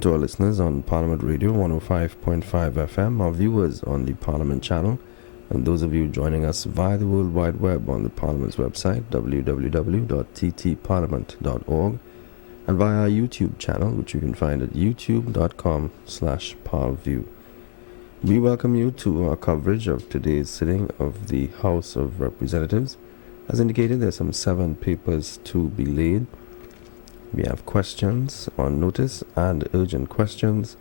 To our listeners on Parliament Radio 105.5 FM, our viewers on the Parliament channel, and those of you joining us via the World Wide Web on the Parliament's website, www.ttparliament.org, and via our YouTube channel, which you can find at youtube.com/ParlView. We welcome you to our coverage of today's sitting of the House of Representatives. As indicated, there are some 7 papers to be laid. We have questions on notice and urgent questions.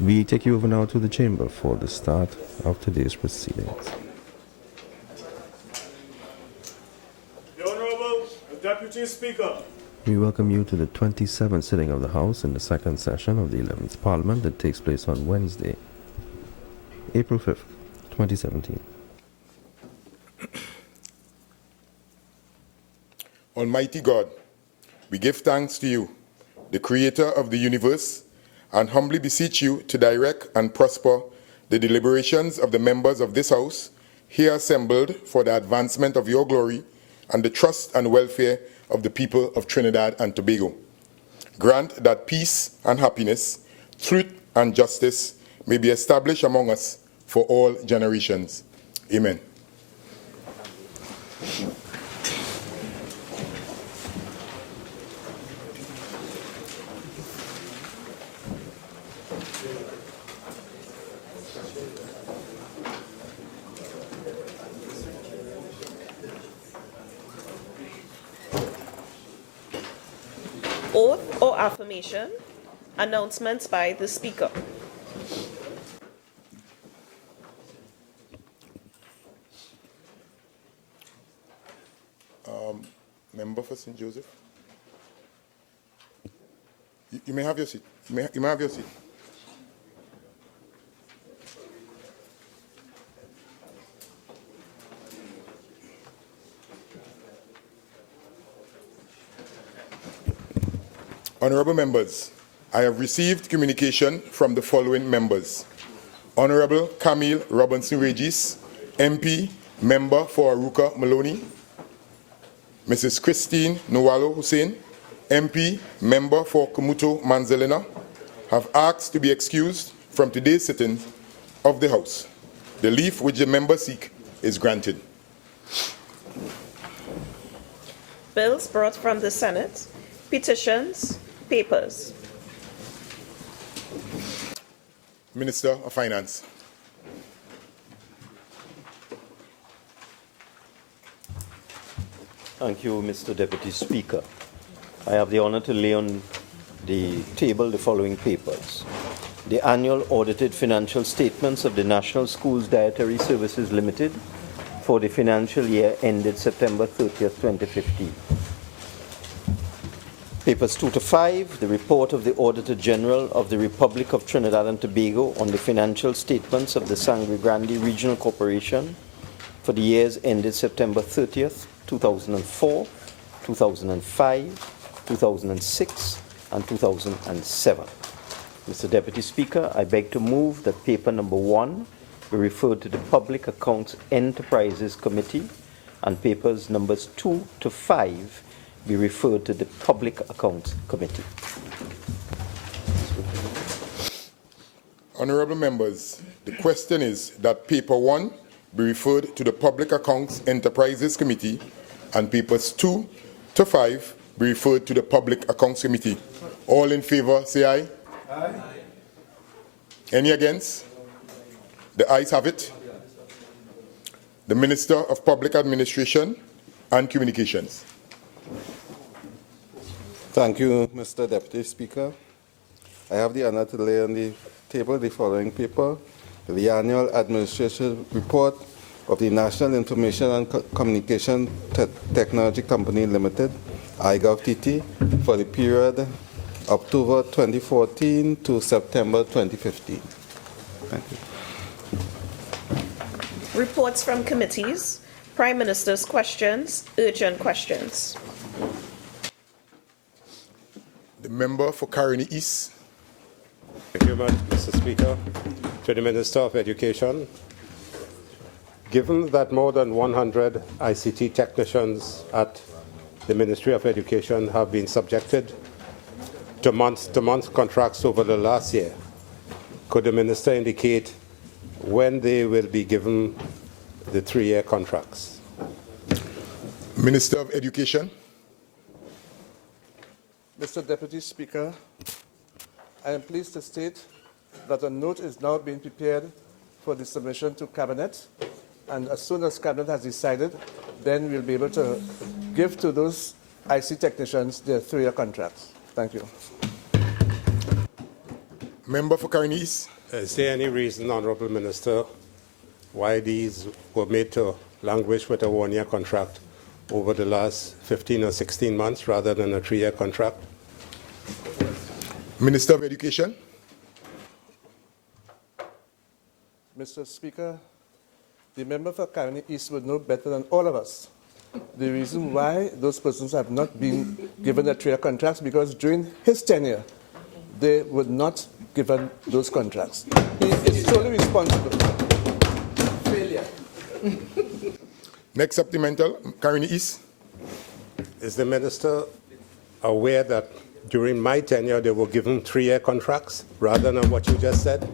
We take you over now to the chamber for the start of today's proceedings. The Honourable Deputy Speaker. We welcome you to the 27th sitting of the House in the second session of the 11th Parliament that takes place on Wednesday, April 5th, 2017. Almighty God, we give thanks to you, the Creator of the universe, and humbly beseech you to direct and prosper the deliberations of the members of this House, here assembled for the advancement of your glory and the trust and welfare of the people of Trinidad and Tobago. Grant that peace and happiness, truth and justice may be established among us for all generations. Amen. Oath or affirmation. Announcements by the Speaker. Member for St. Joseph. You may have your seat. You may have your seat. Honourable members, I have received communication from the following members. Honourable Camille Robinson-Regis, MP, Member for Aruka Maloney. Mrs. Christine Nuwalo Hussein, MP, Member for Kumuto Manzelina, have asked to be excused from today's sitting of the House. The leave which the members seek is granted. Bills brought from the Senate. Petitions. Papers. Minister of Finance. Thank you, Mr. Deputy Speaker. I have the honor to lay on the table the following papers. The annual audited financial statements of the National Schools Dietary Services Limited for the financial year ended September 30th, 2015. Papers 2 to 5, the report of the Auditor General of the Republic of Trinidad and Tobago on the financial statements of the Sangre Grande Regional Corporation for the years ended September 30th, 2004, 2005, 2006, and 2007. Mr. Deputy Speaker, I beg to move that paper number 1 be referred to the Public Accounts Enterprises Committee and papers numbers 2 to 5 be referred to the Public Accounts Committee. Honourable members, the question is that paper 1 be referred to the Public Accounts Enterprises Committee and papers 2 to 5 be referred to the Public Accounts Committee. All in favour, say aye. Aye. Any against? The ayes have it. The Minister of Public Administration and Communications. Thank you, Mr. Deputy Speaker. I have the honor to lay on the table the following paper, the annual administration report of the National Information and Communication Technology Company Limited, IGovTT, for the period October 2014 to September 2015. Thank you. Reports from committees. Prime Minister's questions. Urgent questions. The member for Caroni East. Thank you very much, Mr. Speaker. To the Minister of Education, given that more than 100 ICT technicians at the Ministry of Education have been subjected to to month contracts over the last year. Could the minister indicate when they will be given the 3-year contracts? Minister of Education. Mr. Deputy Speaker, I am pleased to state that a note is now being prepared for the submission to Cabinet, and as soon as Cabinet has decided, then we'll be able to give to those IC technicians their 3-year contracts. Thank you. Member for Carneys. Is there any reason, Honourable Minister, why these were made to languish with a 1-year contract over the last 15 or 16 months rather than a 3-year contract? Minister of Education. Mr. Speaker, the member for Carney East would know better than all of us the reason why those persons have not been given their 3-year contracts, because during his tenure, they were not given those contracts. He is solely responsible. Failure. Next supplemental, Carney East. Is the minister aware that during my tenure they were given 3-year contracts rather than what you just said?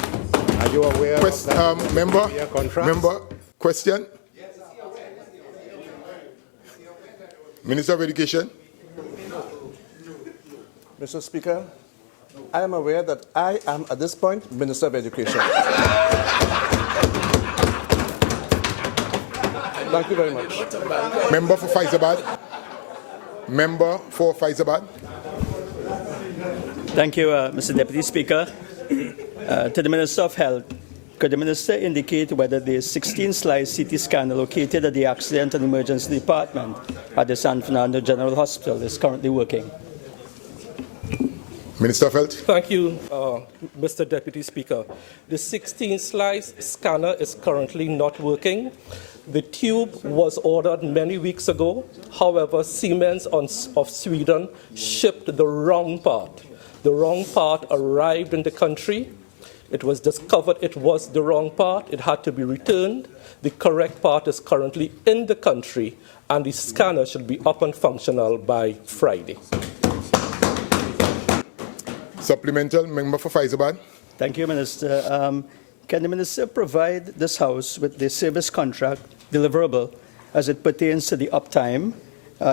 Are you aware of that? Member, 3-year contracts? member, question? Minister of Education. Mr. Speaker, I am aware that I am, at this point, Minister of Education. Thank you very much. Member for Faizabad. Member for Faizabad. Thank you, Mr. Deputy Speaker. To the Minister of Health, could the Minister indicate whether the 16-slide CT scanner located at the Accident and Emergency Department at the San Fernando General Hospital is currently working? Minister of Health. Thank you, Mr. Deputy Speaker. The 16-slide scanner is currently not working. The tube was ordered many weeks ago. However, Siemens of Sweden shipped the wrong part. The wrong part arrived in the country. It was discovered it was the wrong part. It had to be returned. The correct part is currently in the country, and the scanner should be up and functional by Friday. Supplemental, member for Faizabad. Thank you, Minister. Can the Minister provide this House with the service contract deliverable as it pertains to the uptime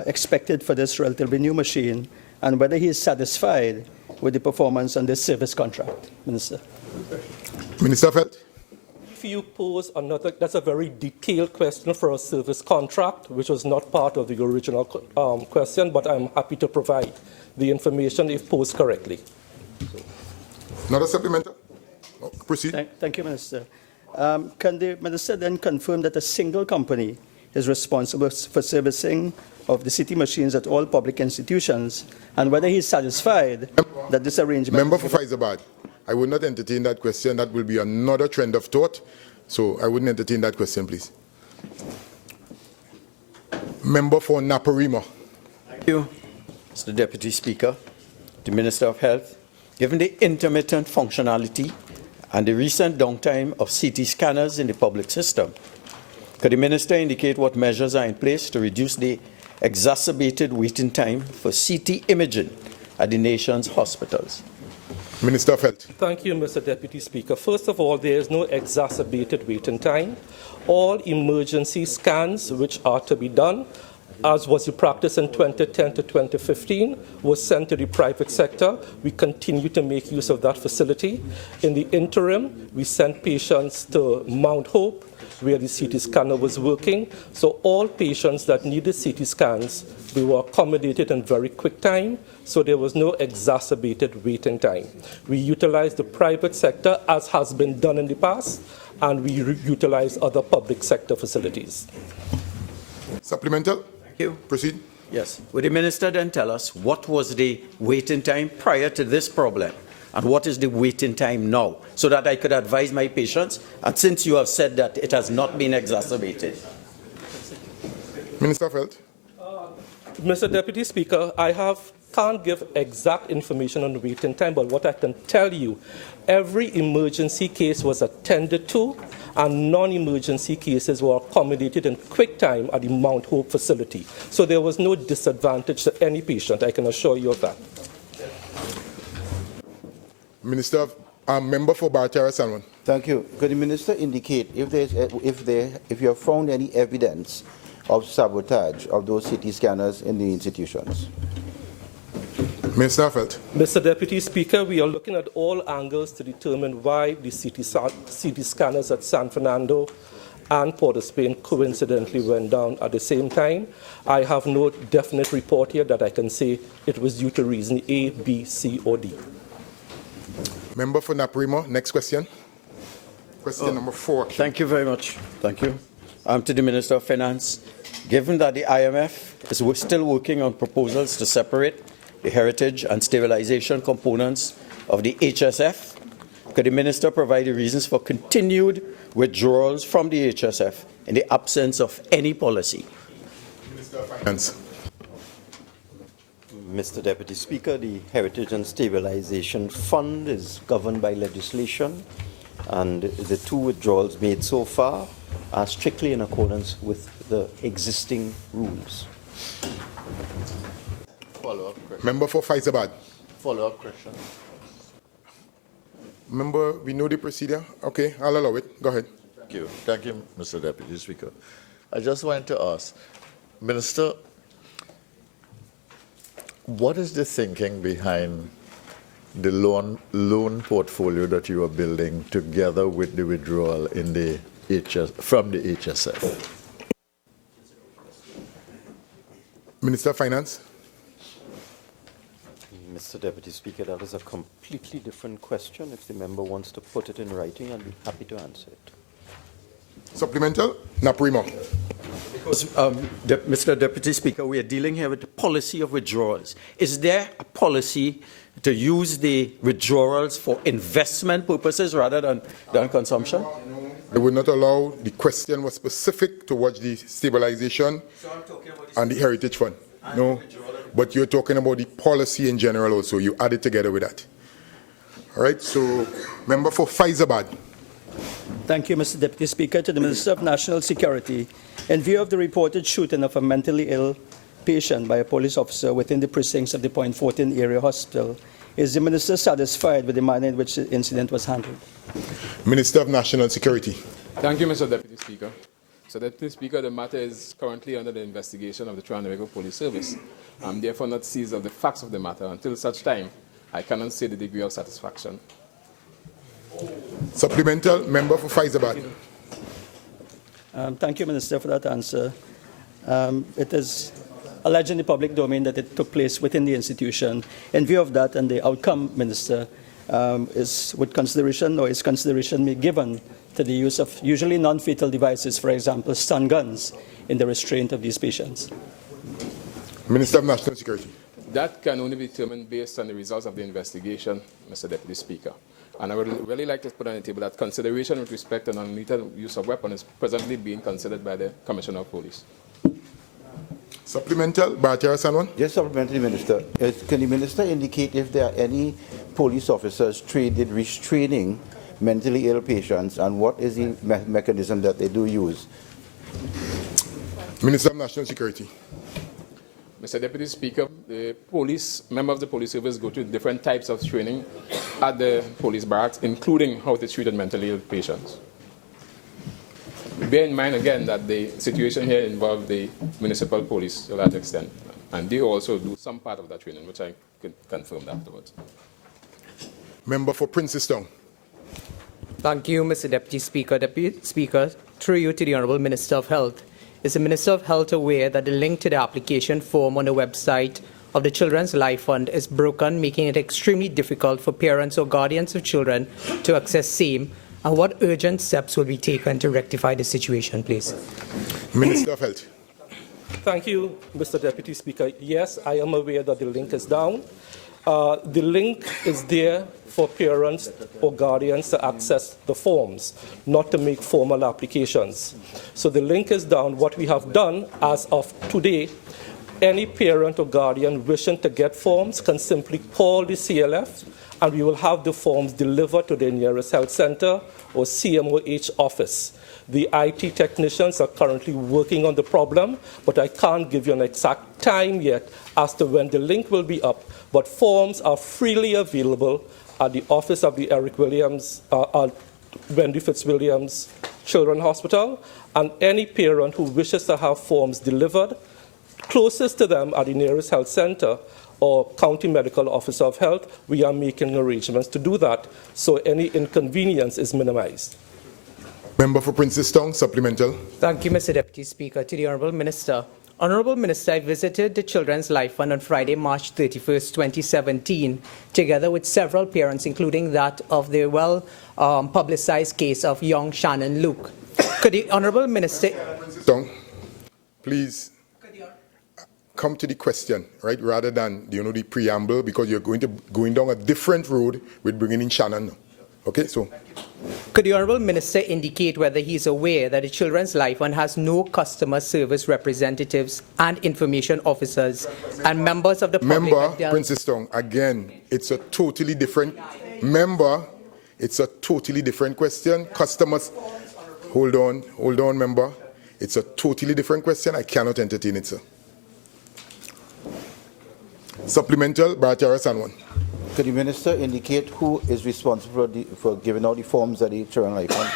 expected for this relatively new machine, and whether he is satisfied with the performance on this service contract? Minister. Minister of Health. If you pose another, that's a very detailed question for a service contract, which was not part of the original question, but I'm happy to provide the information if posed correctly. Not a supplemental. Oh, proceed. Thank you, Minister. Can the Minister then confirm that a single company is responsible for servicing of the city machines at all public institutions, and whether he is satisfied that this arrangement... Member for Faizabad, I would not entertain that question. That will be another trend of thought. So I wouldn't entertain that question, please. Member for Naparima. Thank you, Mr. Deputy Speaker. The Minister of Health, given the intermittent functionality and the recent downtime of CT scanners in the public system, could the Minister indicate what measures are in place to reduce the exacerbated waiting time for CT imaging at the nation's hospitals? Minister of Health. Thank you, Mr. Deputy Speaker. First of all, there is no exacerbated waiting time. All emergency scans which are to be done, as was the practice in 2010 to 2015, was sent to the private sector. We continue to make use of that facility. In the interim, we sent patients to Mount Hope, where the CT scanner was working. So all patients that needed CT scans, they were accommodated in very quick time, so there was no exacerbated waiting time. We utilized the private sector, as has been done in the past, and we utilized other public sector facilities. Supplemental. Thank you. Proceed. Yes. Would the Minister then tell us what was the waiting time prior to this problem, and what is the waiting time now, so that I could advise my patients, and since you have said that it has not been exacerbated? Minister of Health. Mr. Deputy Speaker, can't give exact information on the waiting time, but what I can tell you, every emergency case was attended to, and non-emergency cases were accommodated in quick time at the Mount Hope facility. So there was no disadvantage to any patient, I can assure you of that. Member for Bartara Salmon. Thank you. Could the minister indicate if you have found any evidence of sabotage of those CT scanners in the institutions? Minister Felt. Mr. Deputy Speaker, we are looking at all angles to determine why the CT scanners at San Fernando and Port of Spain coincidentally went down at the same time. I have no definite report here that I can say it was due to reason A, B, C, or D. Member for Naprimo, next question. Question number 4. Thank you very much. Thank you. To the Minister of Finance. Given that the IMF is still working on proposals to separate the heritage and stabilization components of the HSF, could the Minister provide the reasons for continued withdrawals from the HSF in the absence of any policy? Minister of Finance. Mr. Deputy Speaker, the Heritage and Stabilization Fund is governed by legislation, and the 2 withdrawals made so far are strictly in accordance with the existing rules. Follow-up question. Member for Faizabad. Follow-up question. Member, we know the procedure. Okay, I'll allow it. Go ahead. Thank you. Thank you, Mr. Deputy Speaker. I just wanted to ask, Minister, what is the thinking behind the loan portfolio that you are building together with the withdrawal in the from the HSF? Minister of Finance. Mr. Deputy Speaker, that is a completely different question. If the member wants to put it in writing, I'll be happy to answer it. Supplemental, Naprimo. Because, Mr. Deputy Speaker, we are dealing here with the policy of withdrawals. Is there a policy to use the withdrawals for investment purposes rather than consumption? I would not allow. The question was specific towards the stabilization and the heritage fund. No, but you're talking about the policy in general also. You add it together with that. All right, so member for Faizabad. Thank you, Mr. Deputy Speaker. To the Minister of National Security, in view of the reported shooting of a mentally ill patient by a police officer within the precincts of the Point 14 area hospital, is the Minister satisfied with the manner in which the incident was handled? Minister of National Security. Thank you, Mr. Deputy Speaker. So, Deputy Speaker, the matter is currently under the investigation of the Trinidad Police Service. I'm therefore not seized of the facts of the matter. Until such time, I cannot say the degree of satisfaction. Supplemental, member for Faizabad. Thank you, Minister, for that answer. It is alleged in the public domain that it took place within the institution. In view of that and the outcome, Minister, is consideration be given to the use of usually non-fatal devices, for example, stun guns, in the restraint of these patients? Minister of National Security. That can only be determined based on the results of the investigation, Mr. Deputy Speaker. And I would really like to put on the table that consideration with respect to non-lethal use of weapons is presently being considered by the Commissioner of Police. Supplemental, Bartara Sanwan. Yes, supplementary, Minister. Can the Minister indicate if there are any police officers trained in restraining mentally ill patients, and what is the mechanism that they do use? Minister of National Security. Mr. Deputy Speaker, the members of the police service go to different types of training at the police barracks, including how to treat mentally ill patients. Bear in mind again that the situation here involved the municipal police to that extent, and they also do some part of that training, which I can confirm afterwards. Member for Princestown. Thank you, Mr. Deputy Speaker. Deputy Speaker, through you to the Honourable Minister of Health. Is the Minister of Health aware that the link to the application form on the website of the Children's Life Fund is broken, making it extremely difficult for parents or guardians of children to access same? And what urgent steps will be taken to rectify the situation, please? Minister of Health. Thank you, Mr. Deputy Speaker. Yes, I am aware that the link is down. The link is there for parents or guardians to access the forms, not to make formal applications. So the link is down. What we have done as of today, any parent or guardian wishing to get forms can simply call the CLF, and we will have the forms delivered to the nearest health center or CMOH office. The IT technicians are currently working on the problem, but I can't give you an exact time yet as to when the link will be up. But forms are freely available at the office of the Eric Williams, Wendy Fitzwilliams Children's Hospital, and any parent who wishes to have forms delivered closest to them at the nearest health center or county medical officer of health, we are making arrangements to do that, so any inconvenience is minimized. Member for Princess Town, supplemental. Thank you, Mr. Deputy Speaker. To the Honourable Minister. Honourable Minister, I visited the Children's Life Fund on Friday, March 31st, 2017, together with several parents, including that of the well-publicized case of young Shannon Luke. Could the Honourable Minister... Town, please come to the question, right, rather than the preamble, because you're going down a different road with bringing in Shannon. Okay, so... Could the Honourable Minister indicate whether he is aware that the Children's Life Fund has no customer service representatives and information officers and members of the public? Member, Princess Town, again, it's a totally different... Member, it's a totally different question. Customers... Hold on, member. It's a totally different question. I cannot entertain it, sir. Supplemental, Bharatiara Sanwan. Could the Minister indicate who is responsible for giving out the forms at the Children's Life Fund?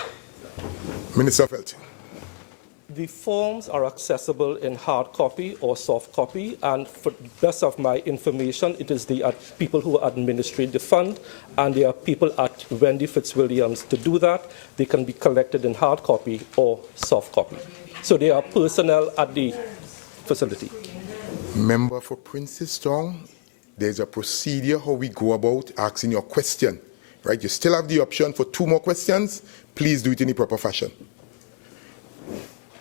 Minister of Health. The forms are accessible in hard copy or soft copy, and for the best of my information, it is the people who administrate the fund, and there are people at Wendy Fitzwilliams to do that. They can be collected in hard copy or soft copy. So there are personnel at the facility. Member for Princess Town, there's a procedure how we go about asking your question, right? You still have the option for 2 more questions. Please do it in the proper fashion.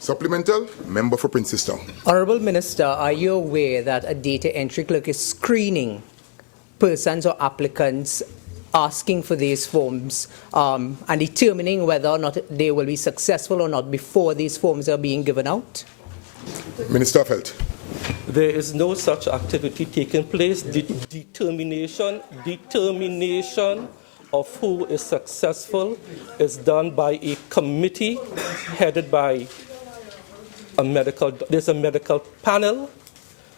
Supplemental, member for Princess Town. Honourable Minister, are you aware that a data entry clerk is screening persons or applicants asking for these forms and determining whether or not they will be successful or not before these forms are being given out? Minister of Health. There is no such activity taking place. The determination of who is successful is done by a committee headed by there's a medical panel,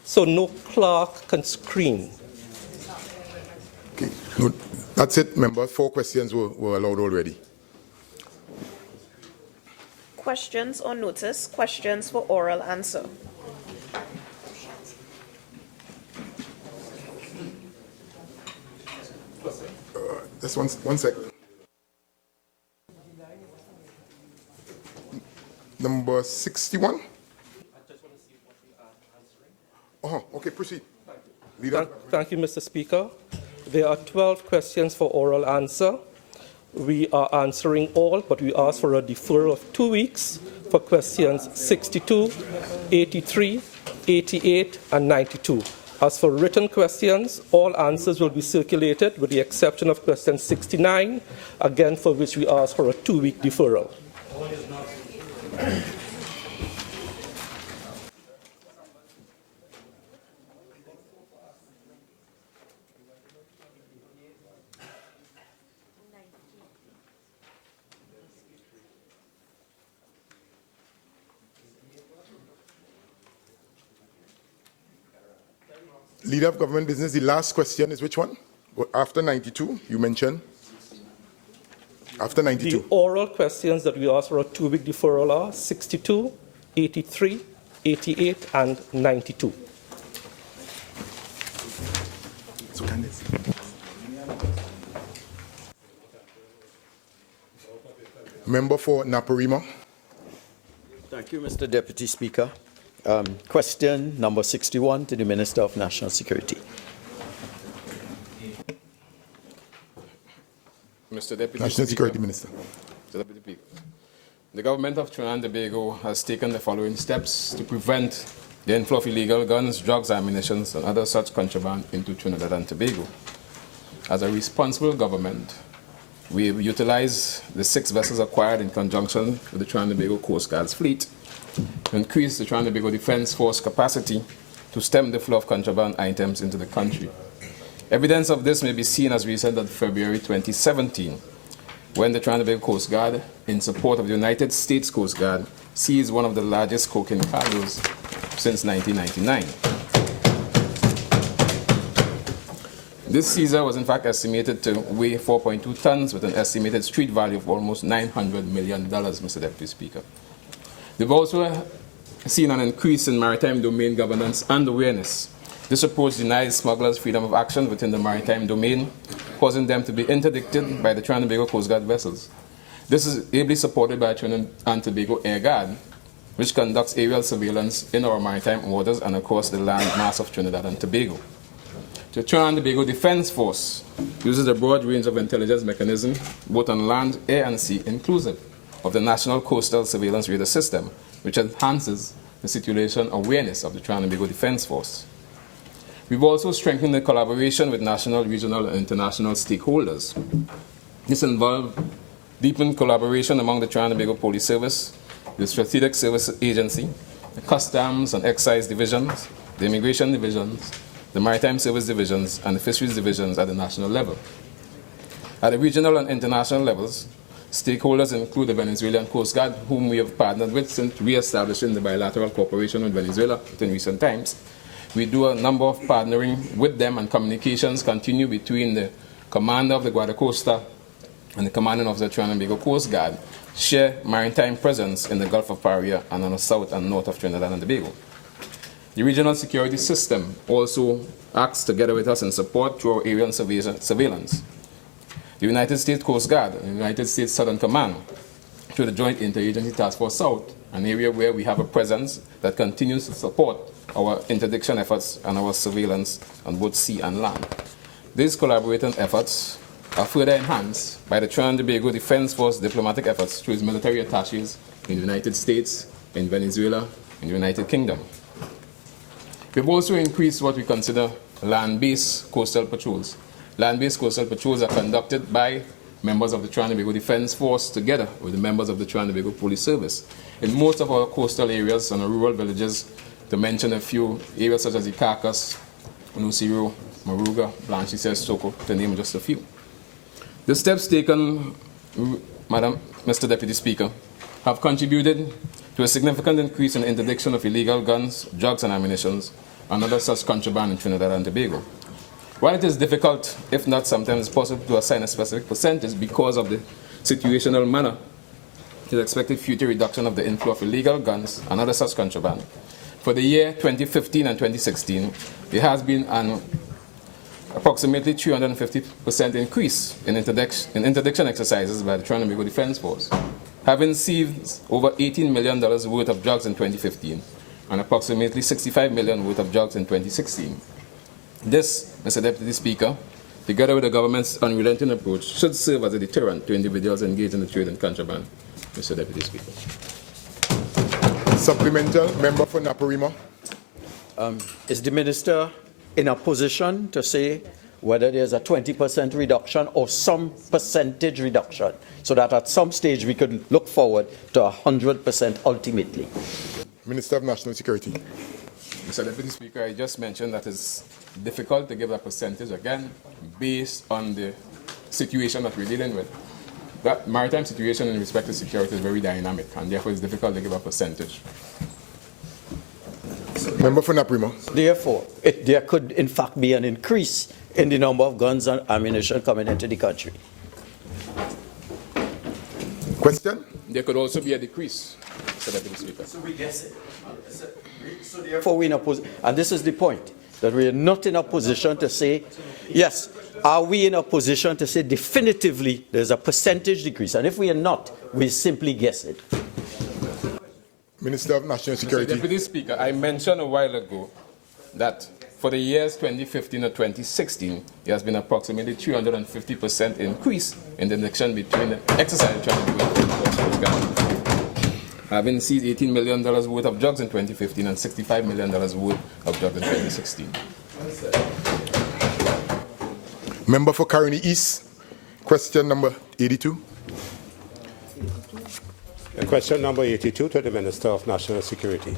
so no clerk can screen. Okay, no, that's it, member. 4 questions were allowed already. Questions or notice? Questions for oral answer. Just one second. Number 61. Oh, okay, proceed. Thank you, Mr. Speaker. There are 12 questions for oral answer. We are answering all, but we ask for a deferral of 2 weeks for questions 62, 83, 88, and 92. As for written questions, all answers will be circulated with the exception of question 69, again for which we ask for a 2-week deferral. Leader of Government Business, the last question is which one? After 92, you mentioned? After 92. The oral questions that we ask for a 2-week deferral are 62, 83, 88, and 92. So Candice. Member for Naparima. Thank you, Mr. Deputy Speaker. Question number 61 to the Minister of National Security. Mr. Deputy National Speaker, Security Minister. Mr. Deputy Speaker, the government of Trinidad and Tobago has taken the following steps to prevent the inflow of illegal guns, drugs, ammunition, and other such contraband into Trinidad and Tobago. As a responsible government, we utilize the 6 vessels acquired in conjunction with the Trinidad and Tobago Coast Guard's fleet to increase the Trinidad and Tobago Defence Force capacity to stem the flow of contraband items into the country. Evidence of this may be seen as recent as February 2017, when the Trinidad and Tobago Coast Guard, in support of the United States Coast Guard, seized one of the largest cocaine cargoes since 1999. This Caesar was in fact estimated to weigh 4.2 tons with an estimated street value of almost $900 million, Mr. Deputy Speaker. We've also seen an increase in maritime domain governance and awareness. This approach denies smugglers freedom of action within the maritime domain, causing them to be interdicted by the Trinidad and Tobago Coast Guard vessels. This is ably supported by Trinidad and Tobago Air Guard, which conducts aerial surveillance in our maritime waters and across the land mass of Trinidad and Tobago. The Trinidad and Tobago Defense Force uses a broad range of intelligence mechanisms, both on land, air, and sea, inclusive of the National Coastal Surveillance Radar System, which enhances the situation awareness of the Trinidad and Tobago Defense Force. We've also strengthened the collaboration with national, regional, and international stakeholders. This involved deepened collaboration among the Trinidad and Tobago Police Service, the Strategic Service Agency, the Customs and Excise Divisions, the Immigration Divisions, the Maritime Service Divisions, and the Fisheries Divisions at the national level. At the regional and international levels, stakeholders include the Venezuelan Coast Guard, whom we have partnered with since re-establishing the bilateral cooperation with Venezuela in recent times. We do a number of partnering with them, and communications continue between the commander of the Guardacosta and the commanding officer of the Trinidad and Tobago Coast Guard, share maritime presence in the Gulf of Paria and on the south and north of Trinidad and Tobago. The regional security system also acts together with us in support through our aerial surveillance. The United States Coast Guard and the United States Southern Command, through the Joint Interagency Task Force South, an area where we have a presence that continues to support our interdiction efforts and our surveillance on both sea and land. These collaborating efforts are further enhanced by the Trinidad and Tobago Defense Force diplomatic efforts through its military attaches in the United States, in Venezuela, and the United Kingdom. We've also increased what we consider land-based coastal patrols. Land-based coastal patrols are conducted by members of the Trinidad and Tobago Defense Force together with the members of the Trinidad and Tobago Police Service. In most of our coastal areas and our rural villages, to mention a few areas such as Icacos, Unusiro, Maruga, Blanche says Soko, to name just a few. The steps taken, Mr. Deputy Speaker, have contributed to a significant increase in interdiction of illegal guns, drugs and ammunition, and other such contraband in Trinidad and Tobago. While it is difficult, if not sometimes possible, to assign a specific percentage because of the situational manner, it is expected future reduction of the inflow of illegal guns and other such contraband. For the year 2015 and 2016, there has been an approximately 350% increase in interdiction exercises by the Trinidad and Tobago Defense Force, having seized over $18 million worth of drugs in 2015 and approximately $65 million worth of drugs in 2016. This, Mr. Deputy Speaker, together with the government's unrelenting approach, should serve as a deterrent to individuals engaged in the trade in contraband. Mr. Deputy Speaker. Supplemental, member for Naparima. Is the minister in a position to say whether there's a 20% reduction or some percentage reduction, so that at some stage we could look forward to 100% ultimately? Minister of National Security. Mr. Deputy Speaker, I just mentioned that it's difficult to give a percentage, again, based on the situation that we're dealing with. That maritime situation in respect to security is very dynamic, and therefore it's difficult to give a percentage. Member for Naparima. Therefore, there could in fact be an increase in the number of guns and ammunition coming into the country. Question? There could also be a decrease, Mr. Deputy Speaker. So we guess it. So therefore we're in a position, and this is the point, that we are not in a position to say, yes, are we in a position to say definitively there's a percentage decrease? And if we are not, we simply guess it. Minister of National Security. Mr. Deputy Speaker, I mentioned a while ago that for the years 2015 or 2016, there has been approximately 350% increase in the interdiction between the exercise having seized $18 million worth of drugs in 2015 and $65 million worth of drugs in 2016. Member for Caroni East, question number 82. Question number 82 to the Minister of National Security.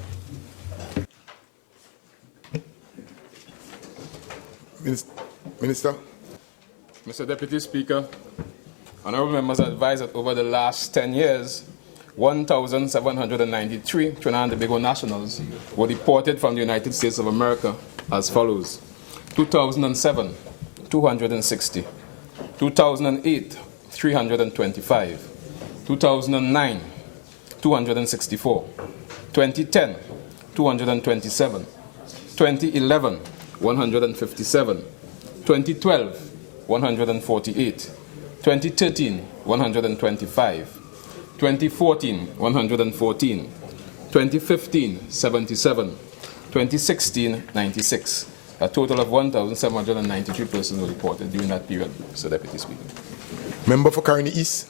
Minister. Mr. Deputy Speaker, honorable members advise that over the last 10 years, 1,793 Trinidad and Tobago nationals were deported from the United States of America as follows. 2007, 260. 2008, 325. 2009, 264. 2010, 227. 2011, 157. 2012, 148. 2013, 125. 2014, 114. 2015, 77. 2016, 96. A total of 1,793 persons were reported during that period, Mr. Deputy Speaker. Member for Carney East.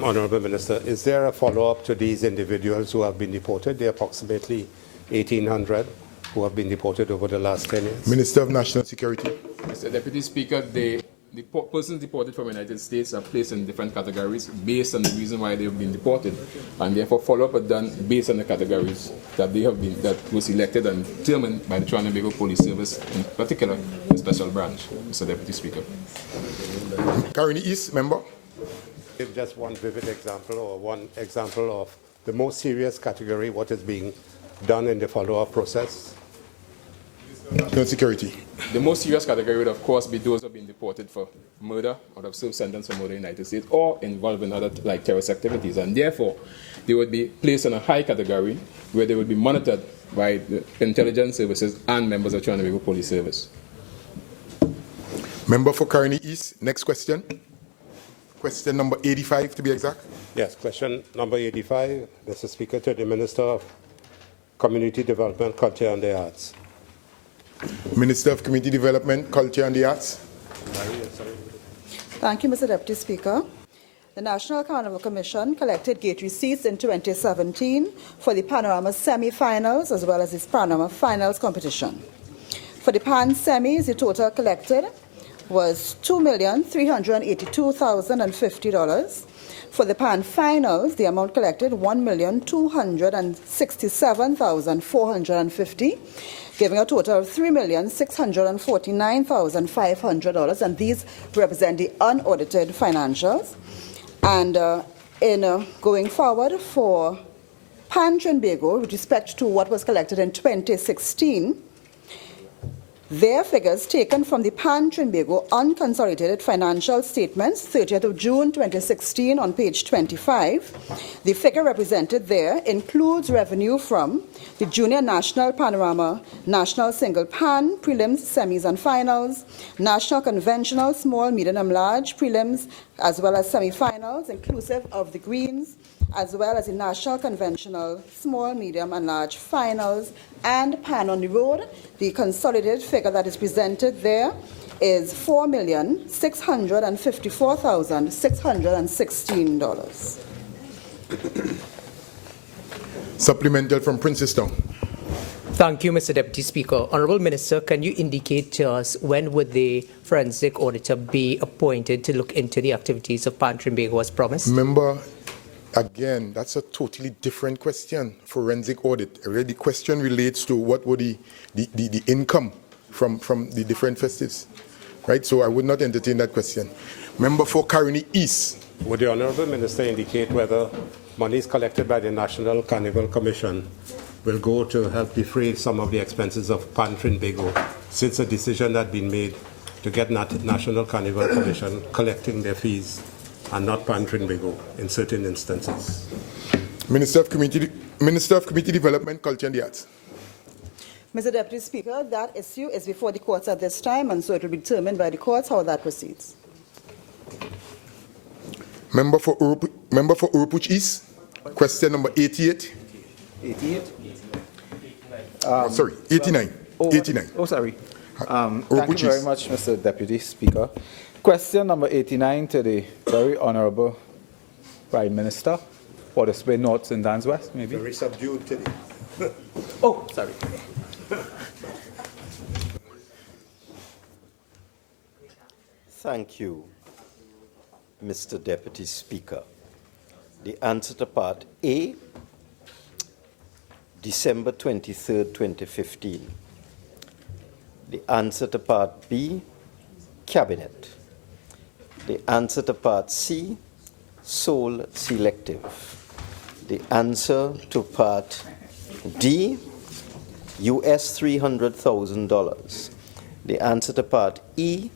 Honourable Minister, is there a follow-up to these individuals who have been deported? There are approximately 1,800 who have been deported over the last 10 years. Minister of National Security. Mr. Deputy Speaker, the persons deported from the United States are placed in different categories based on the reason why they have been deported, and therefore follow-up are done based on the categories that that were selected and determined by the Trinidad and Tobago Police Service, in particular the Special Branch, Mr. Deputy Speaker. Carney East, member. Give just one vivid example or one example of the most serious category, what is being done in the follow-up process. National Security. The most serious category would, of course, be those who have been deported for murder or have served sentence for murder in the United States or involved in other like terrorist activities, and therefore they would be placed in a high category where they would be monitored by the intelligence services and members of the Trinidad and Tobago Police Service. Member for Carney East. Next question. Question number 85 to be exact. Yes, question number 85, Mr. Speaker, to the Minister of Community Development, Culture and the Arts. Minister of Community Development, Culture and the Arts. Thank you, Mr. Deputy Speaker. The National Carnival Commission collected gate receipts in 2017 for the Panorama semi-finals as well as its Panorama finals competition. For the Pan semis, the total collected was $2,382,050. For the Pan finals, the amount collected $1,267,450, giving a total of $3,649,500, and these represent the unaudited financials. And going forward for Pan Trinbago, with respect to what was collected in 2016, their figures taken from the Pan Trinbago unconsolidated financial statements, 30th of June 2016 on page 25. The figure represented there includes revenue from the Junior National Panorama, National Single Pan, Prelims, Semis and Finals, National Conventional, Small, Medium and Large, Prelims, as well as Semi-Finals, inclusive of the Greens, as well as the National Conventional, Small, Medium and Large Finals, and Pan on the Road. The consolidated figure that is presented there is $4,654,616. Supplemental from Princestown. Thank you, Mr. Deputy Speaker. Honourable Minister, can you indicate to us when would the forensic auditor be appointed to look into the activities of Pan Trinbago as promised? Member, again, that's a totally different question. Forensic audit. The question relates to what would the income from the different festives, right? So I would not entertain that question. Member for Carney East. Would the Honourable Minister indicate whether monies collected by the National Carnival Commission will go to help defray some of the expenses of Pan Trinbago, since a decision had been made to get National Carnival Commission collecting their fees and not Pan Trinbago in certain instances? Minister of Community Development, Culture and the Arts. Mr. Deputy Speaker, that issue is before the courts at this time, and so it will be determined by the courts how that proceeds. Member for Oropouche East. Question number 88. 88? Sorry, 89. 89. Oh, sorry. Thank you very much, Mr. Deputy Speaker. Question number 89 to the very Honourable Prime Minister for the Sway North and Dance West, maybe. Very subdued today. Oh, sorry. Thank you, Mr. Deputy Speaker. The answer to part A, December 23rd, 2015. The answer to part B, Cabinet. The answer to part C, sole selective. The answer to part D, US $300,000. The answer to part E,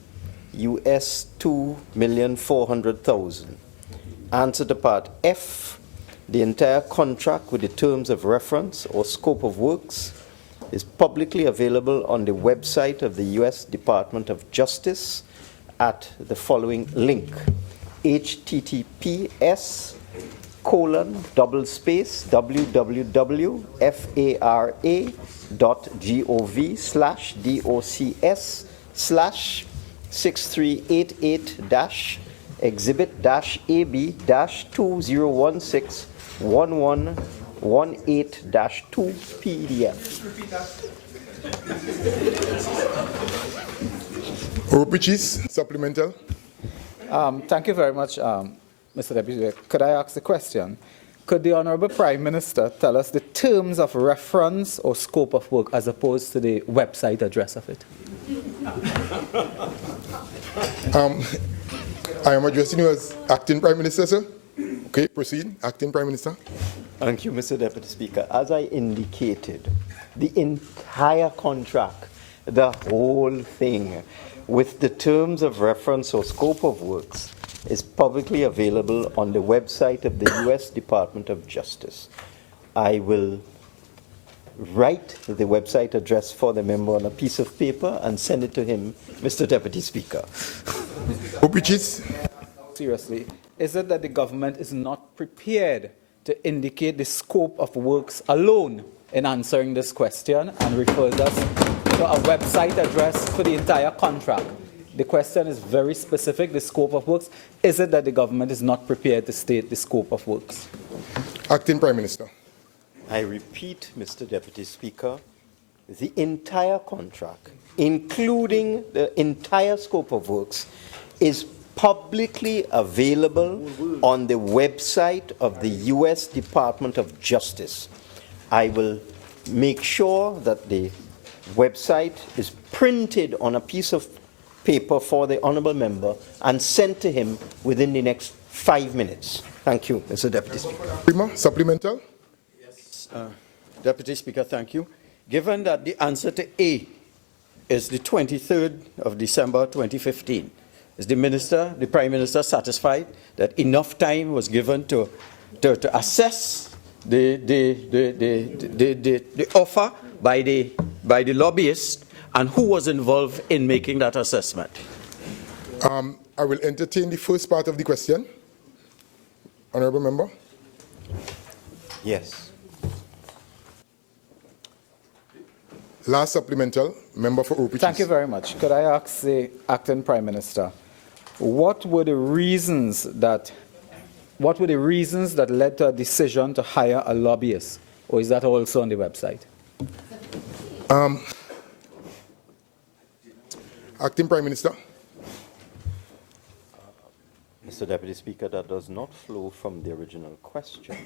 US 2,400,000. Answer to part F. The entire contract with the terms of reference or scope of works is publicly available on the website of the U.S. Department of Justice at the following link: https://www.fara.gov/doc/exhibit-AB-206-1118-2 PDF. Oropouche, supplemental. Thank you very much, Mr. Deputy. Could I ask a question? Could the Honourable Prime Minister tell us the terms of reference or scope of work as opposed to the website address of it? I am addressing you as Acting Prime Minister, sir. Okay, proceed. Acting Prime Minister. Thank you, Mr. Deputy Speaker. As I indicated, the entire contract, the whole thing, with the terms of reference or scope of works, is publicly available on the website of the U.S. Department of Justice. I will write the website address for the member on a piece of paper and send it to him, Mr. Deputy Speaker. Seriously, is it that the government is not prepared to indicate the scope of works alone in answering this question and refers us to a website address for the entire contract? The question is very specific, the scope of works. Is it that the government is not prepared to state the scope of works? Acting Prime Minister. I repeat, Mr. Deputy Speaker, the entire contract, including the entire scope of works, is publicly available on the website of the U.S. Department of Justice. I will make sure that the website is printed on a piece of paper for the honourable member and sent to him within the next 5 minutes. Thank you, Mr. Deputy Speaker. Supplemental? Yes. Deputy Speaker, thank you. Given that the answer to A is the 23rd of December 2015, is the Prime Minister satisfied that enough time was given to assess the offer by the lobbyist, and who was involved in making that assessment? I will entertain the first part of the question. Honourable Member. Yes. Last supplemental, Member for Oropouche. Thank you very much. Could I ask the Acting Prime Minister, what were the reasons that led to a decision to hire a lobbyist, or is that also on the website? Acting Prime Minister. Mr. Deputy Speaker, that does not flow from the original question.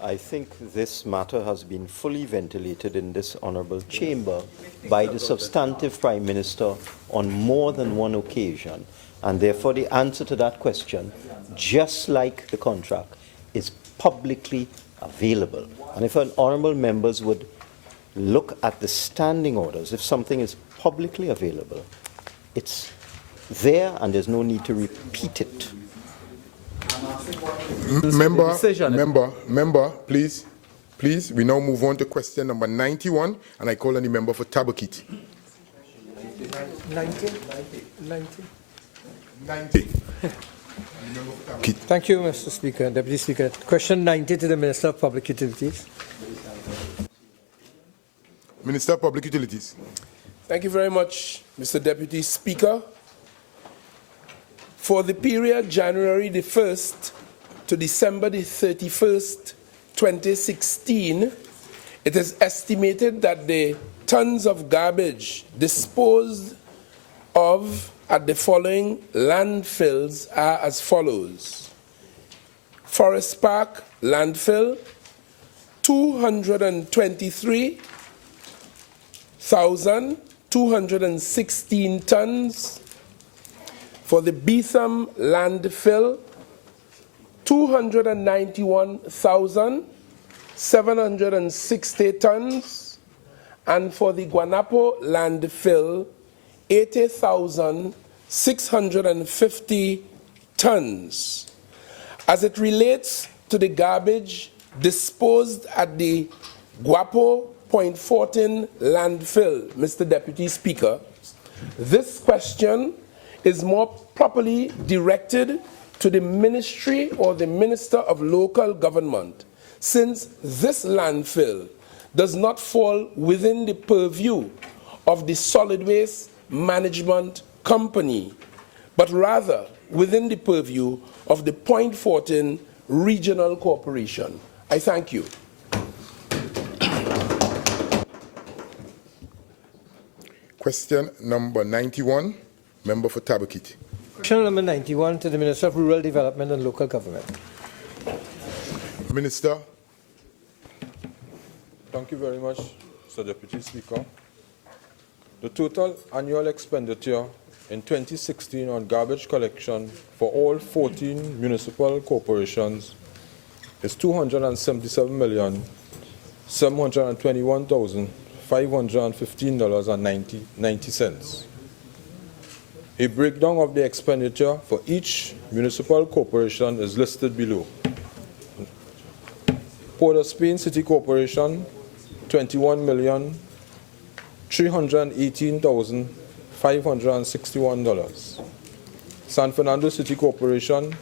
I think this matter has been fully ventilated in this honourable chamber by the substantive Prime Minister on more than one occasion, and therefore the answer to that question, just like the contract, is publicly available. And if an honourable members would look at the standing orders, if something is publicly available, it's there and there's no need to repeat it. Member, please, we now move on to question number 91, and I call on the member for Tabakit. 90. Thank you, Mr. Speaker, Deputy Speaker. Question 90 to the Minister of Public Utilities. Minister of Public Utilities. Thank you very much, Mr. Deputy Speaker. For the period January the 1st to December the 31st, 2016, it is estimated that the tons of garbage disposed of at the following landfills are as follows: Forest Park landfill, 223,216 tons. For the Beetham landfill, 291,760 tons. And for the Guanapo landfill, 80,000 650 tons. As it relates to the garbage disposed at the Guapo Point 14 landfill, Mr. Deputy Speaker, this question is more properly directed to the Ministry or the Minister of Local Government, since this landfill does not fall within the purview of the Solid Waste Management Company, but rather within the purview of the Point 14 Regional Corporation. I thank you. Question number 91, member for Tabakit. Question number 91 to the Minister of Rural Development and Local Government. Minister. Thank you very much, Mr. Deputy Speaker. The total annual expenditure in 2016 on garbage collection for all 14 municipal corporations is $277,721,515.90. A breakdown of the expenditure for each municipal corporation is listed below. Port of Spain City Corporation, $21,318,561. San Fernando City Corporation,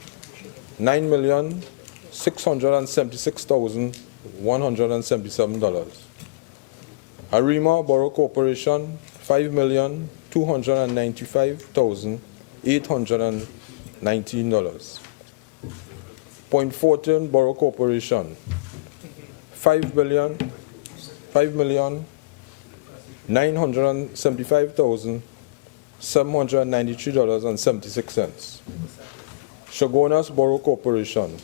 $9,676,177. Arima Borough Corporation, $5,295,819. Point 14 Borough Corporation, $5,975,793.76. Chaguanas Borough Corporation,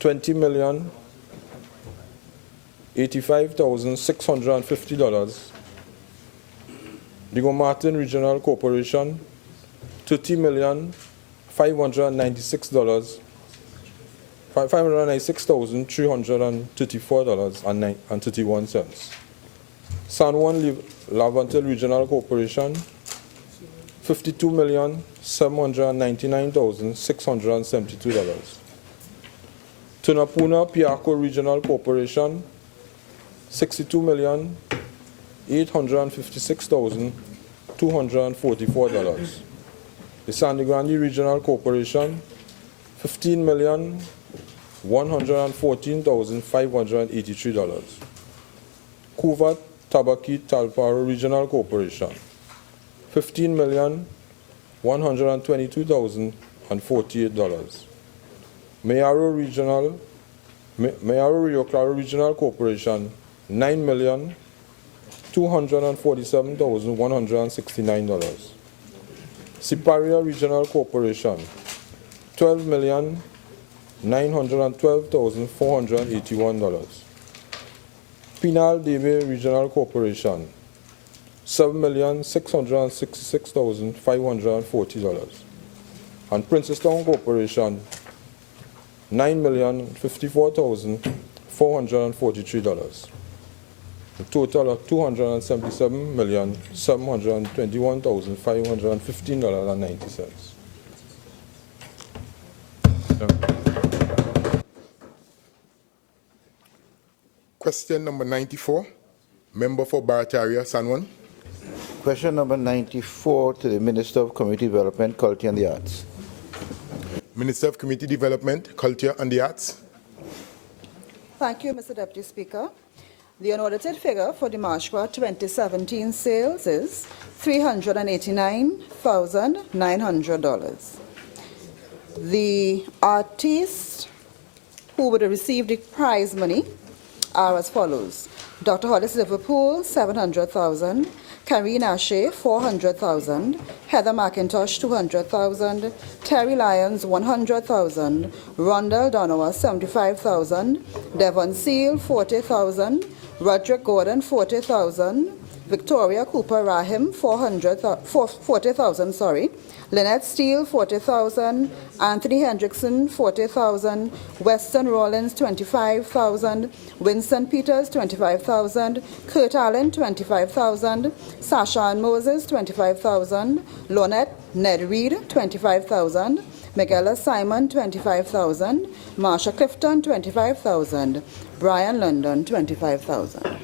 $20,085,650. Diego Martin Regional Corporation, $596,334.31. San Juan Laventille Regional Corporation, $52,799,672. Tunapuna Piarco Regional Corporation, $62,856,244. The Sandy Grande Regional Corporation, $15,114,583. Kuvat Tabaki Talparo Regional Corporation, $15,122,048. Mayaro Rio Claro Regional Corporation, $9,247,169. Siparia Regional Corporation, $12,912,481. Pinal Debe Regional Corporation, $7,666,540. And Princestown Corporation, $9,054,443. A total of $277,721,515.90. Question number 94, member for Barataria, San Juan. Question number 94 to the Minister of Community Development, Culture and the Arts. Minister of Community Development, Culture and the Arts. Thank you, Mr. Deputy Speaker. The unaudited figure for the Marshwa 2017 sales is $389,900. The artists who would have received the prize money are as follows: Dr. Hollis Liverpool, $700,000; Karine Ashe, $400,000; Heather McIntosh, $200,000; Terry Lyons, $100,000; Rondell Donowa, $75,000; Devon Seal, $40,000; Roderick Gordon, $40,000; Victoria Cooper Rahim, 40,000, sorry. Lynette Steele, 40,000. Anthony Hendrickson, 40,000. Weston Rollins, 25,000. Winston Peters, 25,000. Kurt Allen, 25,000. Sasha Ann Moses, 25,000. Lonette Ned Reed, 25,000. Miguel Simon, 25,000. Marsha Clifton, 25,000. Brian London, 25,000.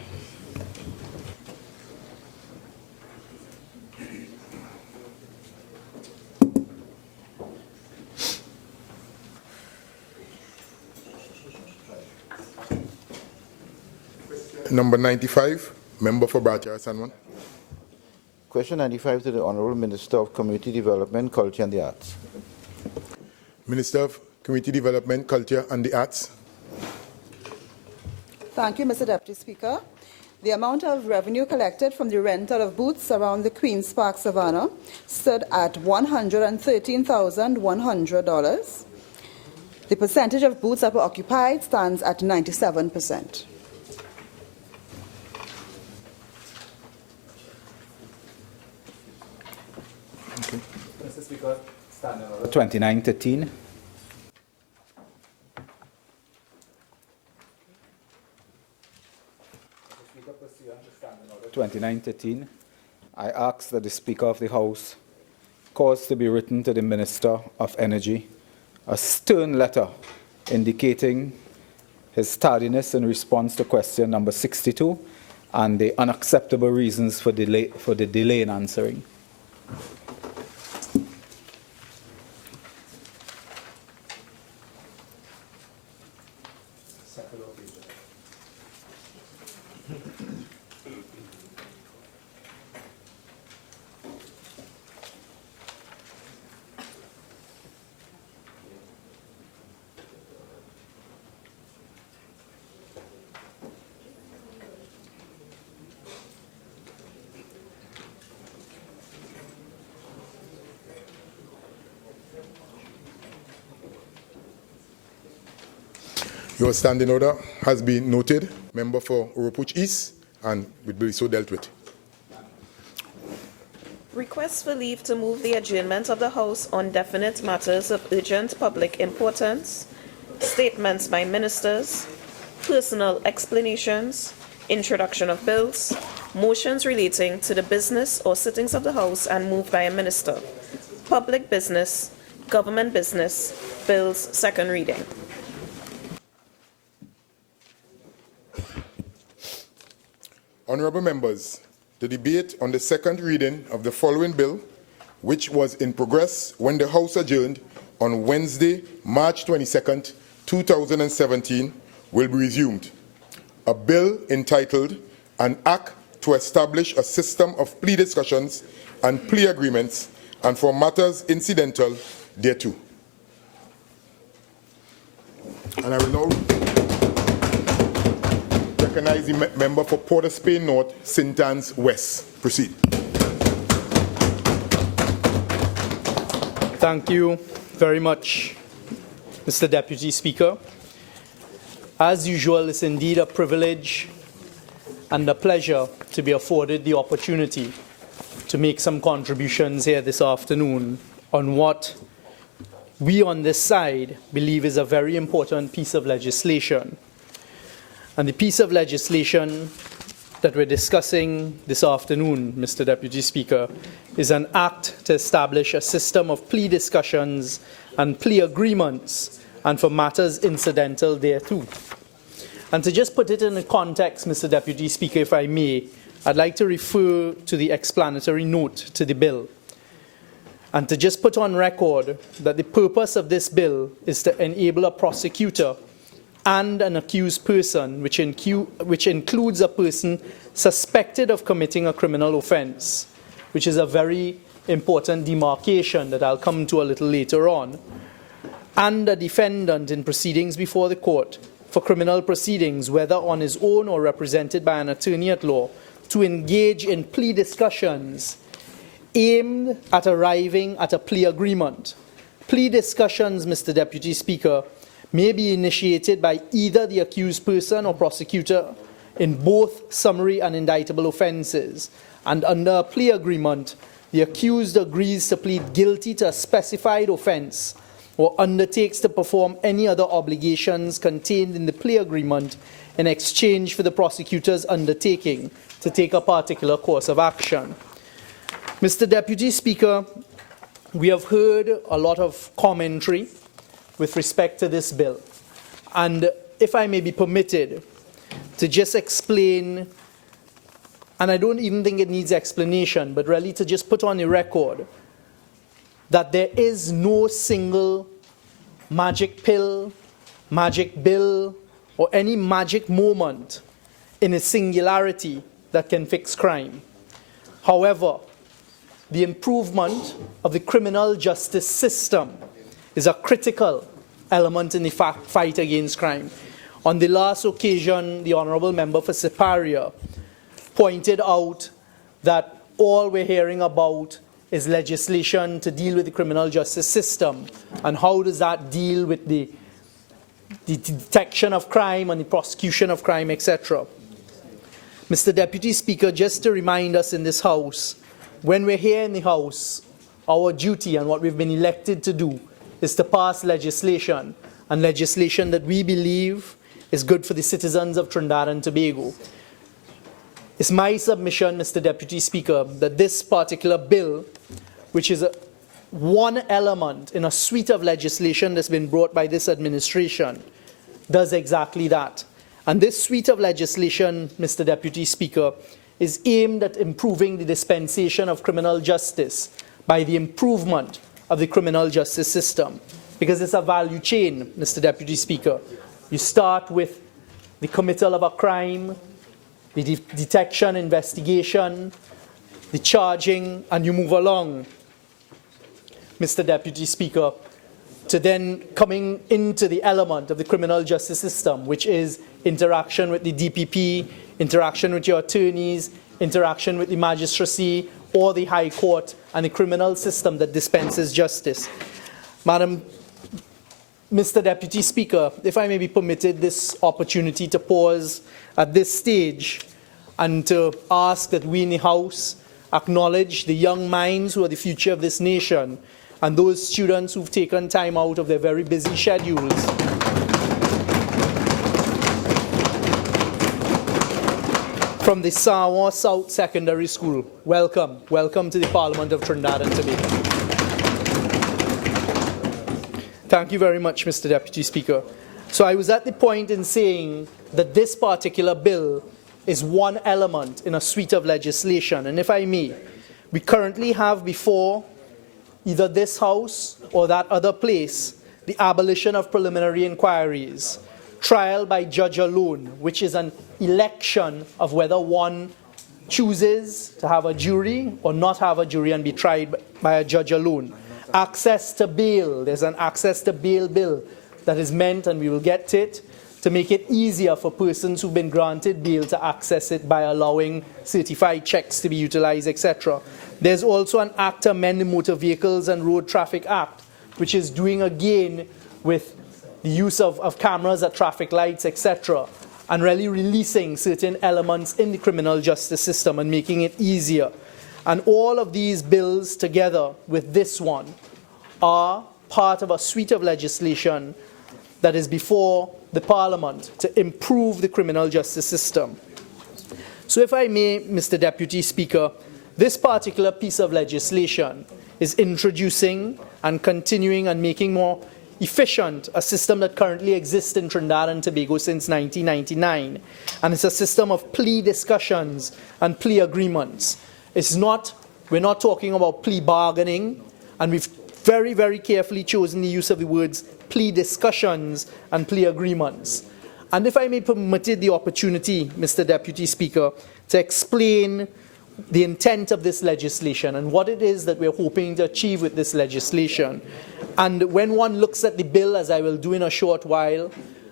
Number 95, member for Bratcha Sanwan. Question 95 to the Honourable Minister of Community Development, Culture and the Arts. Minister of Community Development, Culture and the Arts. Thank you, Mr. Deputy Speaker. The amount of revenue collected from the rental of booths around the Queen's Park Savannah stood at $113,100. The percentage of booths that were occupied stands at 97%. Mr. Speaker, standing order 2913. 2913, I ask that the Speaker of the House cause to be written to the Minister of Energy a stern letter indicating his tardiness in response to question number 62 and the unacceptable reasons for the delay in answering. Your standing order has been noted. Member for Oropouche East, and will be so dealt with. Request for leave to move the adjournment of the House on definite matters of urgent public importance, statements by ministers, personal explanations, introduction of bills, motions relating to the business or sittings of the House and moved by a minister, public business, government business, bills, second reading. Honourable members, the debate on the second reading of the following bill, which was in progress when the House adjourned on Wednesday, March 22nd, 2017, will be resumed. A bill entitled An Act to Establish a System of Plea Discussions and Plea Agreements and for Matters Incidental thereto. And I will now recognize the member for Port of Spain North, St. Anne's West. Proceed. Thank you very much, Mr. Deputy Speaker. As usual, it's indeed a privilege and a pleasure to be afforded the opportunity to make some contributions here this afternoon on what we on this side believe is a very important piece of legislation. And the piece of legislation that we're discussing this afternoon, Mr. Deputy Speaker, is an act to establish a system of plea discussions and plea agreements and for matters incidental thereto. And to just put it in a context, Mr. Deputy Speaker, if I may, I'd like to refer to the explanatory note to the bill and to just put on record that the purpose of this bill is to enable a prosecutor and an accused person, which includes a person suspected of committing a criminal offense, which is a very important demarcation that I'll come to a little later on, and a defendant in proceedings before the court for criminal proceedings, whether on his own or represented by an attorney at law, to engage in plea discussions aimed at arriving at a plea agreement. Plea discussions, Mr. Deputy Speaker, may be initiated by either the accused person or prosecutor in both summary and indictable offences. And under a plea agreement, the accused agrees to plead guilty to a specified offence or undertakes to perform any other obligations contained in the plea agreement in exchange for the prosecutor's undertaking to take a particular course of action. Mr. Deputy Speaker, we have heard a lot of commentary with respect to this bill. And if I may be permitted to just explain, and I don't even think it needs explanation, but really to just put on the record that there is no single magic pill, magic bill, or any magic moment in a singularity that can fix crime. However, the improvement of the criminal justice system is a critical element in the fight against crime. On the last occasion, the Honourable Member for Siparia pointed out that all we're hearing about is legislation to deal with the criminal justice system. And how does that deal with the detection of crime and the prosecution of crime, etc. Mr. Deputy Speaker, just to remind us in this House, when we're here in the House, our duty and what we've been elected to do is to pass legislation, and legislation that we believe is good for the citizens of Trinidad and Tobago. It's my submission, Mr. Deputy Speaker, that this particular bill, which is one element in a suite of legislation that's been brought by this administration, does exactly that. And this suite of legislation, Mr. Deputy Speaker, is aimed at improving the dispensation of criminal justice by the improvement of the criminal justice system. Because it's a value chain, Mr. Deputy Speaker. You start with the committal of a crime, the detection, investigation, the charging, and you move along, Mr. Deputy Speaker, to then coming into the element of the criminal justice system, which is interaction with the DPP, interaction with your attorneys, interaction with the magistracy or the High Court, and the criminal system that dispenses justice. Mr. Deputy Speaker, if I may be permitted this opportunity to pause at this stage and to ask that we in the House acknowledge the young minds who are the future of this nation and those students who've taken time out of their very busy schedules from the Sawa South Secondary School. Welcome. Welcome to the Parliament of Trinidad and Tobago. Thank you very much, Mr. Deputy Speaker. So I was at the point in saying that this particular bill is one element in a suite of legislation. And if I may, we currently have before either this House or that other place the abolition of preliminary inquiries, trial by judge alone, which is an election of whether one chooses to have a jury or not have a jury and be tried by a judge alone. Access to bail. There's an access to bail bill that is meant, and we will get to it, to make it easier for persons who've been granted bail to access it by allowing certified checks to be utilized, etc. There's also an act to amend the Motor Vehicles and Road Traffic Act, which is doing again with the use of cameras at traffic lights, etc., and really releasing certain elements in the criminal justice system and making it easier. And all of these bills together with this one are part of a suite of legislation that is before the Parliament to improve the criminal justice system. So if I may, Mr. Deputy Speaker, this particular piece of legislation is introducing and continuing and making more efficient a system that currently exists in Trinidad and Tobago since 1999. And it's a system of plea discussions and plea agreements. We're not talking about plea bargaining, and we've very, very carefully chosen the use of the words plea discussions and plea agreements. And if I may permitted the opportunity, Mr. Deputy Speaker, to explain the intent of this legislation and what it is that we're hoping to achieve with this legislation. And when one looks at the bill, as I will do in a short while,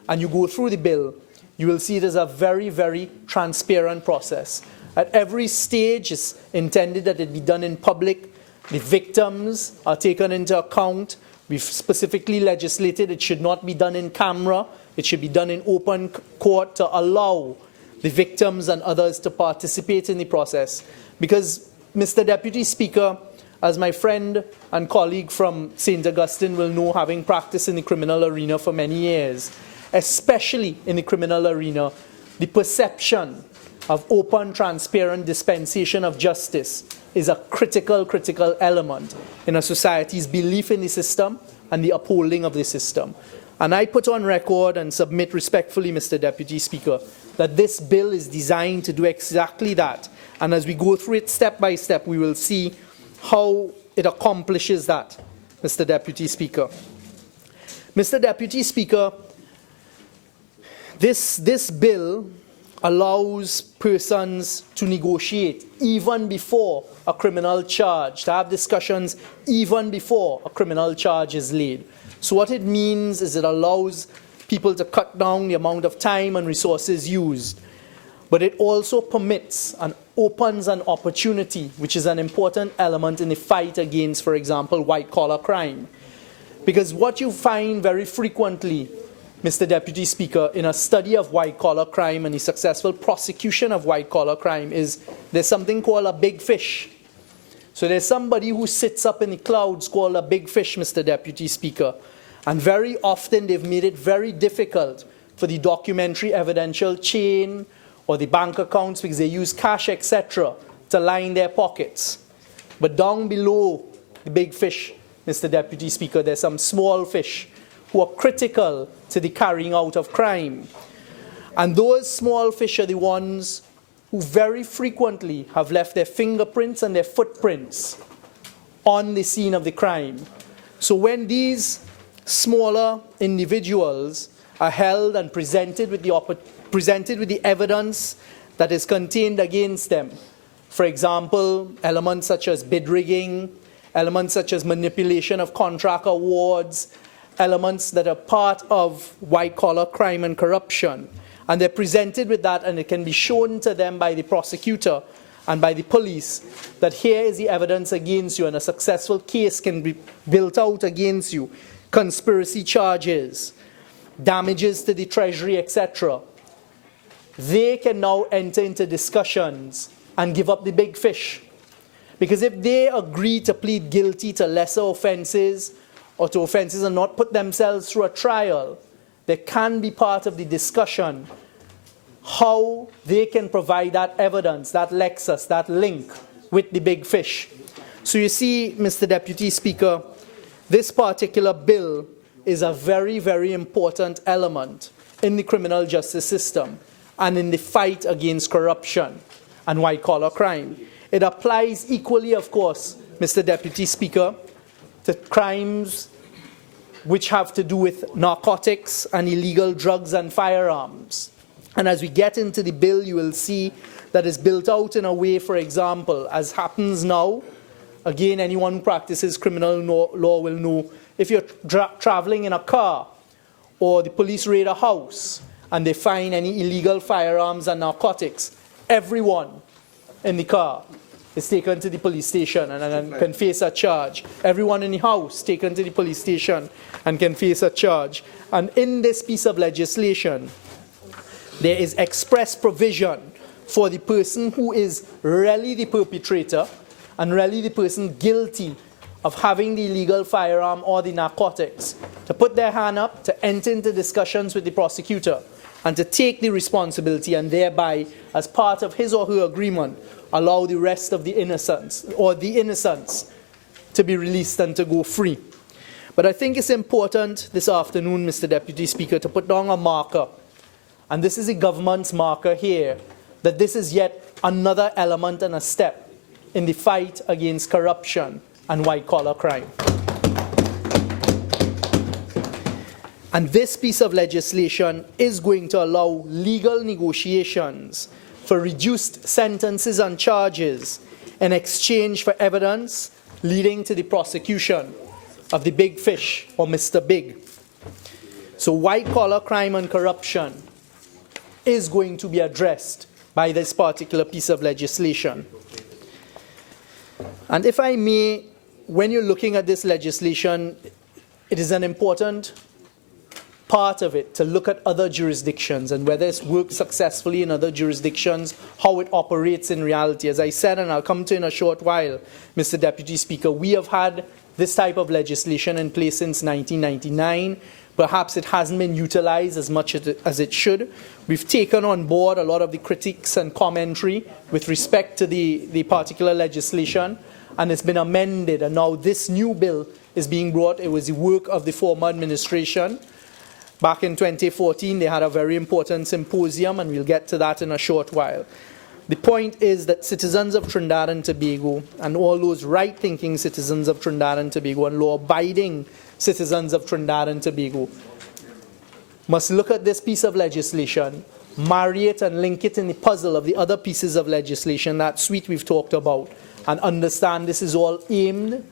and you go through the bill, you will see it as a very, very transparent process. At every stage, it's intended that it be done in public. The victims are taken into account. We've specifically legislated it should not be done in camera. It should be done in open court to allow the victims and others to participate in the process. Because, Mr. Deputy Speaker, as my friend and colleague from St. Augustine will know, having practiced in the criminal arena for many years, especially in the criminal arena, the perception of open, transparent dispensation of justice is a critical element in a society's belief in the system and the upholding of the system. And I put on record and submit respectfully, Mr. Deputy Speaker, that this bill is designed to do exactly that. And as we go through it step by step, we will see how it accomplishes that, Mr. Deputy Speaker. Mr. Deputy Speaker, this bill allows persons to negotiate even before a criminal charge, to have discussions even before a criminal charge is laid. So what it means is it allows people to cut down the amount of time and resources used. But it also permits and opens an opportunity, which is an important element in the fight against, for example, white-collar crime. Because what you find very frequently, Mr. Deputy Speaker, in a study of white-collar crime and the successful prosecution of white-collar crime is there's something called a big fish. So there's somebody who sits up in the clouds called a big fish, Mr. Deputy Speaker. And very often they've made it very difficult for the documentary evidential chain or the bank accounts, because they use cash, etc., to line their pockets. But down below the big fish, Mr. Deputy Speaker, there's some small fish who are critical to the carrying out of crime. And those small fish are the ones who very frequently have left their fingerprints and their footprints on the scene of the crime. So when these smaller individuals are held and presented with the evidence that is contained against them, for example, elements such as bid rigging, elements such as manipulation of contract awards, elements that are part of white-collar crime and corruption, and they're presented with that, and it can be shown to them by the prosecutor and by the police that here is the evidence against you, and a successful case can be built out against you, conspiracy charges, damages to the treasury, etc. They can now enter into discussions and give up the big fish. Because if they agree to plead guilty to lesser offenses or to offenses and not put themselves through a trial, they can be part of the discussion how they can provide that evidence, that nexus, that link with the big fish. So you see, Mr. Deputy Speaker, this particular bill is a very, very important element in the criminal justice system and in the fight against corruption and white-collar crime. It applies equally, of course, Mr. Deputy Speaker, to crimes which have to do with narcotics and illegal drugs and firearms. And as we get into the bill, you will see that it's built out in a way, for example, as happens now. Again, anyone who practices criminal law will know if you're traveling in a car or the police raid a house and they find any illegal firearms and narcotics, everyone in the car is taken to the police station and can face a charge. Everyone in the house taken to the police station and can face a charge. And in this piece of legislation, there is express provision for the person who is really the perpetrator and really the person guilty of having the illegal firearm or the narcotics to put their hand up, to enter into discussions with the prosecutor and to take the responsibility, and thereby, as part of his or her agreement, allow the rest of the innocents or the innocents to be released and to go free. But I think it's important this afternoon, Mr. Deputy Speaker, to put down a marker, and this is the government's marker here, that this is yet another element and a step in the fight against corruption and white-collar crime. And this piece of legislation is going to allow legal negotiations for reduced sentences and charges in exchange for evidence leading to the prosecution of the big fish, or Mr. Big. So white-collar crime and corruption is going to be addressed by this particular piece of legislation. And if I may, when you're looking at this legislation, it is an important part of it to look at other jurisdictions and whether it's worked successfully in other jurisdictions, how it operates in reality. As I said, and I'll come to in a short while, Mr. Deputy Speaker, we have had this type of legislation in place since 1999. Perhaps it hasn't been utilized as much as it should. We've taken on board a lot of the critiques and commentary with respect to the particular legislation, and it's been amended, and now this new bill is being brought. It was the work of the former administration. Back in 2014, they had a very important symposium, and we'll get to that in a short while. The point is that citizens of Trinidad and Tobago, and all those right-thinking citizens of Trinidad and Tobago, and law-abiding citizens of Trinidad and Tobago, must look at this piece of legislation, marry it and link it in the puzzle of the other pieces of legislation, that suite we've talked about, and understand this is all aimed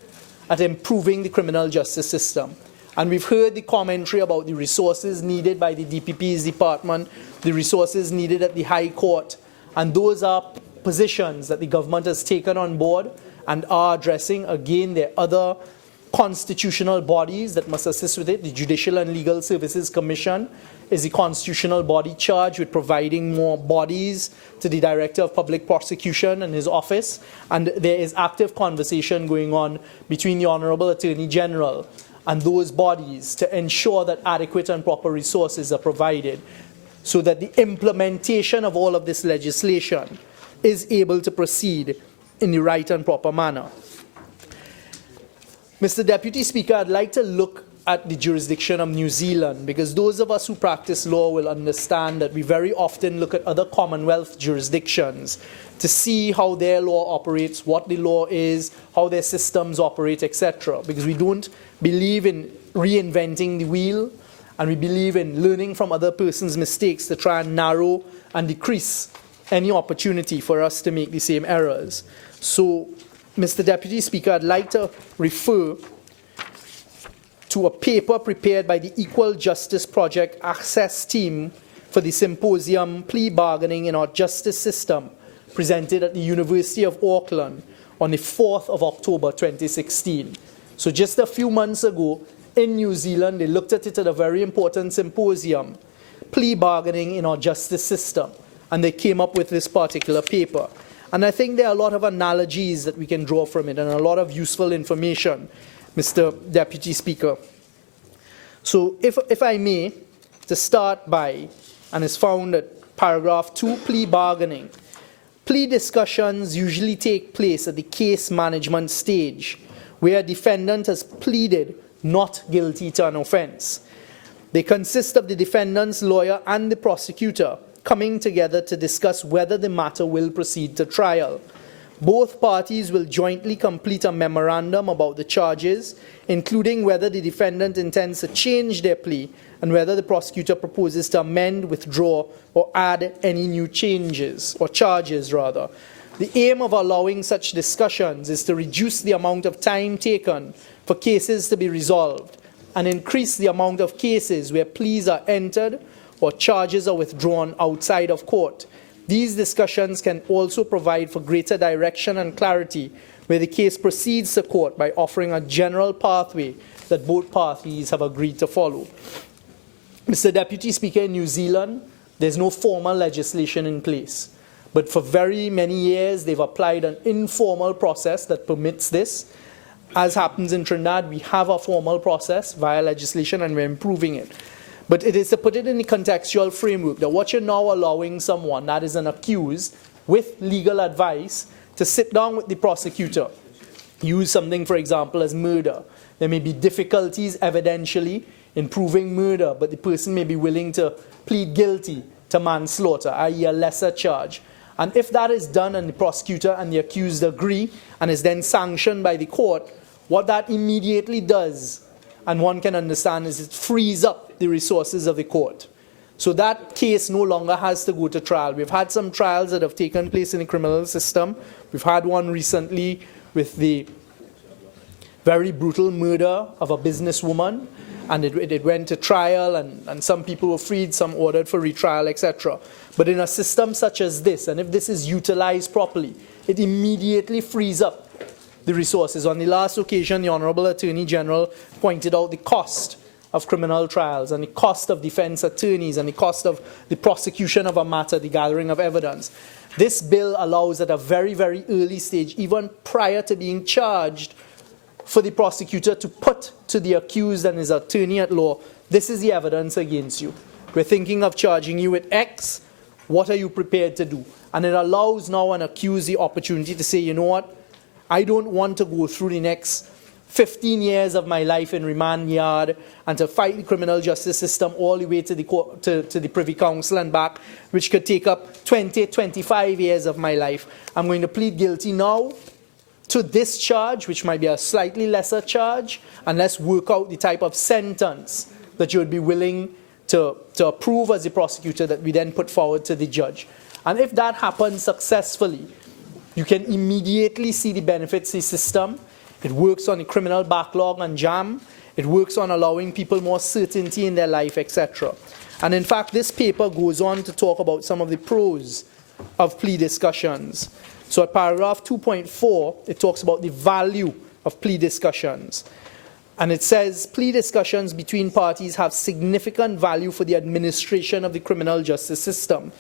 at improving the criminal justice system. And we've heard the commentary about the resources needed by the DPP's department, the resources needed at the High Court, and those are positions that the government has taken on board and are addressing. Again, there are other constitutional bodies that must assist with it. The Judicial and Legal Services Commission is the constitutional body charged with providing more bodies to the Director of Public Prosecution and his office. And there is active conversation going on between the Honorable Attorney General and those bodies to ensure that adequate and proper resources are provided so that the implementation of all of this legislation is able to proceed in the right and proper manner. Mr. Deputy Speaker, I'd like to look at the jurisdiction of New Zealand, because those of us who practice law will understand that we very often look at other Commonwealth jurisdictions to see how their law operates, what the law is, how their systems operate, etc. Because we don't believe in reinventing the wheel, and we believe in learning from other persons' mistakes to try and narrow and decrease any opportunity for us to make the same errors. So, Mr. Deputy Speaker, I'd like to refer to a paper prepared by the Equal Justice Project Access Team for the symposium Plea Bargaining in Our Justice System, presented at the University of Auckland on the 4th of October 2016. So just a few months ago, in New Zealand, they looked at it at a very important symposium, Plea Bargaining in Our Justice System, and they came up with this particular paper. And I think there are a lot of analogies that we can draw from it and a lot of useful information, Mr. Deputy Speaker. So if I may, to start by, and it's found at paragraph 2, plea bargaining. Plea discussions usually take place at the case management stage, where a defendant has pleaded not guilty to an offense. They consist of the defendant's lawyer and the prosecutor coming together to discuss whether the matter will proceed to trial. Both parties will jointly complete a memorandum about the charges, including whether the defendant intends to change their plea and whether the prosecutor proposes to amend, withdraw, or add any new changes, or charges rather. The aim of allowing such discussions is to reduce the amount of time taken for cases to be resolved and increase the amount of cases where pleas are entered or charges are withdrawn outside of court. These discussions can also provide for greater direction and clarity where the case proceeds to court by offering a general pathway that both parties have agreed to follow. Mr. Deputy Speaker, in New Zealand, there's no formal legislation in place. But for very many years, they've applied an informal process that permits this. As happens in Trinidad, we have a formal process via legislation and we're improving it. But it is to put it in the contextual framework that what you're now allowing someone that is an accused with legal advice to sit down with the prosecutor, use something, for example, as murder. There may be difficulties evidentially in proving murder, but the person may be willing to plead guilty to manslaughter, i.e. a lesser charge. And if that is done and the prosecutor and the accused agree and is then sanctioned by the court, what that immediately does, and one can understand, is it frees up the resources of the court. So that case no longer has to go to trial. We've had some trials that have taken place in the criminal system. We've had one recently with the very brutal murder of a businesswoman, and it went to trial, and some people were freed, some ordered for retrial, etc. But in a system such as this, and if this is utilized properly, it immediately frees up the resources. On the last occasion, the Honorable Attorney General pointed out the cost of criminal trials and the cost of defense attorneys and the cost of the prosecution of a matter, the gathering of evidence. This bill allows at a very, very early stage, even prior to being charged, for the prosecutor to put to the accused and his attorney at law, this is the evidence against you. We're thinking of charging you with X. What are you prepared to do? And it allows now an accused the opportunity to say, you know what, I don't want to go through the next 15 years of my life in remand yard and to fight the criminal justice system all the way to the court, to the Privy Council and back, which could take up 20, 25 years of my life. I'm going to plead guilty now to this charge, which might be a slightly lesser charge, and let's work out the type of sentence that you would be willing to approve as a prosecutor that we then put forward to the judge. And if that happens successfully, you can immediately see the benefits of the system. It works on the criminal backlog and jam. It works on allowing people more certainty in their life, etc. And in fact, this paper goes on to talk about some of the pros of plea discussions. So at paragraph 2.4, it talks about the value of plea discussions. And it says, plea discussions between parties have significant value for the administration of the criminal justice system.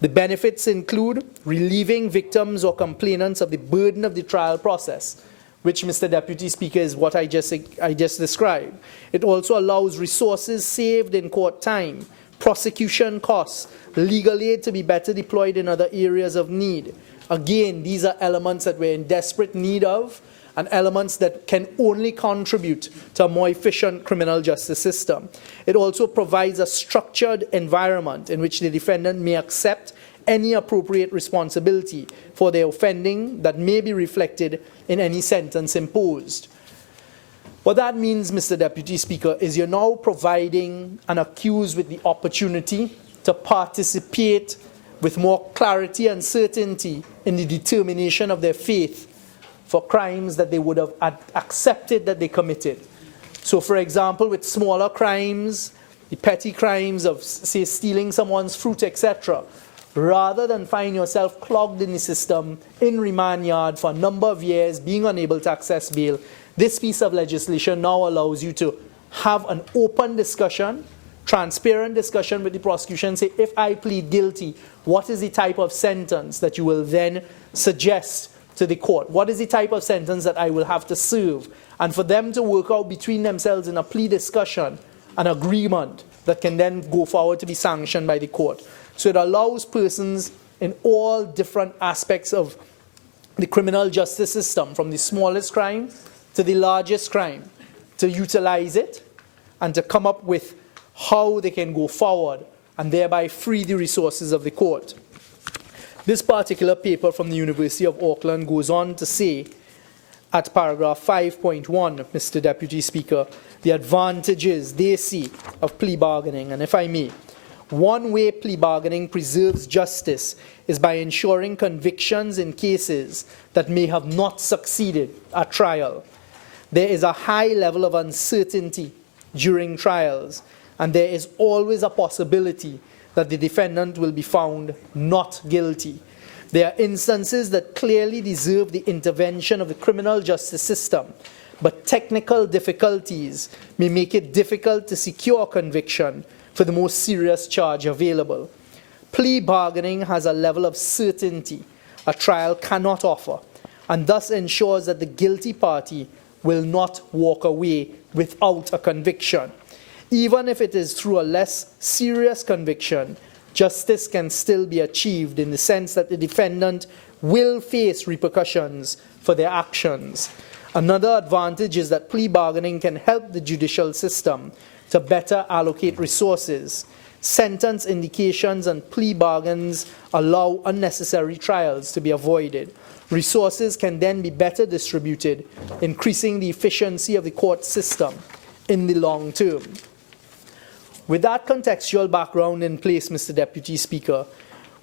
The benefits include relieving victims or complainants of the burden of the trial process, which, Mr. Deputy Speaker, is what I just described. It also allows resources saved in court time, prosecution costs, legal aid to be better deployed in other areas of need. Again, these are elements that we're in desperate need of and elements that can only contribute to a more efficient criminal justice system. It also provides a structured environment in which the defendant may accept any appropriate responsibility for their offending that may be reflected in any sentence imposed. What that means, Mr. Deputy Speaker, is you're now providing an accused with the opportunity to participate with more clarity and certainty in the determination of their faith for crimes that they would have accepted that they committed. So, for example, with smaller crimes, the petty crimes of, say, stealing someone's fruit, etc., rather than find yourself clogged in the system, in remand yard for a number of years, being unable to access bail, this piece of legislation now allows you to have an open discussion, transparent discussion with the prosecution, say, if I plead guilty, what is the type of sentence that you will then suggest to the court? What is the type of sentence that I will have to serve? And for them to work out between themselves in a plea discussion, an agreement that can then go forward to be sanctioned by the court. So it allows persons in all different aspects of the criminal justice system, from the smallest crime to the largest crime, to utilize it and to come up with how they can go forward and thereby free the resources of the court. This particular paper from the University of Auckland goes on to say, at paragraph 5.1, Mr. Deputy Speaker, the advantages they see of plea bargaining. And if I may, one way plea bargaining preserves justice is by ensuring convictions in cases that may have not succeeded at trial. There is a high level of uncertainty during trials, and there is always a possibility that the defendant will be found not guilty. There are instances that clearly deserve the intervention of the criminal justice system, but technical difficulties may make it difficult to secure conviction for the most serious charge available. Plea bargaining has a level of certainty a trial cannot offer, and thus ensures that the guilty party will not walk away without a conviction. Even if it is through a less serious conviction, justice can still be achieved in the sense that the defendant will face repercussions for their actions. Another advantage is that plea bargaining can help the judicial system to better allocate resources. Sentence indications and plea bargains allow unnecessary trials to be avoided. Resources can then be better distributed, increasing the efficiency of the court system in the long term. With that contextual background in place, Mr. Deputy Speaker,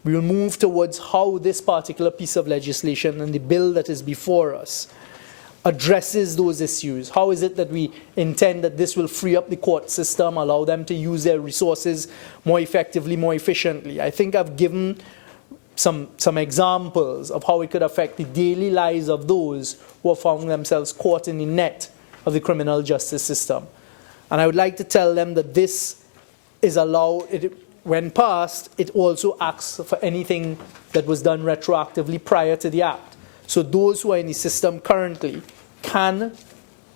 we will move towards how this particular piece of legislation and the bill that is before us addresses those issues. How is it that we intend that this will free up the court system, allow them to use their resources more effectively, more efficiently? I think I've given some examples of how it could affect the daily lives of those who have found themselves caught in the net of the criminal justice system. And I would like to tell them that this is allowed, when passed, it also acts for anything that was done retroactively prior to the act. So those who are in the system currently can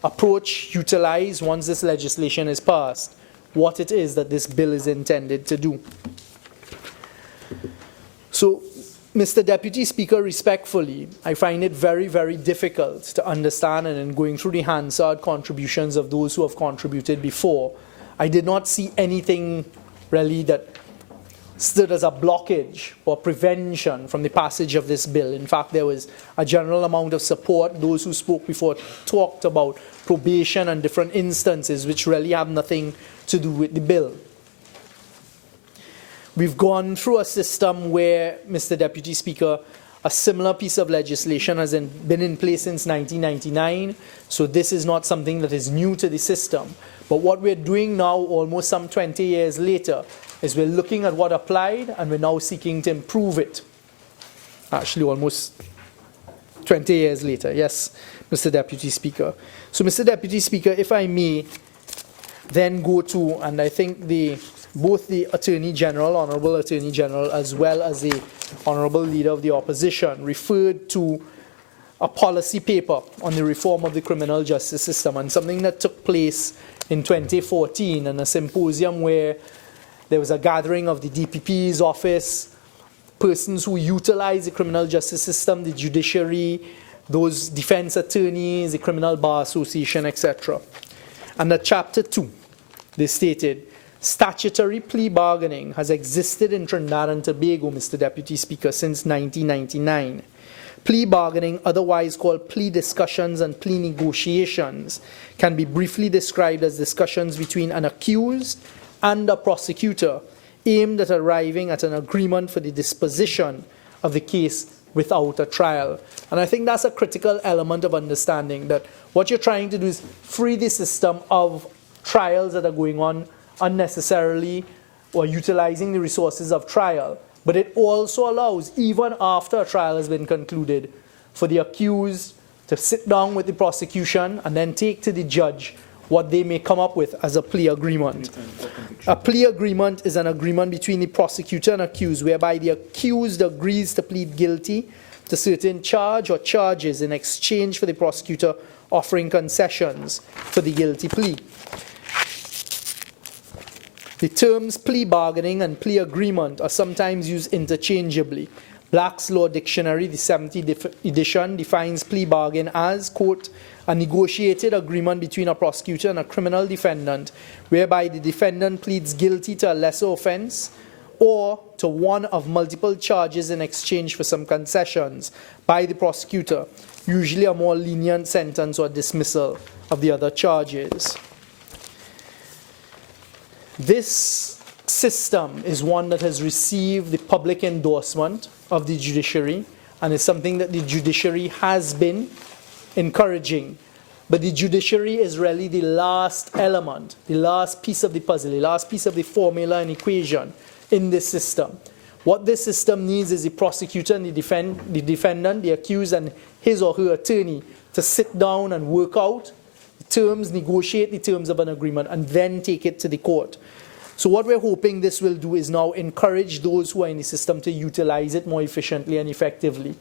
approach, utilize, once this legislation is passed, what it is that this bill is intended to do. So, Mr. Deputy Speaker, respectfully, I find it very, very difficult to understand, and in going through the Hansard contributions of those who have contributed before, I did not see anything really that stood as a blockage or prevention from the passage of this bill. In fact, there was a general amount of support. Those who spoke before talked about probation and different instances which really have nothing to do with the bill. We've gone through a system where, Mr. Deputy Speaker, a similar piece of legislation has been in place since 1999, so this is not something that is new to the system. But what we're doing now, almost some 20 years later, is we're looking at what applied and we're now seeking to improve it. Actually, almost 20 years later. Yes, Mr. Deputy Speaker. So, Mr. Deputy Speaker, if I may then go to, and I think both the Attorney General, Honorable Attorney General, as well as the Honorable Leader of the Opposition, referred to a policy paper on the reform of the criminal justice system, and something that took place in 2014, and a symposium where there was a gathering of the DPP's office, persons who utilize the criminal justice system, the judiciary, those defense attorneys, the Criminal Bar Association, etc. And at Chapter 2, they stated, statutory plea bargaining has existed in Trinidad and Tobago, Mr. Deputy Speaker, since 1999. Plea bargaining, otherwise called plea discussions and plea negotiations, can be briefly described as discussions between an accused and a prosecutor aimed at arriving at an agreement for the disposition of the case without a trial. And I think that's a critical element of understanding, that what you're trying to do is free the system of trials that are going on unnecessarily or utilizing the resources of trial. But it also allows, even after a trial has been concluded, for the accused to sit down with the prosecution and then take to the judge what they may come up with as a plea agreement. A plea agreement is an agreement between the prosecutor and accused, whereby the accused agrees to plead guilty to certain charge or charges in exchange for the prosecutor offering concessions for the guilty plea. The terms plea bargaining and plea agreement are sometimes used interchangeably. Black's Law Dictionary, the 70th edition, defines plea bargain as, quote, a negotiated agreement between a prosecutor and a criminal defendant, whereby the defendant pleads guilty to a lesser offense or to one of multiple charges in exchange for some concessions by the prosecutor, usually a more lenient sentence or dismissal of the other charges. This system is one that has received the public endorsement of the judiciary and is something that the judiciary has been encouraging. But the judiciary is really the last element, the last piece of the puzzle, the last piece of the formula and equation in this system. What this system needs is the prosecutor and the defendant, the accused and his or her attorney to sit down and work out the terms, negotiate the terms of an agreement, and then take it to the court. So what we're hoping this will do is now encourage those who are in the system to utilize it more efficiently and effectively,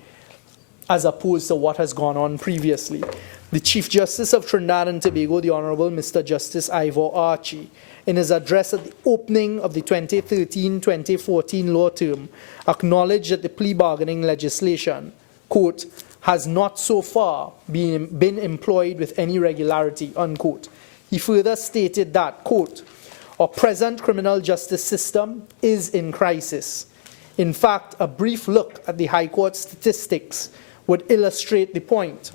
as opposed to what has gone on previously. The Chief Justice of Trinidad and Tobago, the Honorable Mr. Justice Ivor Archie, in his address at the opening of the 2013-2014 law term, acknowledged that the plea bargaining legislation, quote, has not so far been employed with any regularity, unquote. He further stated that, quote, our present criminal justice system is in crisis. In fact, a brief look at the High Court statistics would illustrate the point.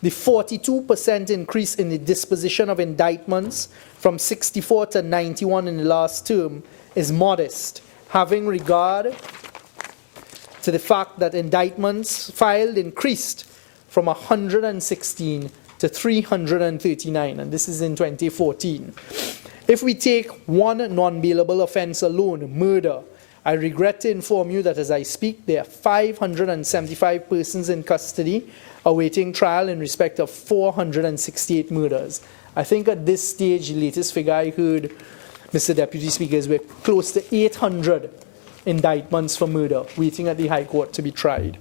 The 42% increase in the disposition of indictments from 64 to 91 in the last term is modest, having regard to the fact that indictments filed increased from 116 to 339, and this is in 2014. If we take one non-bailable offense alone, murder, I regret to inform you that as I speak, there are 575 persons in custody awaiting trial in respect of 468 murders. I think at this stage, the latest figure I heard, Mr. Deputy Speaker, is we're close to 800 indictments for murder waiting at the High Court to be tried.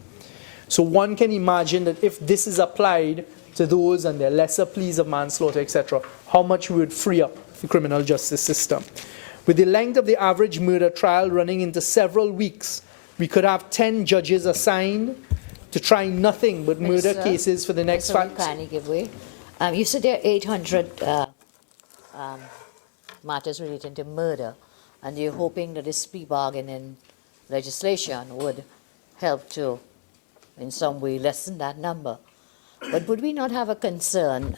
So one can imagine that if this is applied to those and their lesser pleas of manslaughter, etc., how much we would free up the criminal justice system. With the length of the average murder trial running into several weeks, we could have 10 judges assigned to try nothing but murder cases for the next 5 years. Kindly give way. You said there are 800 matters relating to murder, and you're hoping that this plea bargaining legislation would help to, in some way, lessen that number. But would we not have a concern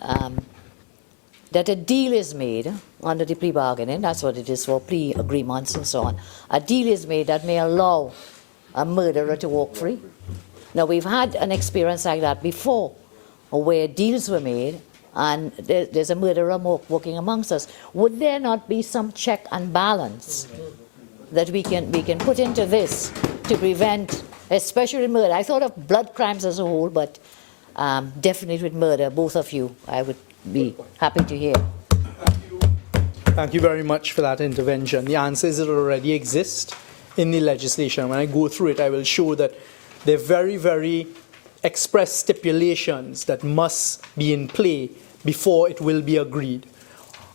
that a deal is made under the plea bargaining, that's what it is for, plea agreements and so on, a deal is made that may allow a murderer to walk free? Now, we've had an experience like that before, where deals were made and there's a murderer walking amongst us. Would there not be some check and balance that we can put into this to prevent, especially murder? I thought of blood crimes as a whole, but definitely with murder, both of you, I would be happy to hear. Thank you very much for that intervention. The answer is it already exists in the legislation. When I go through it, I will show that there are very, very express stipulations that must be in play before it will be agreed.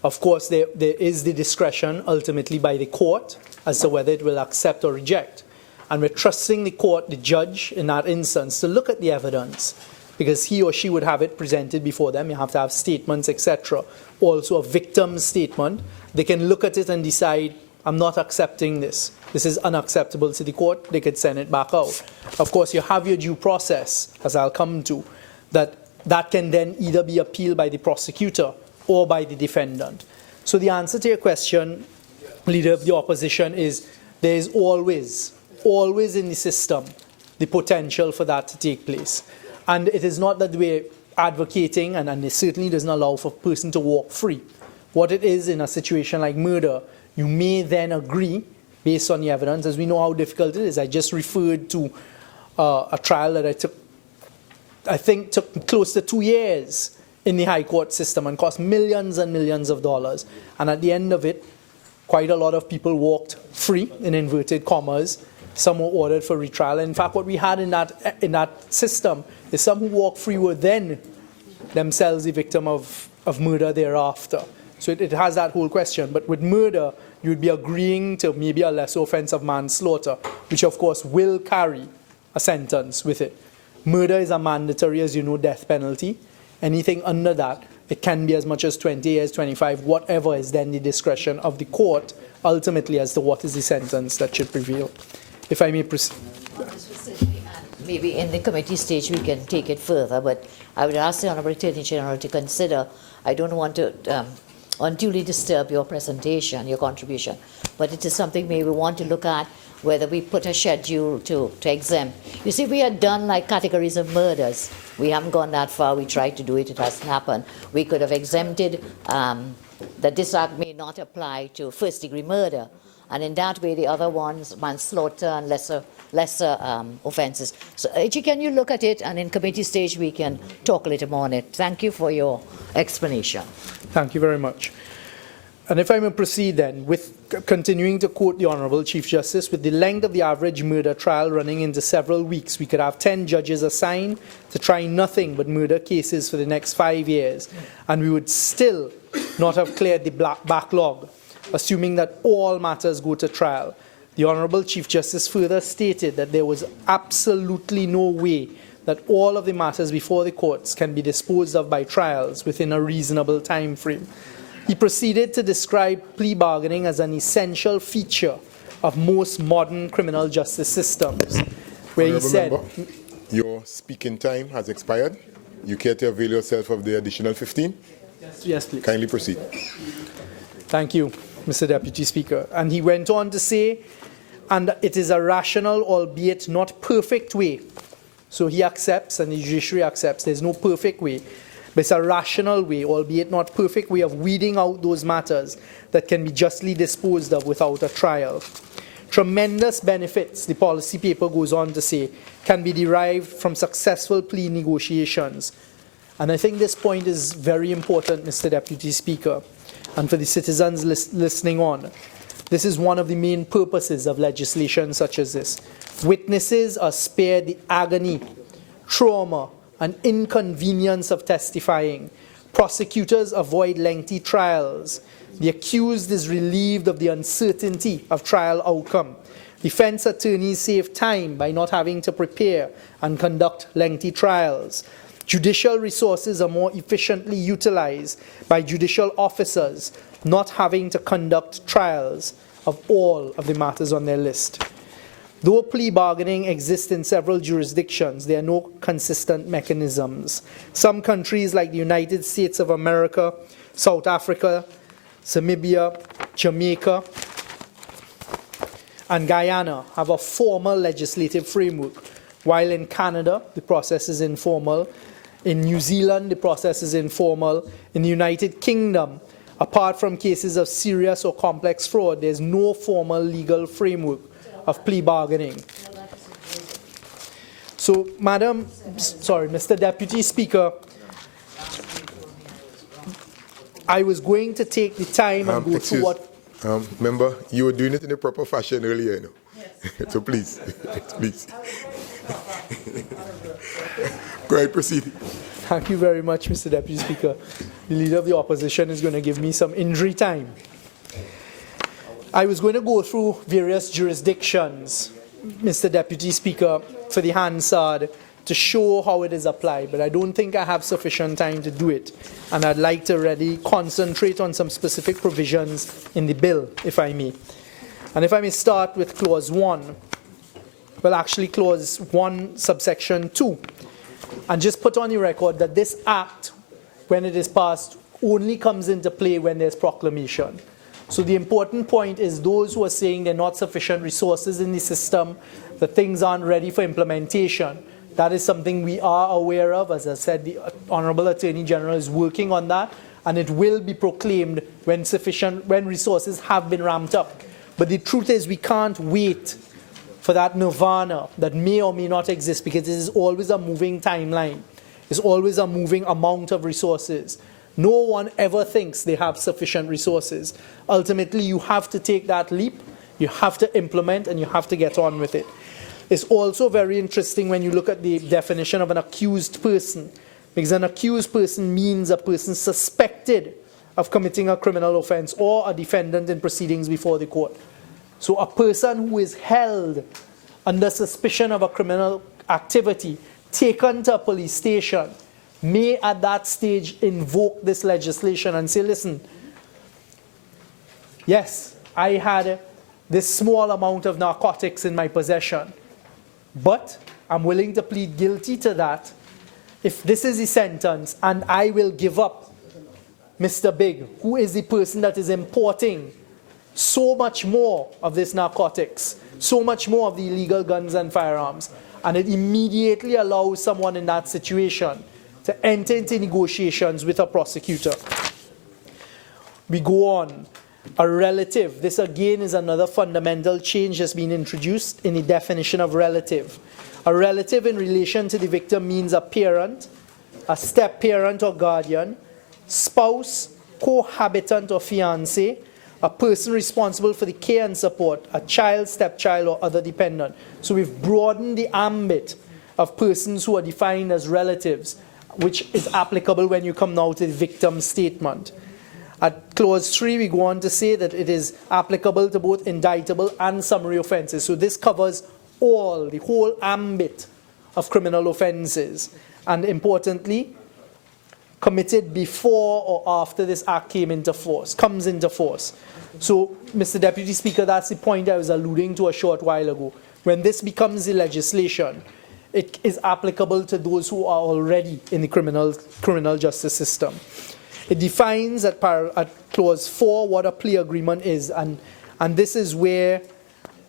Of course, there is the discretion ultimately by the court as to whether it will accept or reject. And we're trusting the court, the judge in that instance, to look at the evidence, because he or she would have it presented before them. You have to have statements, etc. Also a victim's statement. They can look at it and decide, I'm not accepting this. This is unacceptable to the court. They could send it back out. Of course, you have your due process, as I'll come to, that can then either be appealed by the prosecutor or by the defendant. So the answer to your question, Leader of the Opposition, is there is always in the system the potential for that to take place. And it is not that we're advocating, and it certainly doesn't allow for a person to walk free. What it is in a situation like murder, you may then agree, based on the evidence, as we know how difficult it is. I just referred to a trial that I think took close to 2 years in the High Court system and cost millions and millions of dollars. And at the end of it, quite a lot of people walked free, in inverted commas. Some were ordered for retrial. In fact, what we had in that system is some who walked free were then themselves the victim of murder thereafter. So it has that whole question. But with murder, you would be agreeing to maybe a lesser offense of manslaughter, which of course will carry a sentence with it. Murder is a mandatory, as you know, death penalty. Anything under that, it can be as much as 20 years, 25, whatever is then the discretion of the court, ultimately as to what is the sentence that should prevail. If I may proceed. Maybe in the committee stage we can take it further, but I would ask the Honourable Attorney General to consider, I don't want to unduly disturb your presentation, your contribution, but it is something maybe we want to look at, whether we put a schedule to exempt. You see, we had done like categories of murders. We haven't gone that far. We tried to do it. It hasn't happened. We could have exempted that this act may not apply to first-degree murder, and in that way the other ones, manslaughter and lesser offences. So, can you look at it, and in committee stage we can talk a little more on it. Thank you for your explanation. Thank you very much. And if I may proceed then, with continuing to quote the Honourable Chief Justice, with the length of the average murder trial running into several weeks, we could have 10 judges assigned to try nothing but murder cases for the next 5 years, and we would still not have cleared the backlog, assuming that all matters go to trial. The Honourable Chief Justice further stated that there was absolutely no way that all of the matters before the courts can be disposed of by trials within a reasonable time frame. He proceeded to describe plea bargaining as an essential feature of most modern criminal justice systems, where he said... Member, your speaking time has expired. You care to avail yourself of the additional 15? Yes, please. Kindly proceed. Thank you, Mr. Deputy Speaker. And he went on to say, and it is a rational, albeit not perfect way. So he accepts, and the judiciary accepts, there's no perfect way. But it's a rational way, albeit not perfect way, of weeding out those matters that can be justly disposed of without a trial. Tremendous benefits, the policy paper goes on to say, can be derived from successful plea negotiations. And I think this point is very important, Mr. Deputy Speaker, and for the citizens listening on. This is one of the main purposes of legislation such as this. Witnesses are spared the agony, trauma, and inconvenience of testifying. Prosecutors avoid lengthy trials. The accused is relieved of the uncertainty of trial outcome. Defense attorneys save time by not having to prepare and conduct lengthy trials. Judicial resources are more efficiently utilized by judicial officers not having to conduct trials of all of the matters on their list. Though plea bargaining exists in several jurisdictions, there are no consistent mechanisms. Some countries like the United States of America, South Africa, Namibia, Jamaica, and Guyana have a formal legislative framework, while in Canada, the process is informal. In New Zealand, the process is informal. In the United Kingdom, apart from cases of serious or complex fraud, there's no formal legal framework of plea bargaining. So, Mr. Deputy Speaker, I was going to take the time and go through what... Member, you were doing it in a proper fashion earlier, you know. Yes. So please, please. Go ahead, proceed. Thank you very much, Mr. Deputy Speaker. The Leader of the Opposition is going to give me some injury time. I was going to go through various jurisdictions, Mr. Deputy Speaker, for the Hansard to show how it is applied, but I don't think I have sufficient time to do it. And I'd like to really concentrate on some specific provisions in the bill, if I may. And if I may start with Clause 1, well, actually Clause 1, subsection 2, and just put on the record that this Act, when it is passed, only comes into play when there's proclamation. So the important point is those who are saying there are not sufficient resources in the system, that things aren't ready for implementation. That is something we are aware of. As I said, the Honorable Attorney General is working on that, and it will be proclaimed when resources have been ramped up. But the truth is we can't wait for that nirvana that may or may not exist, because it is always a moving timeline. It's always a moving amount of resources. No one ever thinks they have sufficient resources. Ultimately, you have to take that leap, you have to implement, and you have to get on with it. It's also very interesting when you look at the definition of an accused person, because an accused person means a person suspected of committing a criminal offense or a defendant in proceedings before the court. So a person who is held under suspicion of a criminal activity, taken to a police station, may at that stage invoke this legislation and say, listen, yes, I had this small amount of narcotics in my possession, but I'm willing to plead guilty to that if this is the sentence, and I will give up Mr. Big, who is the person that is importing so much more of this narcotics, so much more of the illegal guns and firearms. And it immediately allows someone in that situation to enter into negotiations with a prosecutor. We go on. A relative. This again is another fundamental change that's been introduced in the definition of relative. A relative in relation to the victim means a parent, a step-parent or guardian, spouse, cohabitant or fiancé, a person responsible for the care and support, a child, stepchild, or other dependent. So we've broadened the ambit of persons who are defined as relatives, which is applicable when you come now to the victim statement. At Clause 3, we go on to say that it is applicable to both indictable and summary offences. So this covers the whole ambit of criminal offences, and importantly, committed before or after this Act comes into force. So, Mr. Deputy Speaker, that's the point I was alluding to a short while ago. When this becomes the legislation, it is applicable to those who are already in the criminal justice system. It defines at Clause 4 what a plea agreement is, and this is where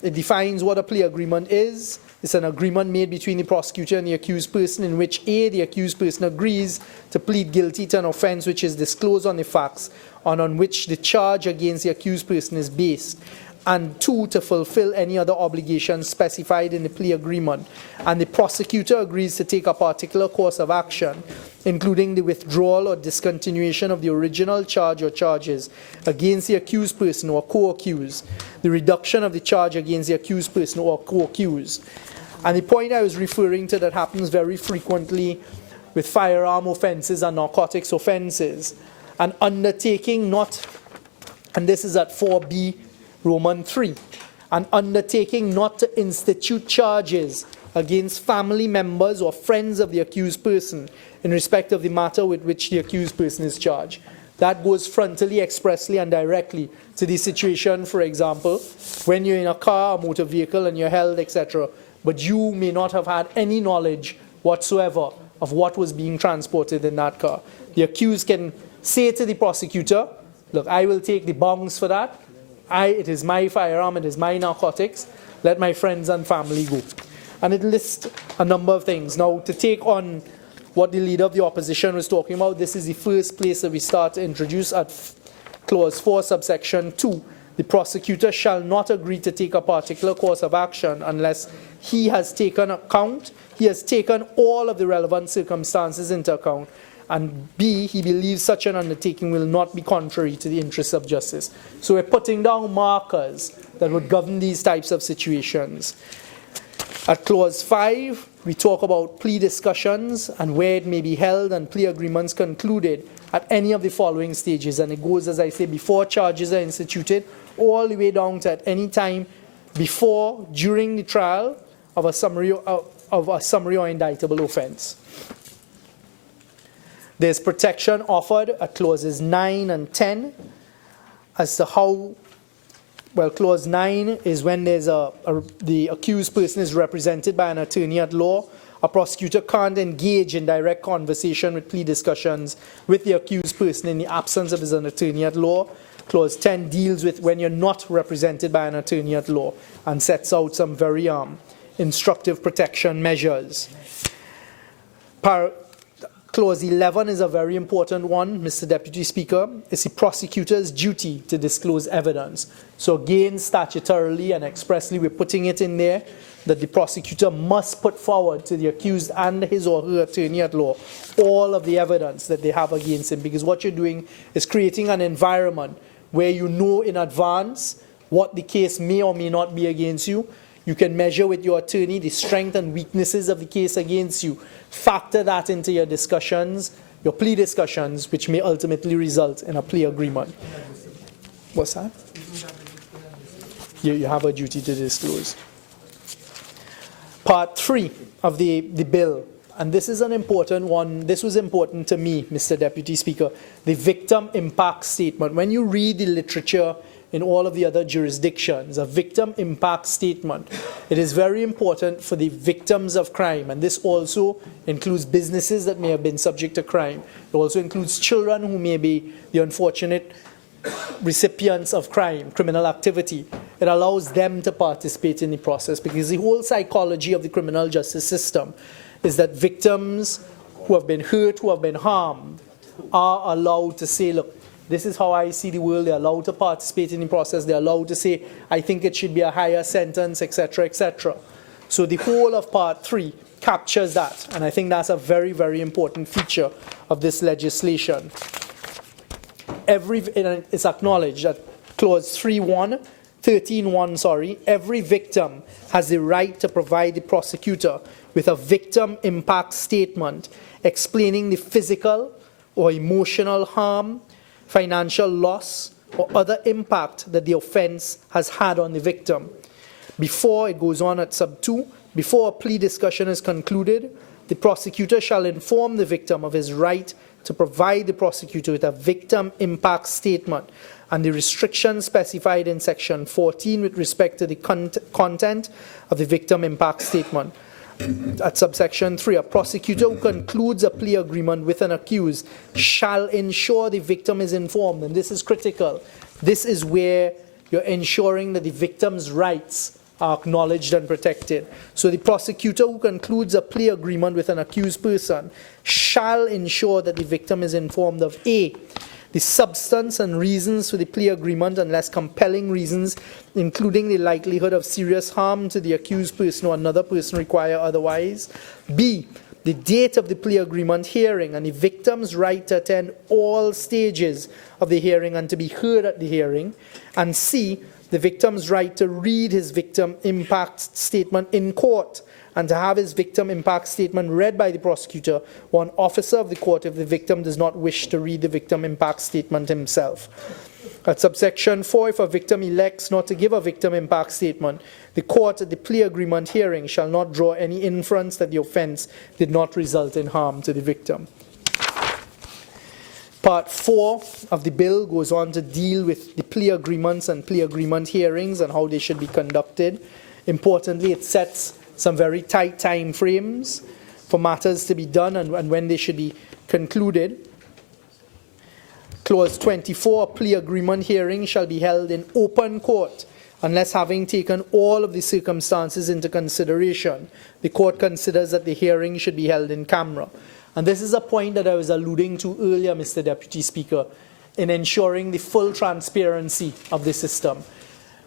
it defines what a plea agreement is. It's an agreement made between the prosecutor and the accused person in which A, the accused person agrees to plead guilty to an offense which is disclosed on the facts and on which the charge against the accused person is based, and 2, to fulfill any other obligations specified in the plea agreement, and the prosecutor agrees to take a particular course of action including the withdrawal or discontinuation of the original charge or charges against the accused person or co-accused, the reduction of the charge against the accused person or co-accused. And the point I was referring to that happens very frequently with firearm offenses and narcotics offenses, an undertaking not, and this is at 4B Roman 3, an undertaking not to institute charges against family members or friends of the accused person in respect of the matter with which the accused person is charged. That goes frontally, expressly, and directly to the situation, for example, when you're in a car, a motor vehicle, and you're held, etc., but you may not have had any knowledge whatsoever of what was being transported in that car. The accused can say to the prosecutor, look, I will take the bongs for that. It is my firearm, it is my narcotics. Let my friends and family go. And it lists a number of things. Now, to take on what the leader of the opposition was talking about, this is the first place that we start to introduce at clause 4, subsection 2. The prosecutor shall not agree to take a particular course of action unless he has taken all of the relevant circumstances into account, and B, he believes such an undertaking will not be contrary to the interests of justice. So we're putting down markers that would govern these types of situations. At clause 5, we talk about plea discussions and where it may be held and plea agreements concluded at any of the following stages. And it goes, as I say, before charges are instituted, all the way down to at any time before, during the trial of a summary or indictable offense. There's protection offered at clauses 9 and 10 as to how, well, clause 9 is when there's the accused person is represented by an attorney at law. A prosecutor can't engage in direct conversation with plea discussions with the accused person in the absence of his attorney at law. Clause 10 deals with when you're not represented by an attorney at law and sets out some very instructive protection measures. Clause 11 is a very important one, Mr. Deputy Speaker. It's the prosecutor's duty to disclose evidence. So again, statutorily and expressly, we're putting it in there that the prosecutor must put forward to the accused and his or her attorney at law all of the evidence that they have against him, because what you're doing is creating an environment where you know in advance what the case may or may not be against you. You can measure with your attorney the strength and weaknesses of the case against you. Factor that into your discussions, your plea discussions, which may ultimately result in a plea agreement. What's that? You have a duty to disclose. Part 3 of the bill, and this is an important one. This was important to me, Mr. Deputy Speaker. The victim impact statement. When you read the literature in all of the other jurisdictions, a victim impact statement, it is very important for the victims of crime, and this also includes businesses that may have been subject to crime. It also includes children who may be the unfortunate recipients of crime, criminal activity. It allows them to participate in the process, because the whole psychology of the criminal justice system is that victims who have been hurt, who have been harmed, are allowed to say, look, this is how I see the world. They're allowed to participate in the process. They're allowed to say, I think it should be a higher sentence, etc., etc. So the whole of Part 3 captures that, and I think that's a very, very important feature of this legislation. It's acknowledged that Clause 13.1, every victim has the right to provide the prosecutor with a victim impact statement explaining the physical or emotional harm, financial loss, or other impact that the offense has had on the victim. Before, it goes on at sub 2, before a plea discussion is concluded, the prosecutor shall inform the victim of his right to provide the prosecutor with a victim impact statement and the restrictions specified in section 14 with respect to the content of the victim impact statement. At subsection 3, a prosecutor who concludes a plea agreement with an accused shall ensure the victim is informed, and this is critical. This is where you're ensuring that the victim's rights are acknowledged and protected. So the prosecutor who concludes a plea agreement with an accused person shall ensure that the victim is informed of A, the substance and reasons for the plea agreement unless compelling reasons, including the likelihood of serious harm to the accused person or another person require otherwise. B, the date of the plea agreement hearing and the victim's right to attend all stages of the hearing and to be heard at the hearing, and C, the victim's right to read his victim impact statement in court and to have his victim impact statement read by the prosecutor or an officer of the court if the victim does not wish to read the victim impact statement himself. At subsection 4, if a victim elects not to give a victim impact statement, the court at the plea agreement hearing shall not draw any inference that the offence did not result in harm to the victim. Part 4 of the bill goes on to deal with the plea agreements and plea agreement hearings and how they should be conducted. Importantly, it sets some very tight time frames for matters to be done and when they should be concluded. Clause 24, a plea agreement hearing shall be held in open court unless, having taken all of the circumstances into consideration, the court considers that the hearing should be held in camera. And this is a point that I was alluding to earlier, Mr. Deputy Speaker, in ensuring the full transparency of the system.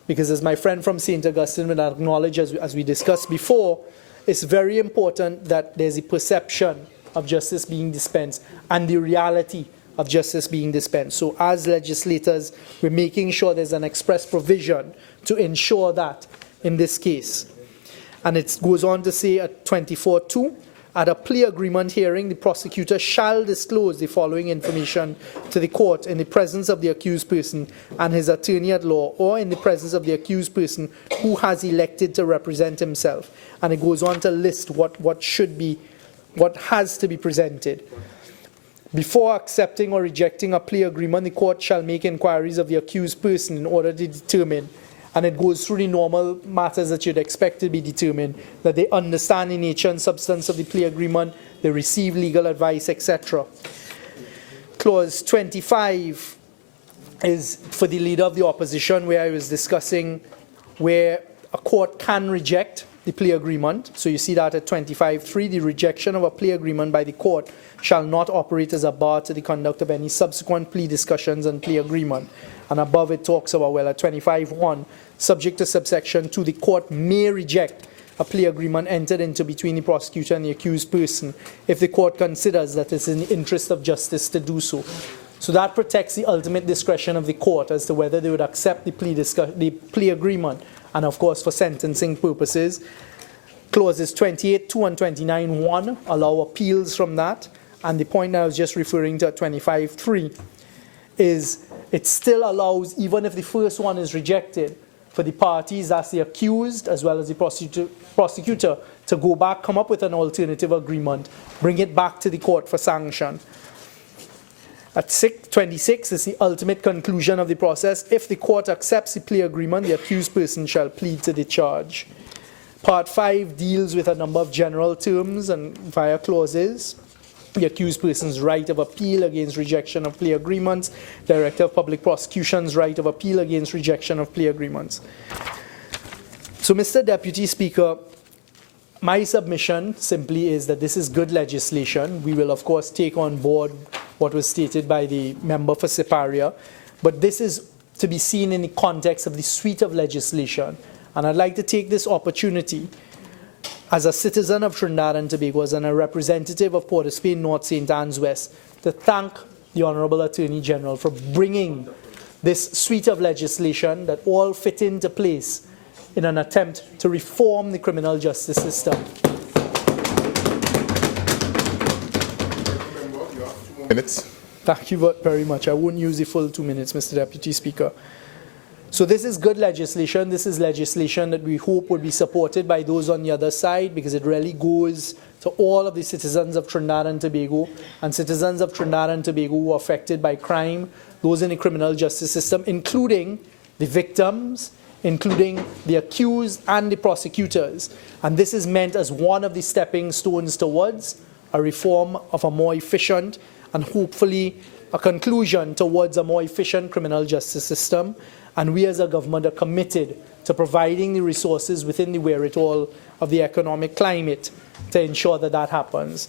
Because as my friend from St. Augustine would acknowledge, as we discussed before, it's very important that there's a perception of justice being dispensed and the reality of justice being dispensed. So as legislators, we're making sure there's an express provision to ensure that in this case. And it goes on to say at 24.2, at a plea agreement hearing, the prosecutor shall disclose the following information to the court in the presence of the accused person and his attorney at law, or in the presence of the accused person who has elected to represent himself. And it goes on to list what has to be presented. Before accepting or rejecting a plea agreement, the court shall make inquiries of the accused person in order to determine, and it goes through the normal matters that you'd expect to be determined, that they understand the nature and substance of the plea agreement, they receive legal advice, etc. Clause 25 is for the leader of the opposition, where I was discussing where a court can reject the plea agreement. So you see that at 25.3, the rejection of a plea agreement by the court shall not operate as a bar to the conduct of any subsequent plea discussions and plea agreement. And above it talks about, well, at 25.1, subject to subsection 2, the court may reject a plea agreement entered into between the prosecutor and the accused person if the court considers that it's in the interest of justice to do so. So that protects the ultimate discretion of the court as to whether they would accept the plea agreement, and of course for sentencing purposes. Clauses 28.2 and 29.1 allow appeals from that. And the point I was just referring to at 25.3 is it still allows, even if the first one is rejected, for the parties, that's the accused as well as the prosecutor, to go back, come up with an alternative agreement, bring it back to the court for sanction. At 26 is the ultimate conclusion of the process. If the court accepts the plea agreement, the accused person shall plead to the charge. Part 5 deals with a number of general terms and via clauses. The accused person's right of appeal against rejection of plea agreements, Director of Public Prosecution's right of appeal against rejection of plea agreements. So, Mr. Deputy Speaker, my submission simply is that this is good legislation. We will, of course, take on board what was stated by the member for Siparia, but this is to be seen in the context of the suite of legislation. And I'd like to take this opportunity as a citizen of Trinidad and Tobago, as a representative of Port of Spain, North St. Anne's West, to thank the Honourable Attorney General for bringing this suite of legislation that all fit into place in an attempt to reform the criminal justice system. Minutes. Thank you very much. I won't use the full 2 minutes, Mr. Deputy Speaker. So this is good legislation. This is legislation that we hope will be supported by those on the other side, because it really goes to all of the citizens of Trinidad and Tobago, and citizens of Trinidad and Tobago who are affected by crime, those in the criminal justice system, including the victims, including the accused and the prosecutors. And this is meant as one of the stepping stones towards a reform of a more efficient and hopefully a conclusion towards a more efficient criminal justice system. And we as a government are committed to providing the resources within the wherewithal of the economic climate to ensure that that happens.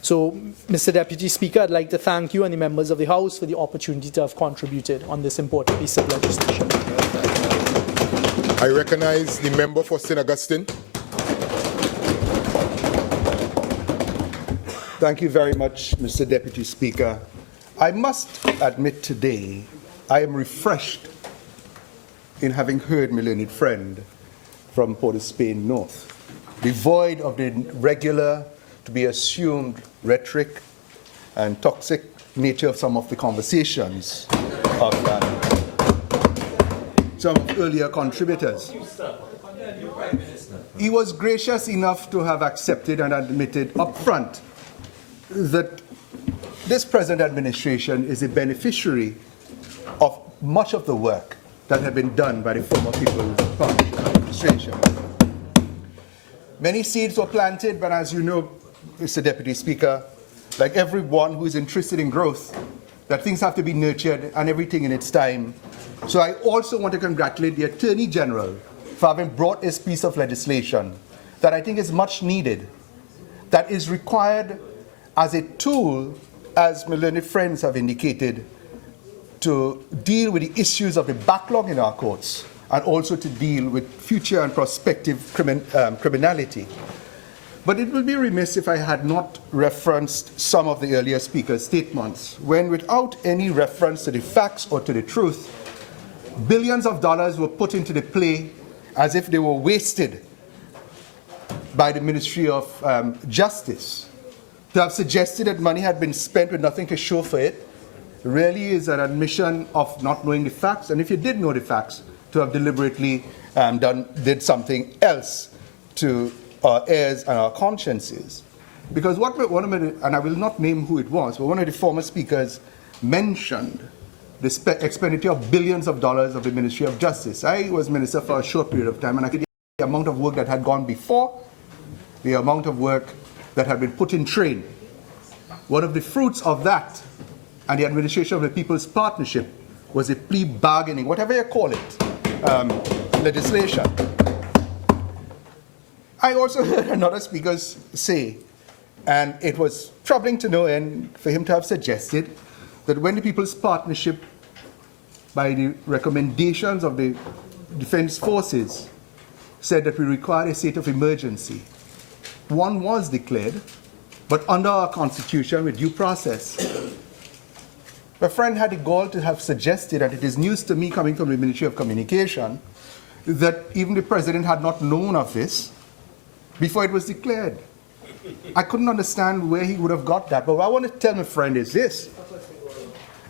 So, Mr. Deputy Speaker, I'd like to thank you and the members of the House for the opportunity to have contributed on this important piece of legislation. I recognize the member for St. Augustine. Thank you very much, Mr. Deputy Speaker. I must admit today I am refreshed in having heard my learned friend from Port of Spain North, devoid of the regular, to be assumed rhetoric and toxic nature of some of the conversations of some of earlier contributors. He was gracious enough to have accepted and admitted up front that this present administration is a beneficiary of much of the work that had been done by the former People's Partnership administration. Many seeds were planted, but as you know, Mr. Deputy Speaker, like everyone who is interested in growth, that things have to be nurtured and everything in its time. So I also want to congratulate the Attorney General for having brought this piece of legislation that I think is much needed, that is required as a tool, as my learned friends have indicated, to deal with the issues of the backlog in our courts and also to deal with future and prospective criminality. But it would be remiss if I had not referenced some of the earlier speakers' statements, when without any reference to the facts or to the truth, billions of dollars were put into the play as if they were wasted by the Ministry of Justice. To have suggested that money had been spent with nothing to show for it really is an admission of not knowing the facts, and if you did know the facts, to have deliberately did something else to our heirs and our consciences. Because what one of the, and I will not name who it was, but one of the former speakers mentioned the expenditure of billions of dollars of the Ministry of Justice. I was minister for a short period of time, and I could see the amount of work that had gone before, the amount of work that had been put in train. One of the fruits of that and the administration of the People's Partnership was a plea bargaining, whatever you call it, legislation. I also heard another speaker say, and it was troubling to know and for him to have suggested, that when the People's Partnership, by the recommendations of the Defense Forces, said that we required a state of emergency, one was declared, but under our Constitution with due process. My friend had the gall to have suggested, and it is news to me coming from the Ministry of Communication, that even the President had not known of this before it was declared. I couldn't understand where he would have got that, but what I want to tell my friend is this,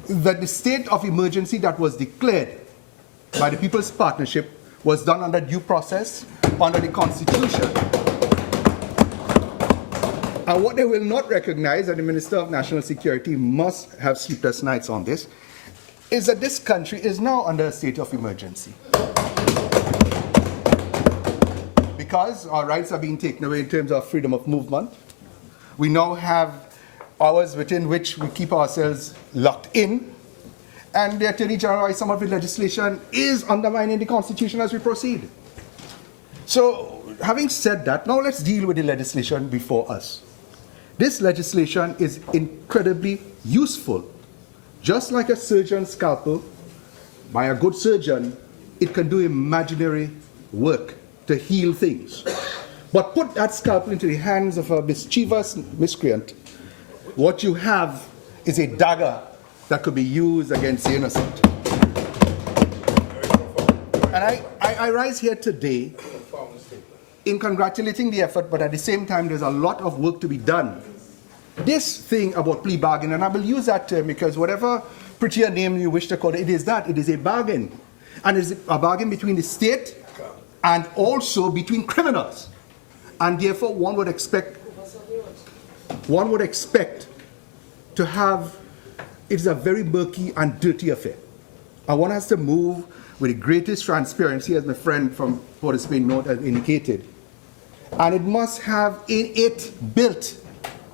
that the state of emergency that was declared by the People's Partnership was done under due process, under the Constitution. And what they will not recognize, and the Minister of National Security must have sleepless nights on this, is that this country is now under a state of emergency. Because our rights are being taken away in terms of freedom of movement. We now have hours within which we keep ourselves locked in. And the Attorney General, some of the legislation is undermining the Constitution as we proceed. So, having said that, now let's deal with the legislation before us. This legislation is incredibly useful. Just like a surgeon's scalpel, by a good surgeon, it can do imaginary work to heal things. But put that scalpel into the hands of a mischievous miscreant, what you have is a dagger that could be used against the innocent. And I rise here today in congratulating the effort, but at the same time, there's a lot of work to be done. This thing about plea bargain, and I will use that term because whatever prettier name you wish to call it, it is that. It is a bargain. And it's a bargain between the state and also between criminals. And therefore, one would expect to have, it is a very murky and dirty affair. And one has to move with the greatest transparency, as my friend from Port of Spain North has indicated. And it must have in it built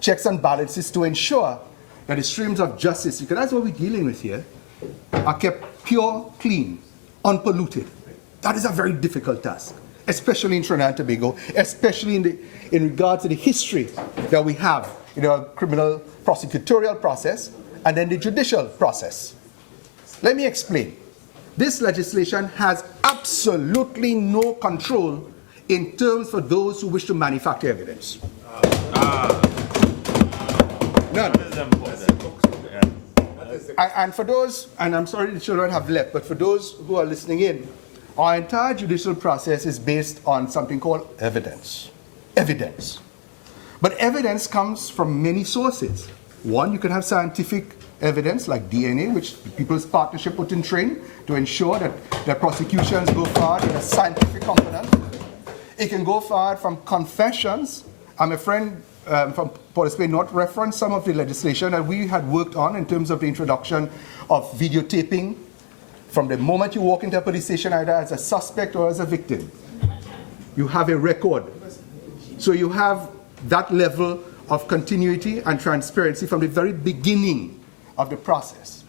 checks and balances to ensure that the streams of justice, because that's what we're dealing with here, are kept pure, clean, unpolluted. That is a very difficult task, especially in Trinidad and Tobago, especially in regard to the history that we have in our criminal prosecutorial process and then the judicial process. Let me explain. This legislation has absolutely no control in terms for those who wish to manufacture evidence. None. And for those, and I'm sorry the children have left, but for those who are listening in, our entire judicial process is based on something called evidence. Evidence. But evidence comes from many sources. One, you can have scientific evidence like DNA, which the People's Partnership put in train to ensure that the prosecutions go forward with a scientific component. It can go forward from confessions. I'm a friend from Port of Spain not referenced some of the legislation that we had worked on in terms of the introduction of videotaping from the moment you walk into a police station, either as a suspect or as a victim. You have a record. So you have that level of continuity and transparency from the very beginning of the process.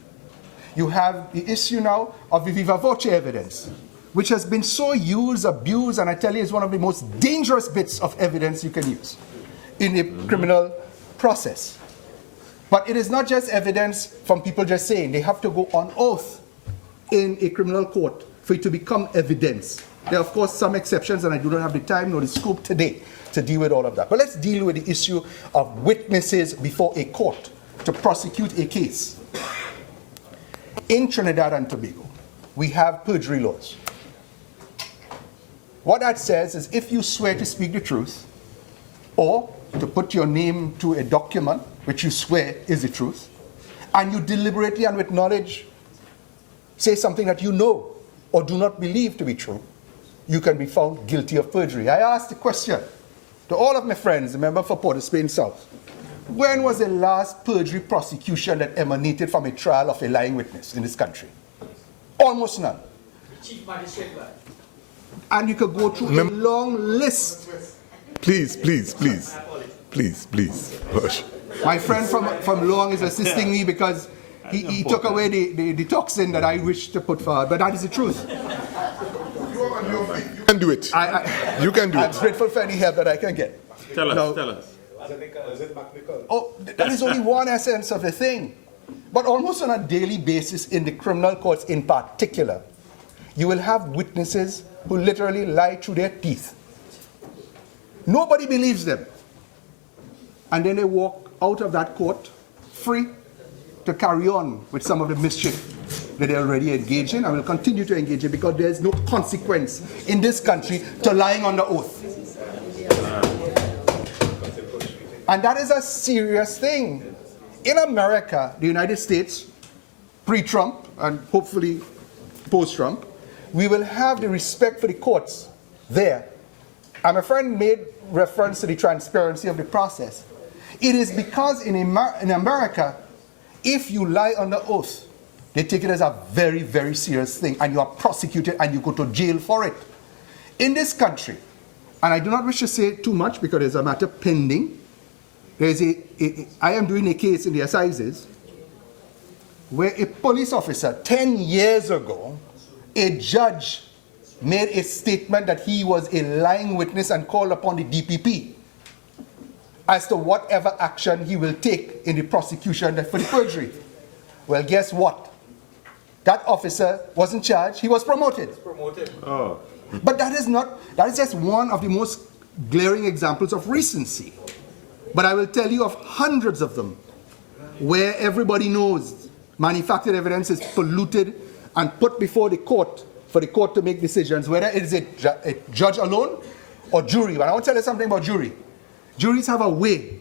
You have the issue now of the viva voce evidence, which has been so used, abused, and I tell you, is one of the most dangerous bits of evidence you can use in a criminal process. But it is not just evidence from people just saying. They have to go on oath in a criminal court for it to become evidence. There are, of course, some exceptions, and I do not have the time nor the scope today to deal with all of that. But let's deal with the issue of witnesses before a court to prosecute a case. In Trinidad and Tobago, we have perjury laws. What that says is if you swear to speak the truth, or to put your name to a document which you swear is the truth, and you deliberately and with knowledge say something that you know or do not believe to be true, you can be found guilty of perjury. I asked the question to all of my friends, the member for Port of Spain South, when was the last perjury prosecution that emanated from a trial of a lying witness in this country? Almost none. And you could go through a long list. Please. Hush. My friend from Long is assisting me because he took away the toxin that I wish to put forward, but that is the truth. You can do it. You can do it. I'm grateful for any help that I can get. Tell us. Oh, that is only one essence of the thing. But almost on a daily basis in the criminal courts in particular, you will have witnesses who literally lie through their teeth. Nobody believes them. And then they walk out of that court free to carry on with some of the mischief that they already engaged in and will continue to engage in, because there's no consequence in this country to lying under oath. And that is a serious thing. In America, the United States, pre-Trump and hopefully post-Trump, we will have the respect for the courts there. And my friend made reference to the transparency of the process. It is because in America, if you lie under oath, they take it as a very, very serious thing, and you are prosecuted and you go to jail for it. In this country, and I do not wish to say too much because there's a matter pending, I am doing a case in the assizes where a police officer 10 years ago, a judge made a statement that he was a lying witness and called upon the DPP as to whatever action he will take in the prosecution for the perjury. Well, guess what? That officer wasn't charged, he was promoted. Oh. But that is just one of the most glaring examples of recency. But I will tell you of hundreds of them where everybody knows manufactured evidence is polluted and put before the court for the court to make decisions, whether it is a judge alone or jury. But I want to tell you something about jury. Juries have a way,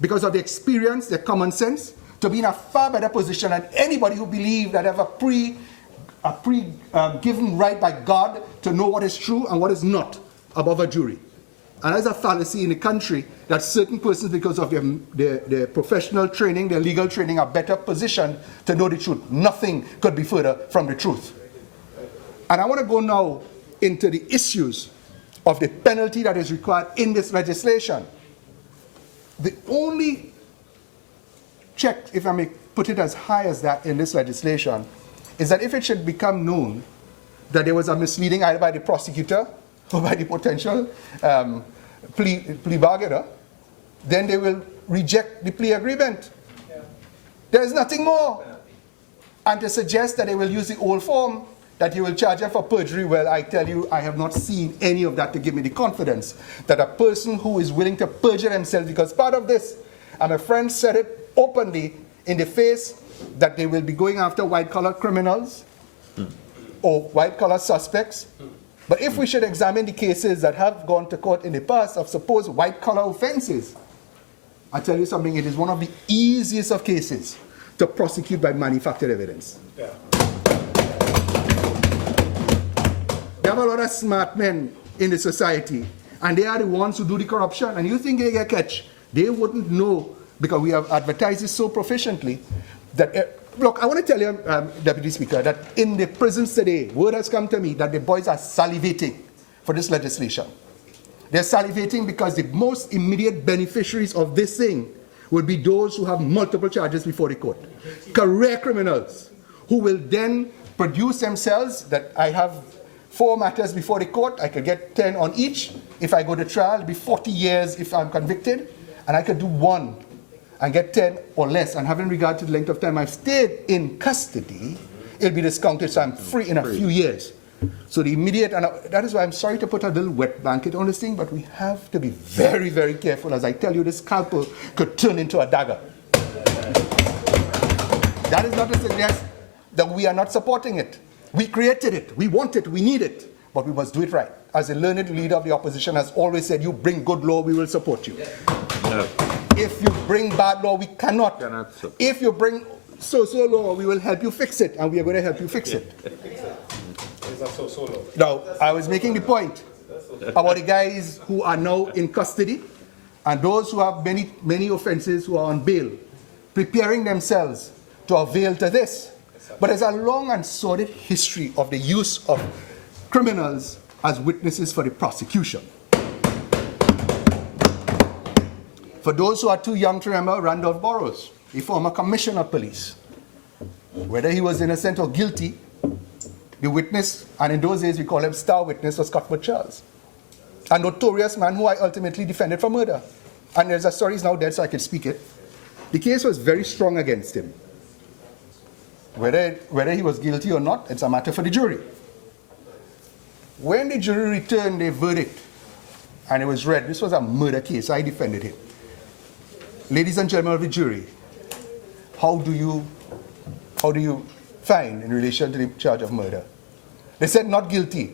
because of the experience, their common sense, to be in a far better position than anybody who believes that they have a given right by God to know what is true and what is not above a jury. And there's a fallacy in the country that certain persons, because of their professional training, their legal training, are better positioned to know the truth. Nothing could be further from the truth. And I want to go now into the issues of the penalty that is required in this legislation. The only check, if I may put it as high as that in this legislation, is that if it should become known that there was a misleading either by the prosecutor or by the potential plea bargainer, then they will reject the plea agreement. There is nothing more. And to suggest that they will use the old form, that you will charge them for perjury, well, I tell you, I have not seen any of that to give me the confidence that a person who is willing to perjure themselves, because part of this, and a friend said it openly in the face that they will be going after white-collar criminals or white-collar suspects. But if we should examine the cases that have gone to court in the past of supposed white-collar offenses, I tell you something, it is one of the easiest of cases to prosecute by manufactured evidence. Yeah. There are a lot of smart men in the society, and they are the ones who do the corruption, and you think they get catch, they wouldn't know, because we have advertised it so proficiently that, look, I want to tell you, Deputy Speaker, that in the prisons today, word has come to me that the boys are salivating for this legislation. They're salivating because the most immediate beneficiaries of this thing would be those who have multiple charges before the court. Career criminals who will then produce themselves that I have 4 matters before the court, I could get 10 on each. If I go to trial, it'll be 40 years if I'm convicted, and I could do 1 and get 10 or less, and having regard to the length of time I've stayed in custody, it'll be discounted, so I'm free in a few years. So the immediate, and that is why I'm sorry to put a little wet blanket on this thing, but we have to be very, very careful. As I tell you, this scalpel could turn into a dagger. That is not to suggest that we are not supporting it. We created it, we want it, we need it, but we must do it right. As a learned leader of the opposition has always said, you bring good law, we will support you. No. If you bring bad law, we cannot. If you bring so-so law, we will help you fix it, and we are going to help you fix it. Now, I was making the point about the guys who are now in custody and those who have many offenses who are on bail, preparing themselves to avail to this. But there's a long and sordid history of the use of criminals as witnesses for the prosecution. For those who are too young to remember, Randolph Burrows, a former commissioner of police, whether he was innocent or guilty, the witness, and in those days we call him star witness, was Cuthbert Charles, a notorious man who I ultimately defended for murder. And there's a story, he's now dead, so I can speak it. The case was very strong against him. Whether he was guilty or not, it's a matter for the jury. When the jury returned their verdict, and it was read, this was a murder case, I defended him. Ladies and gentlemen of the jury, how do you find in relation to the charge of murder? They said not guilty.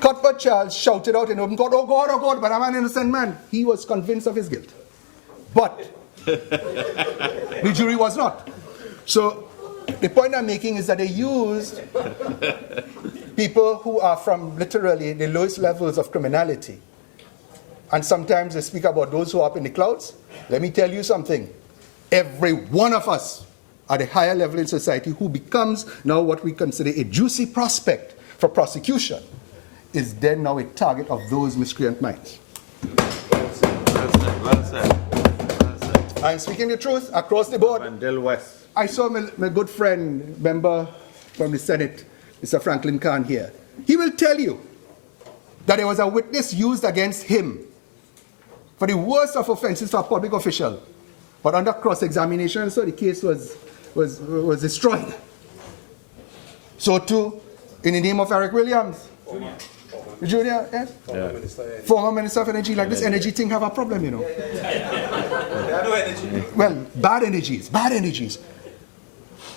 Cuthbert Charles shouted out in open court, oh God, but I'm an innocent man. He was convinced of his guilt. But the jury was not. So the point I'm making is that they used people who are from literally the lowest levels of criminality. And sometimes they speak about those who are up in the clouds. Let me tell you something. Every one of us at a higher level in society who becomes now what we consider a juicy prospect for prosecution is then now a target of those miscreant minds. Well said. I'm speaking the truth across the board. Mandel West. I saw my good friend, member from the Senate, Mr. Franklin Khan here. He will tell you that there was a witness used against him for the worst of offenses for a public official. But under cross-examination, so the case was destroyed. So too, in the name of Eric Williams, Junior, yes? Former Minister of Energy, like this energy thing have a problem, you know. No energy. Well, bad energies.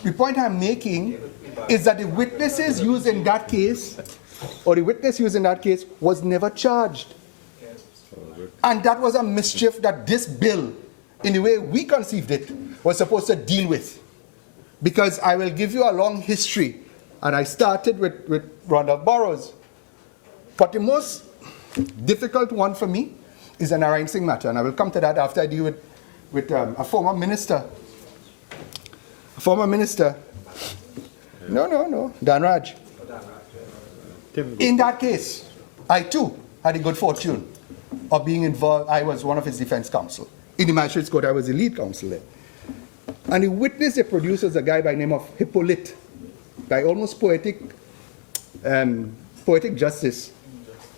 The point I'm making is that the witnesses used in that case, or the witness used in that case, was never charged. And that was a mischief that this bill, in the way we conceived it, was supposed to deal with. Because I will give you a long history, and I started with Randolph Burrows. But the most difficult one for me is the Narayan Singh matter, and I will come to that after I deal with a former minister. No, Dan Raj. In that case, I too had the good fortune of being involved. I was one of his defense counsel. In the magistrate's court, I was the lead counsel there. And the witness they produced was a guy by the name of Hippolyte, by almost poetic justice.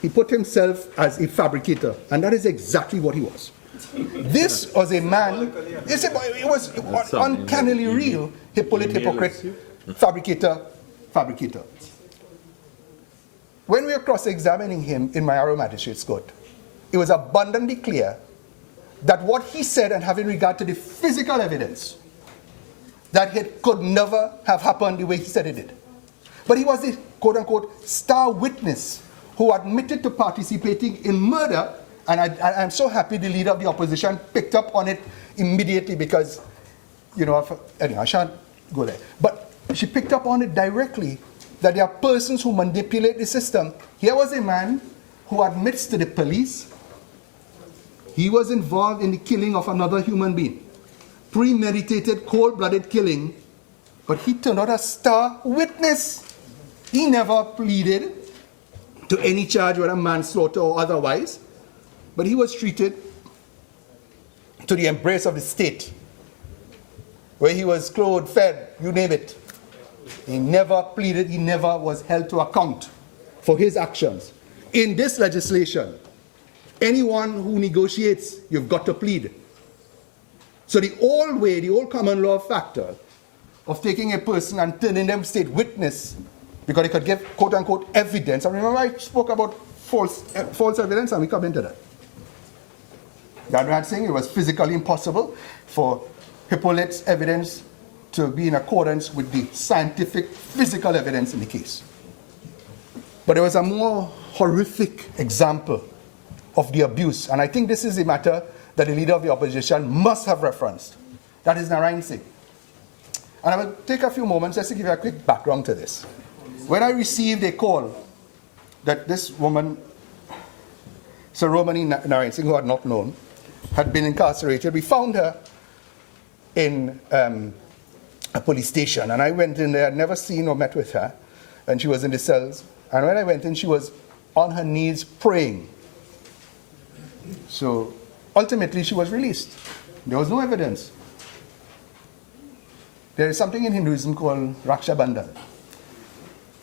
He put himself as a fabricator, and that is exactly what he was. This was a man, it was uncannily real, Hippolyte, hypocrite, fabricator. When we were cross-examining him in my Arrow Magistrate's Court, it was abundantly clear that what he said, and having regard to the physical evidence, that it could never have happened the way he said it did. But he was the quote-unquote star witness who admitted to participating in murder, and I'm so happy the leader of the opposition picked up on it immediately because, anyway, I shan't go there. But she picked up on it directly, that there are persons who manipulate the system. Here was a man who admits to the police he was involved in the killing of another human being. Premeditated, cold-blooded killing, but he turned out a star witness. He never pleaded to any charge, whether manslaughter or otherwise, but he was treated to the embrace of the state, where he was clothed, fed, you name it. He never pleaded, he never was held to account for his actions. In this legislation, anyone who negotiates, you've got to plead. So the old common law factor of taking a person and turning them state witness because they could give quote-unquote evidence. And remember I spoke about false evidence, and we come into that. That was saying it was physically impossible for Hippolyte's evidence to be in accordance with the scientific physical evidence in the case. But there was a more horrific example of the abuse, and I think this is a matter that the leader of the opposition must have referenced. That is Narayan Singh. And I will take a few moments just to give you a quick background to this. When I received a call that this woman, Saromani Narayan Singh, who I had not known, had been incarcerated, we found her in a police station, and I went in there. I'd never seen or met with her, and she was in the cells. And when I went in, she was on her knees praying. So ultimately, she was released. There was no evidence. There is something in Hinduism called Raksha Bandhan.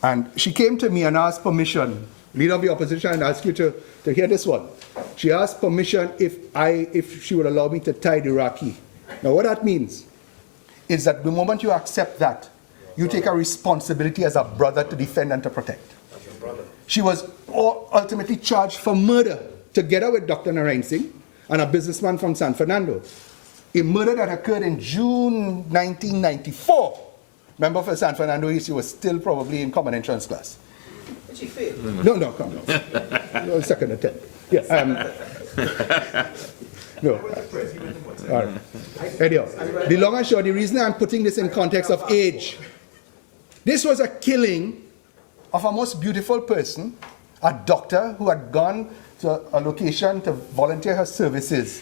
And she came to me and asked permission, leader of the opposition, and asked you to hear this one. She asked permission if she would allow me to tie the Rakhi. Now what that means is that the moment you accept that, you take a responsibility as a brother to defend and to protect. She was ultimately charged for murder together with Dr. Narayan Singh and a businessman from San Fernando. A murder that occurred in June 1994. Remember, for San Fernando, she was still probably in common entrance class. Did she fail? No, come on. No, second attempt. Yeah. No. All right. Anyhow, the long and short, the reason I'm putting this in context of age, this was a killing of a most beautiful person, a doctor who had gone to a location to volunteer her services.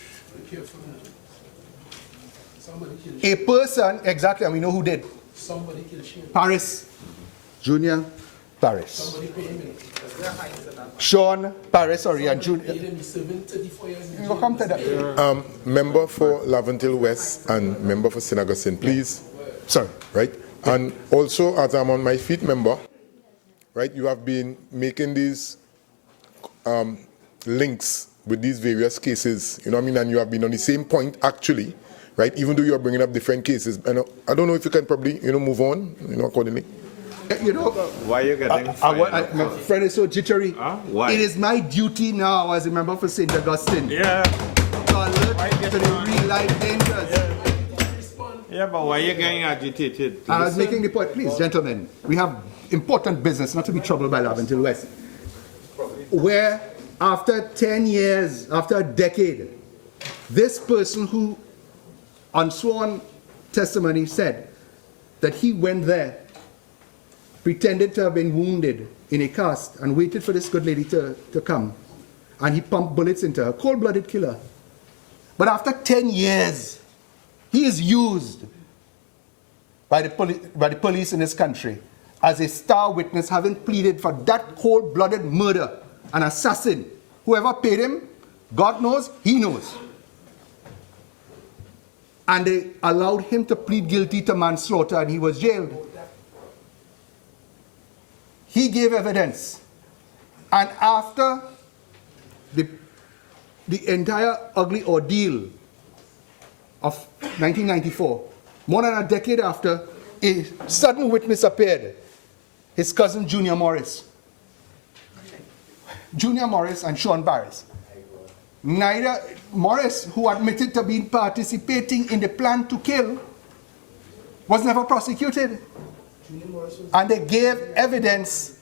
A person, exactly, and we know who did. Somebody killed Shane. Paris, Junior Paris. Somebody paid him. Sean Paris, sorry, and Junior. He's serving 34 years. We'll come to that. Member for Laventille West and member for St. Augustine, please. Sorry. Right? And also, as I'm on my feet, member, right, you have been making these links with these various cases, you know what I mean, and you have been on the same point, actually, right, even though you're bringing up different cases. And I don't know if you can probably, move on, accordingly. Why are you getting my friend is so jittery. Why? It is my duty now as a member for St. Augustine to alert to the real life dangers. Yeah, but why are you getting agitated? I was making the point, please, gentlemen, we have important business, not to be troubled by Laventille West, where after 10 years, after a decade, this person who on sworn testimony said that he went there, pretended to have been wounded in a cast, and waited for this good lady to come. And he pumped bullets into her, cold-blooded killer. But after 10 years, he is used by the police in this country as a star witness, having pleaded for that cold-blooded murder, an assassin. Whoever paid him, God knows, he knows. And they allowed him to plead guilty to manslaughter, and he was jailed. He gave evidence. And after the entire ugly ordeal of 1994, more than a decade after, a sudden witness appeared, his cousin Junior Morris. Junior Morris and Sean Barris. neither Morris, who admitted to being participating in the plan to kill, was never prosecuted. And they gave evidence.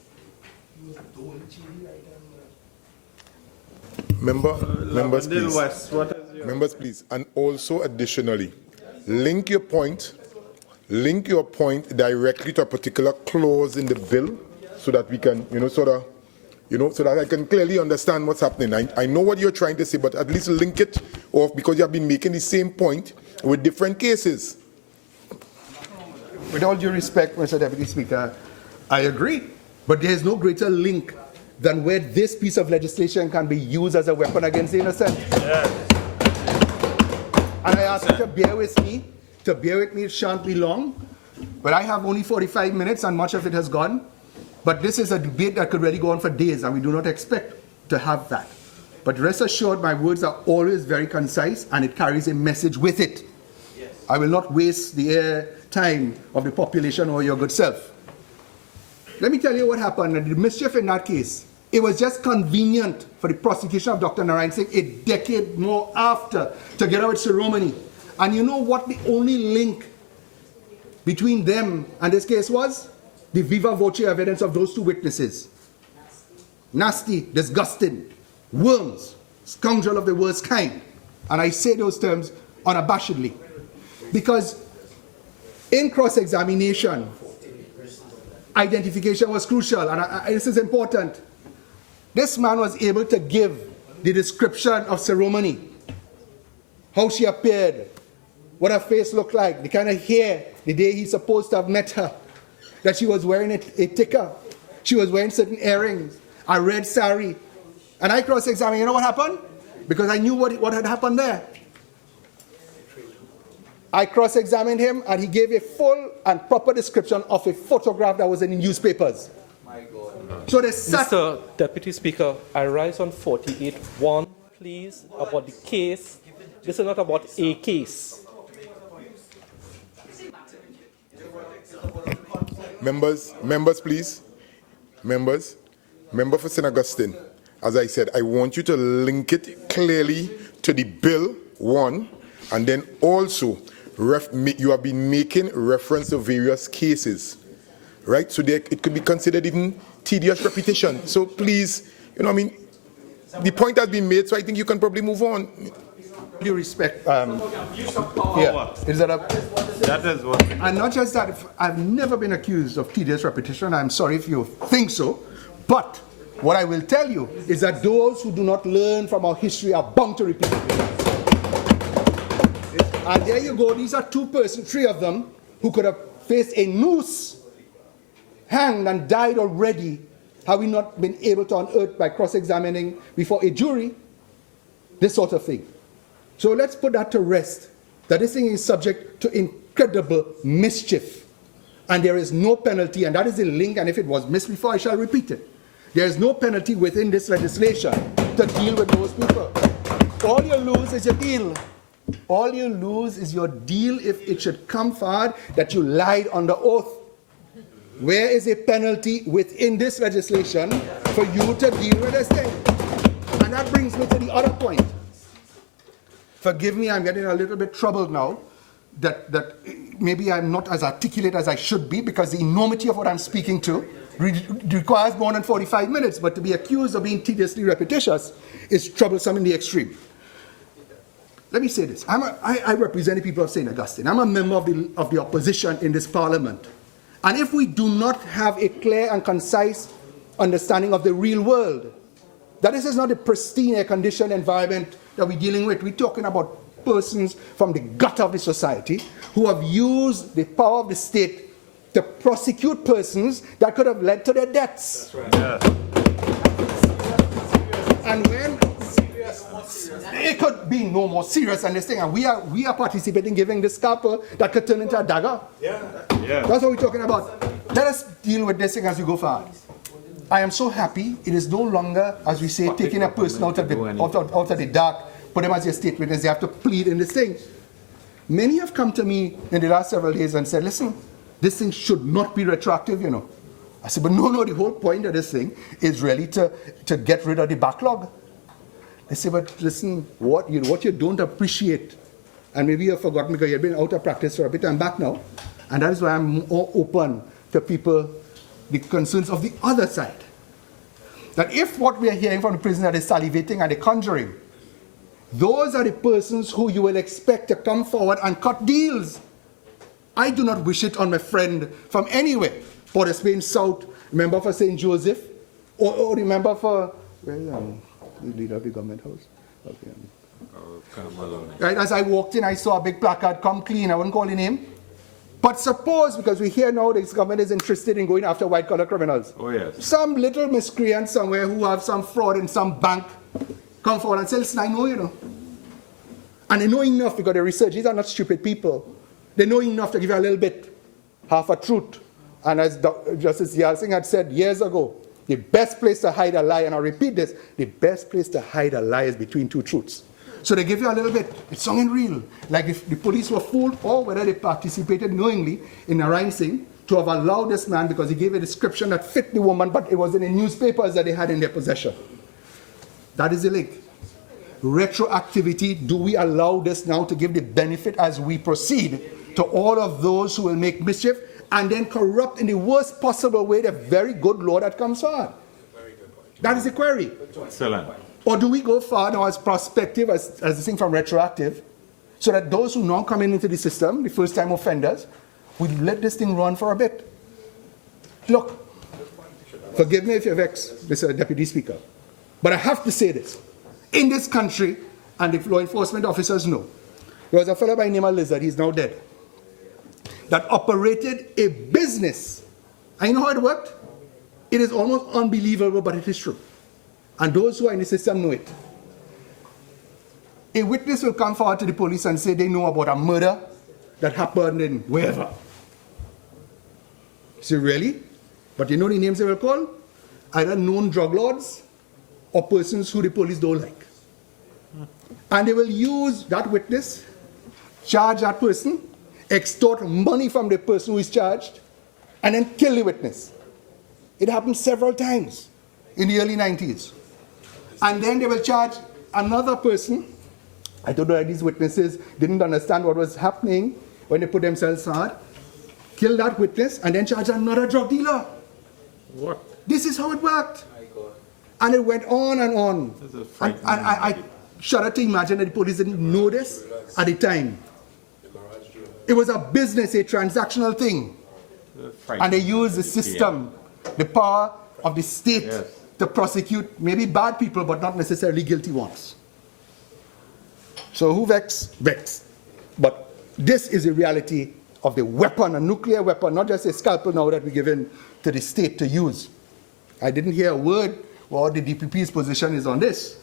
Members, please. West, what is your... Members, please. And also additionally, link your point directly to a particular clause in the bill so that we can, so that I can clearly understand what's happening. I know what you're trying to say, but at least link it off, because you have been making the same point with different cases. With all due respect, Mr. Deputy Speaker, I agree. But there is no greater link than where this piece of legislation can be used as a weapon against the innocent. Yes. And I ask you to bear with me. It shan't be long. But I have only 45 minutes and much of it has gone. But this is a debate that could really go on for days, and we do not expect to have that. But rest assured, my words are always very concise, and it carries a message with it. Yes. I will not waste the air time of the population or your good self. Let me tell you what happened, and the mischief in that case. It was just convenient for the prosecution of Dr. Narayan Singh a decade more after to get out with ceremony. And you know what the only link between them and this case was? The viva voce evidence of those two witnesses. Nasty, disgusting, worms, scoundrel of the worst kind. And I say those terms unabashedly. Because in cross-examination, identification was crucial, and this is important. This man was able to give the description of ceremony, how she appeared, what her face looked like, the kind of hair, the day he's supposed to have met her, that she was wearing a tikka, she was wearing certain earrings, a red sari. And I cross-examined. You know what happened? Because I knew what had happened there. I cross-examined him, and he gave a full and proper description of a photograph that was in the newspapers. My God. So they sat... Mr. Deputy Speaker, I rise on 48.1, please, about the case. This is not about a case. Members, please. Member for St. Augustine, as I said, I want you to link it clearly to the bill, one, and then also you have been making reference to various cases, right? So it could be considered even tedious repetition. So please, the point has been made, so I think you can probably move on. With due respect, Use of power. yeah, That is what. And not just that, I've never been accused of tedious repetition. I'm sorry if you think so. But what I will tell you is that those who do not learn from our history are bound to repeat it. And there you go. These are three of them who could have faced a noose, hanged and died already, had we not been able to unearth by cross-examining before a jury this sort of thing. So let's put that to rest, that this thing is subject to incredible mischief. And there is no penalty, and that is the link, and if it was missed before, I shall repeat it. There is no penalty within this legislation to deal with those people. All you lose is your deal. All you lose is your deal if it should come forward that you lied under oath. Where is a penalty within this legislation for you to deal with this thing? And that brings me to the other point. Forgive me, I'm getting a little bit troubled now that maybe I'm not as articulate as I should be, because the enormity of what I'm speaking to requires more than 45 minutes, but to be accused of being tediously repetitious is troublesome in the extreme. Let me say this. I represent the people of St. Augustine. I'm a member of the opposition in this parliament. And if we do not have a clear and concise understanding of the real world, that this is not a pristine, air-conditioned environment that we're dealing with. We're talking about persons from the gut of the society who have used the power of the state to prosecute persons that could have led to their deaths. That's right. Yeah. And when it could be no more serious than this thing, and we are participating, giving this scalpel that could turn into a dagger. Yeah. That's what we're talking about. Let us deal with this thing as we go forward. I am so happy it is no longer, as we say, taking a person out of the dark, put them as your state witness, they have to plead in this thing. Many have come to me in the last several days and said, listen, this thing should not be retroactive, I said, but no, the whole point of this thing is really to get rid of the backlog. They say, but listen, what you don't appreciate, and maybe you've forgotten because you've been out of practice for a bit, I'm back now. And that is why I'm more open to people, the concerns of the other side. That if what we are hearing from the prisoner is salivating and the conjuring, those are the persons who you will expect to come forward and cut deals. I do not wish it on my friend from anywhere. Port of Spain South, member for St. Joseph, or the member for, where is the leader of the government house? Okay. Right, as I walked in, I saw a big placard, come clean, I wouldn't call the name. But suppose, because we hear now this government is interested in going after white-collar criminals. Oh, yes. Some little miscreant somewhere who have some fraud in some bank come forward and say, listen, I know, you know. And they know enough because they research. These are not stupid people. They know enough to give you a little bit, half a truth. And as Justice Yal Singh had said years ago, the best place to hide a lie, and I'll repeat this, the best place to hide a lie is between two truths. So they give you a little bit. It's sounding real. Like if the police were fooled or whether they participated knowingly in arranging to have allowed this man because he gave a description that fit the woman, but it was in the newspapers that they had in their possession. That is the link. Retroactivity, do we allow this now to give the benefit as we proceed to all of those who will make mischief and then corrupt in the worst possible way the very good law that comes forward? That is the query. Excellent. Or do we go far now as prospective, as the thing from retroactive, so that those who now come into the system, the first-time offenders, we let this thing run for a bit? Look, forgive me if you're vexed, Mr. Deputy Speaker, but I have to say this. In this country, and the law enforcement officers know, there was a fellow by the name of Lizard, he's now dead, that operated a business. And you know how it worked? It is almost unbelievable, but it is true. And those who are in the system know it. A witness will come forward to the police and say they know about a murder that happened in wherever. Say, really? But you know the names they will call? Either known drug lords or persons who the police don't like. And they will use that witness, charge that person, extort money from the person who is charged, and then kill the witness. It happened several times in the early 90s. And then they will charge another person. I don't know if these witnesses didn't understand what was happening when they put themselves hard. Kill that witness and then charge another drug dealer. What? This is how it worked. And it went on and on. And I shudder to imagine that the police didn't know this at the time. It was a business, a transactional thing. And they used the system, the power of the state, to prosecute maybe bad people, but not necessarily guilty ones. So who vex? Vex. But this is the reality of the weapon, a nuclear weapon, not just a scalpel now that we're given to the state to use. I didn't hear a word what the DPP's position is on this.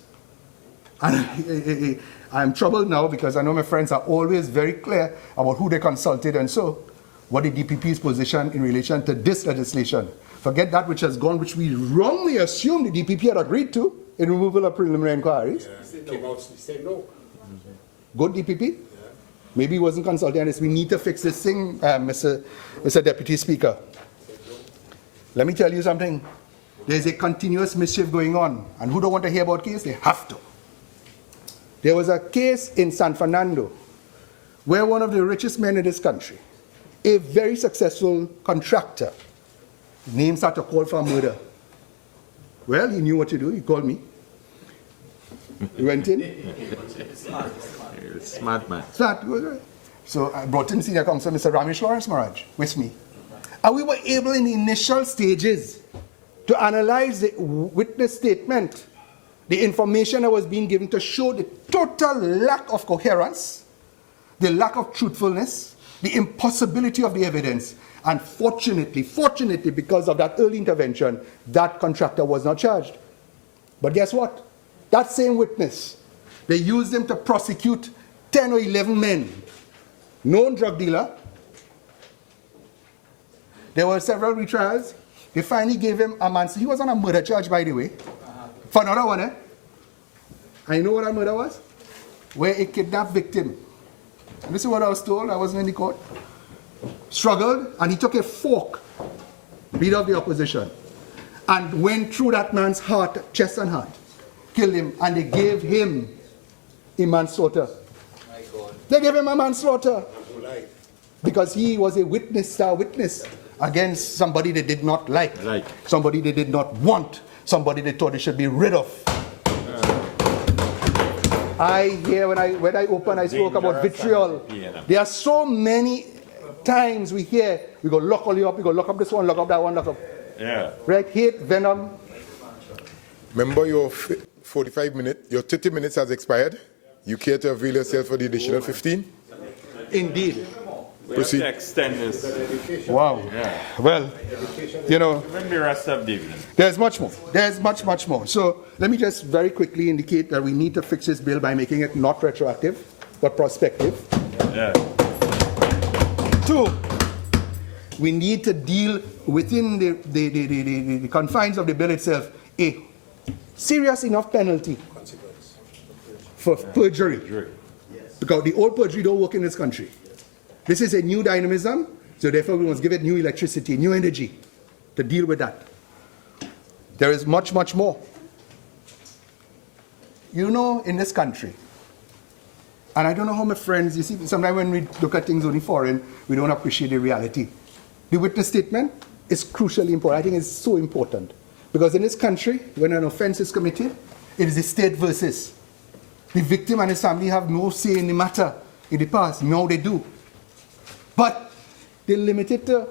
And I'm troubled now because I know my friends are always very clear about who they consulted and so what the DPP's position in relation to this legislation. Forget that which has gone, which we wrongly assumed the DPP had agreed to in removal of preliminary inquiries. Good DPP? Yeah. Maybe he wasn't consulting on this. We need to fix this thing, Mr. Deputy Speaker. Let me tell you something. There's a continuous mischief going on. And who don't want to hear about case? They have to. There was a case in San Fernando where one of the richest men in this country, a very successful contractor, names start to call for murder. Well, he knew what to do. He called me. He went in. Smart man. Smart. So I brought in Senior Counsel Mr. Ramesh Lawrence Maharaj with me. And we were able in the initial stages to analyze the witness statement, the information that was being given to show the total lack of coherence, the lack of truthfulness, the impossibility of the evidence. And fortunately, because of that early intervention, that contractor was not charged. But guess what? That same witness, they used him to prosecute 10 or 11 men, known drug dealer. There were several retrials. They finally gave him a man. He was on a murder charge, by the way, for another one. And you know what that murder was? Where a kidnapped victim. And this is what I was told. I wasn't in the court. Struggled, and he took a fork, leader of the opposition, and went through that man's heart, chest and heart. killed him, and they gave him a manslaughter. They gave him a manslaughter because he was a witness, star witness, against somebody they did not like, somebody they did not want, somebody they thought they should be rid of. I hear when I open, I spoke about vitriol. There are so many times we hear, we go lock all you up, we go lock up this one, lock up that one, lock up. Yeah. Right? Hate, venom. Remember your 45 minutes, your 30 minutes has expired. You care to avail yourself for the additional 15? Indeed. We have to extend this. Wow. Yeah. Well, you know, When the rest of the evening. there's much more. There's much, much more. So let me just very quickly indicate that we need to fix this bill by making it not retroactive, but prospective. Yeah. 2, we need to deal within the confines of the bill itself a serious enough penalty for perjury. Because the old perjury don't work in this country. This is a new dynamism, so therefore we must give it new electricity, new energy to deal with that. There is much, much more. You know, in this country, and I don't know how my friends, you see, sometimes when we look at things only foreign, we don't appreciate the reality. The witness statement is crucially important. I think it's so important. Because in this country, when an offense is committed, it is the state versus. The victim and his family have no say in the matter in the past. Now they do. But they limit it to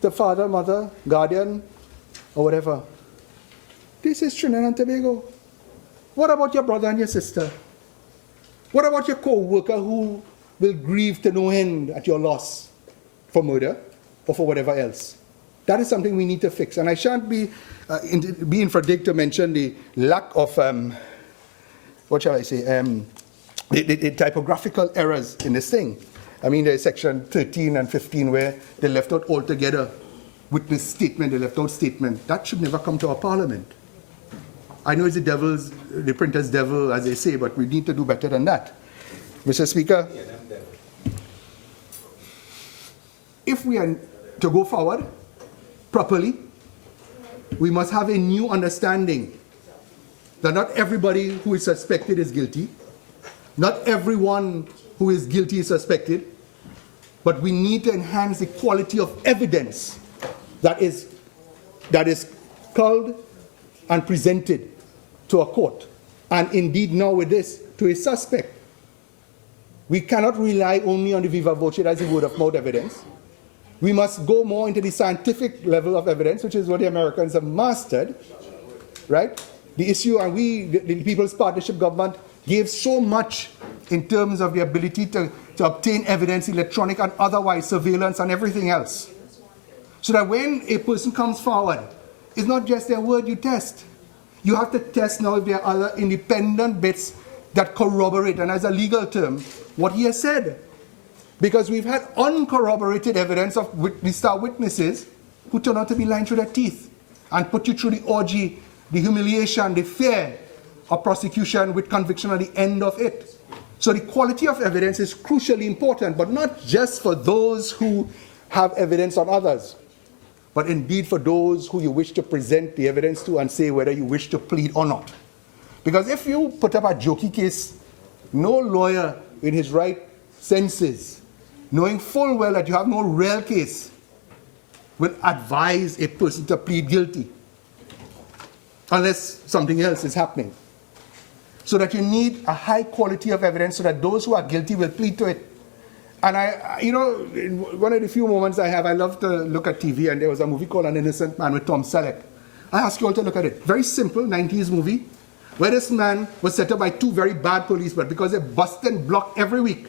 the father, mother, guardian, or whatever. This is Trinidad and Tobago. What about your brother and your sister? What about your co-worker who will grieve to no end at your loss for murder or for whatever else? That is something we need to fix. And I shan't be infradig to mention the lack of, what shall I say, the typographical errors in this thing. I mean, there's section 13 and 15 where they left out altogether witness statement, they left out statement. That should never come to our parliament. I know it's the printer's devil, as they say, but we need to do better than that. Mr. Speaker, if we are to go forward properly, we must have a new understanding that not everybody who is suspected is guilty, not everyone who is guilty is suspected, but we need to enhance the quality of evidence that is called and presented to a court, and indeed now with this, to a suspect. We cannot rely only on the viva voce, as the word of mouth evidence. We must go more into the scientific level of evidence, which is what the Americans have mastered, right? The issue, and the People's Partnership Government gave so much in terms of the ability to obtain evidence, electronic and otherwise, surveillance and everything else. So that when a person comes forward, it's not just their word you test. You have to test now if there are other independent bits that corroborate, and as a legal term, what he has said. Because we've had uncorroborated evidence of star witnesses who turn out to be lying through their teeth and put you through the orgy, the humiliation, the fear of prosecution with conviction at the end of it. So the quality of evidence is crucially important, but not just for those who have evidence on others, but indeed for those who you wish to present the evidence to and say whether you wish to plead or not. Because if you put up a jokey case, no lawyer in his right senses, knowing full well that you have no real case, will advise a person to plead guilty unless something else is happening. So that you need a high quality of evidence so that those who are guilty will plead to it. And in one of the few moments I have, I love to look at TV, and there was a movie called An Innocent Man with Tom Selleck. I ask you all to look at it. Very simple, 90s movie, where this man was set up by two very bad policemen because they busted and blocked every week.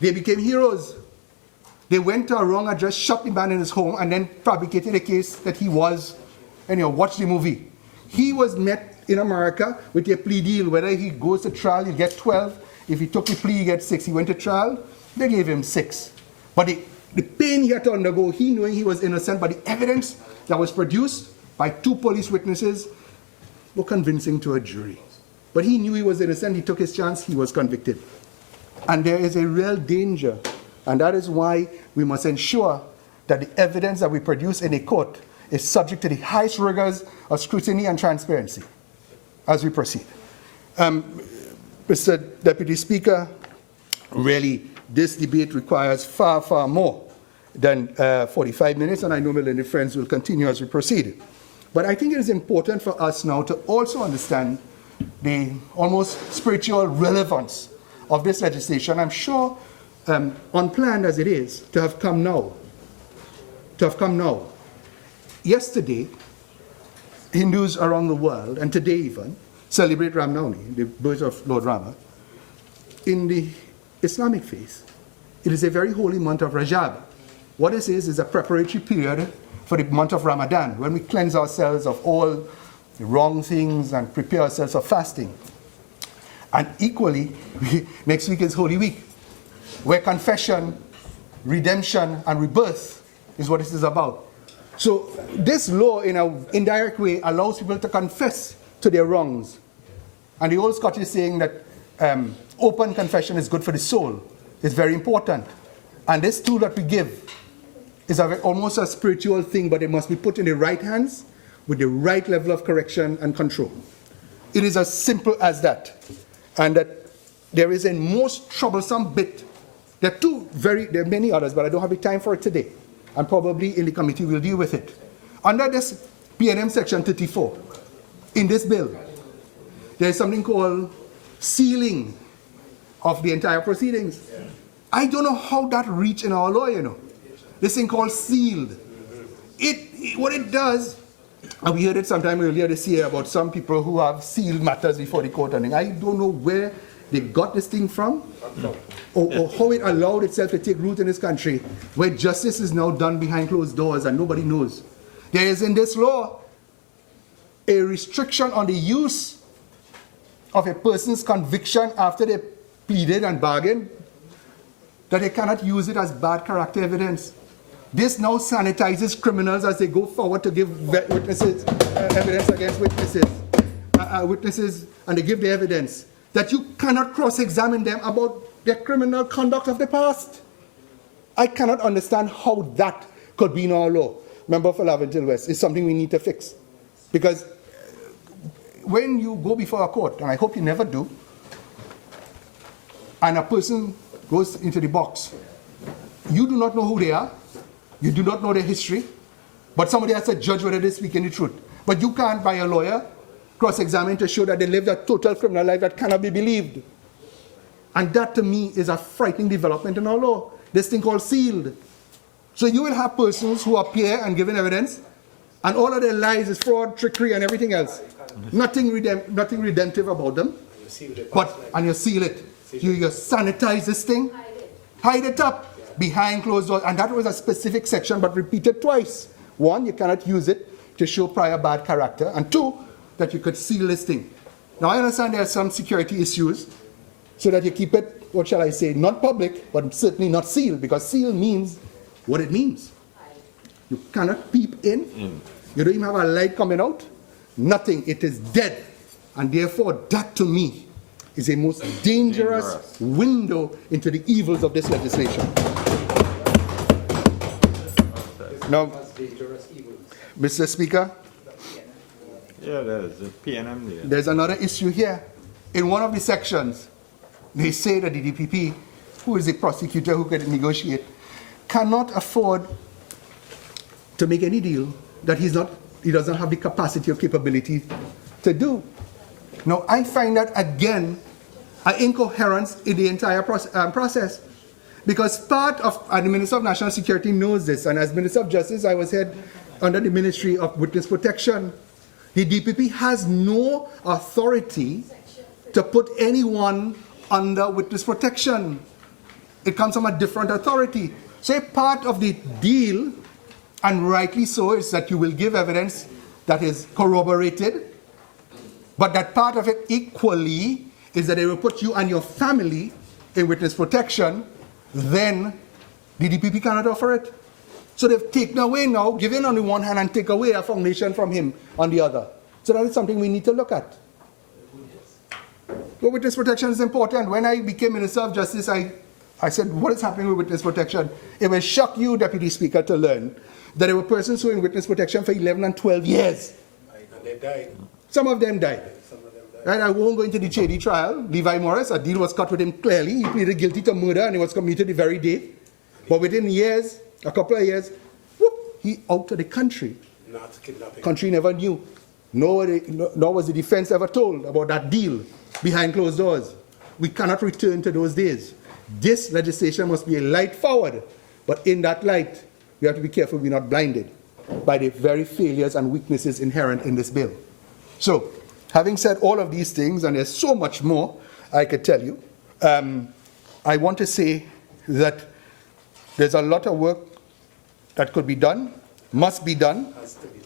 They became heroes. They went to a wrong address, shot the man in his home, and then fabricated a case that he was, watch the movie. He was met in America with a plea deal. Whether he goes to trial, he'll get 12. If he took the plea, he gets 6. He went to trial, they gave him 6. But the pain he had to undergo, he knowing he was innocent, but the evidence that was produced by 2 police witnesses were convincing to a jury. But he knew he was innocent, he took his chance, he was convicted. And there is a real danger, and that is why we must ensure that the evidence that we produce in a court is subject to the highest rigors of scrutiny and transparency. as we proceed. Mr. Deputy Speaker, really, this debate requires far, far more than 45 minutes, and I know my learned friends will continue as we proceed. But I think it is important for us now to also understand the almost spiritual relevance of this legislation. I'm sure, unplanned as it is, to have come now. Yesterday, Hindus around the world, and today even, celebrate Ramadhar, the birth of Lord Rama. In the Islamic faith, it is a very holy month of Rajab. What this is a preparatory period for the month of Ramadan, when we cleanse ourselves of all the wrong things and prepare ourselves for fasting. And equally, next week is Holy Week, where confession, redemption, and rebirth is what this is about. So this law, in an indirect way, allows people to confess to their wrongs. And the old Scottish saying that open confession is good for the soul is very important. And this tool that we give is almost a spiritual thing, but it must be put in the right hands with the right level of correction and control. It is as simple as that. And that there is a most troublesome bit. There are many others, but I don't have the time for it today. And probably in the committee we'll deal with it. Under this PNM section 34, in this bill, there is something called sealing of the entire proceedings. I don't know how that reached in our law, This thing called sealed. What it does, and we heard it sometime earlier this year about some people who have sealed matters before the court. And I don't know where they got this thing from, or how it allowed itself to take root in this country, where justice is now done behind closed doors and nobody knows. There is in this law a restriction on the use of a person's conviction after they pleaded and bargained, that they cannot use it as bad character evidence. This now sanitizes criminals as they go forward to give witnesses, evidence against witnesses, and they give the evidence, that you cannot cross-examine them about their criminal conduct of the past. I cannot understand how that could be in our law. Member for Laventille West, is something we need to fix. Because when you go before a court, and I hope you never do, and a person goes into the box, you do not know who they are, you do not know their history, but somebody has to judge whether they're speaking the truth. But you can't, by a lawyer, cross-examine to show that they lived a total criminal life that cannot be believed. And that, to me, is a frightening development in our law. This thing called sealed. So you will have persons who appear and give evidence, and all of their lies is fraud, trickery, and everything else. Nothing redemptive about them. And you seal it. You sanitize this thing, hide it up behind closed doors. And that was a specific section, but repeated twice. One, you cannot use it to show prior bad character. And two, that you could seal this thing. Now, I understand there are some security issues, so that you keep it, what shall I say, not public, but certainly not sealed, because seal means what it means. You cannot peep in. You don't even have a light coming out. Nothing. It is dead. And therefore, that to me is a most dangerous window into the evils of this legislation. Now, Mr. Speaker, there's a PNM there. There's another issue here. In one of the sections, they say that the DPP, who is a prosecutor who can negotiate, cannot afford to make any deal that he doesn't have the capacity or capability to do. Now, I find that, again, an incoherence in the entire process. Because part of, and the Minister of National Security knows this, and as Minister of Justice, I was head under the Ministry of Witness Protection. The DPP has no authority to put anyone under witness protection. It comes from a different authority. So a part of the deal, and rightly so, is that you will give evidence that is corroborated, but that part of it equally is that they will put you and your family in witness protection. Then the DPP cannot offer it. So they've taken away now, given on the one hand and take away a foundation from him on the other. So that is something we need to look at. So witness protection is important. When I became Minister of Justice, I said, what is happening with witness protection? It will shock you, Deputy Speaker, to learn that there were persons who were in witness protection for 11 and 12 years. And they died. Some of them died. Right? I won't go into the Chady trial. Levi Morris, a deal was cut with him clearly. He pleaded guilty to murder and he was commuted the very day. But within years, a couple of years, whoop, he out of the country. Not kidnapping. Country never knew. Nor was the defense ever told about that deal behind closed doors. We cannot return to those days. This legislation must be a light forward. But in that light, we have to be careful we're not blinded by the very failures and weaknesses inherent in this bill. So, having said all of these things, and there's so much more I could tell you, I want to say that there's a lot of work that could be done, must be done,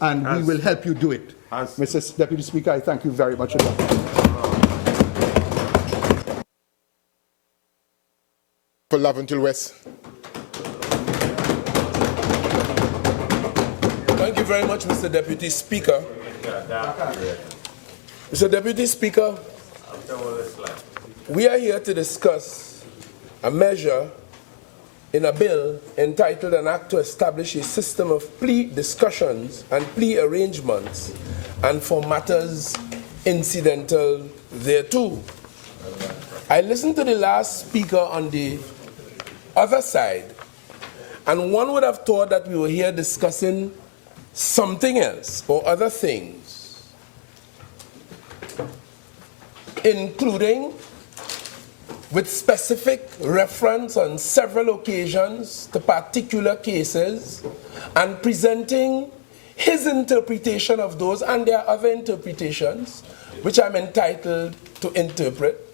and we will help you do it. Mr. Deputy Speaker, I thank you very much again. For Laventille West. Thank you very much, Mr. Deputy Speaker. Mr. Deputy Speaker, we are here to discuss a measure in a bill entitled An Act to Establish a System of Plea Discussions and Plea Arrangements and for Matters Incidental thereto. I listened to the last speaker on the other side, and one would have thought that we were here discussing something else or other things, including with specific reference on several occasions to particular cases and presenting his interpretation of those, and there are other interpretations which I'm entitled to interpret.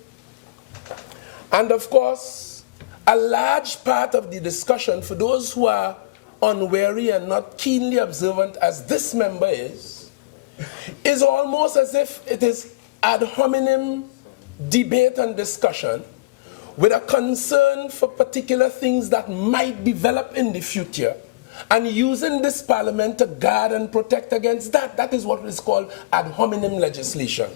And of course, a large part of the discussion, for those who are unwary and not keenly observant as this member is almost as if it is ad hominem debate and discussion with a concern for particular things that might develop in the future, and using this parliament to guard and protect against that. That is what is called ad hominem legislation.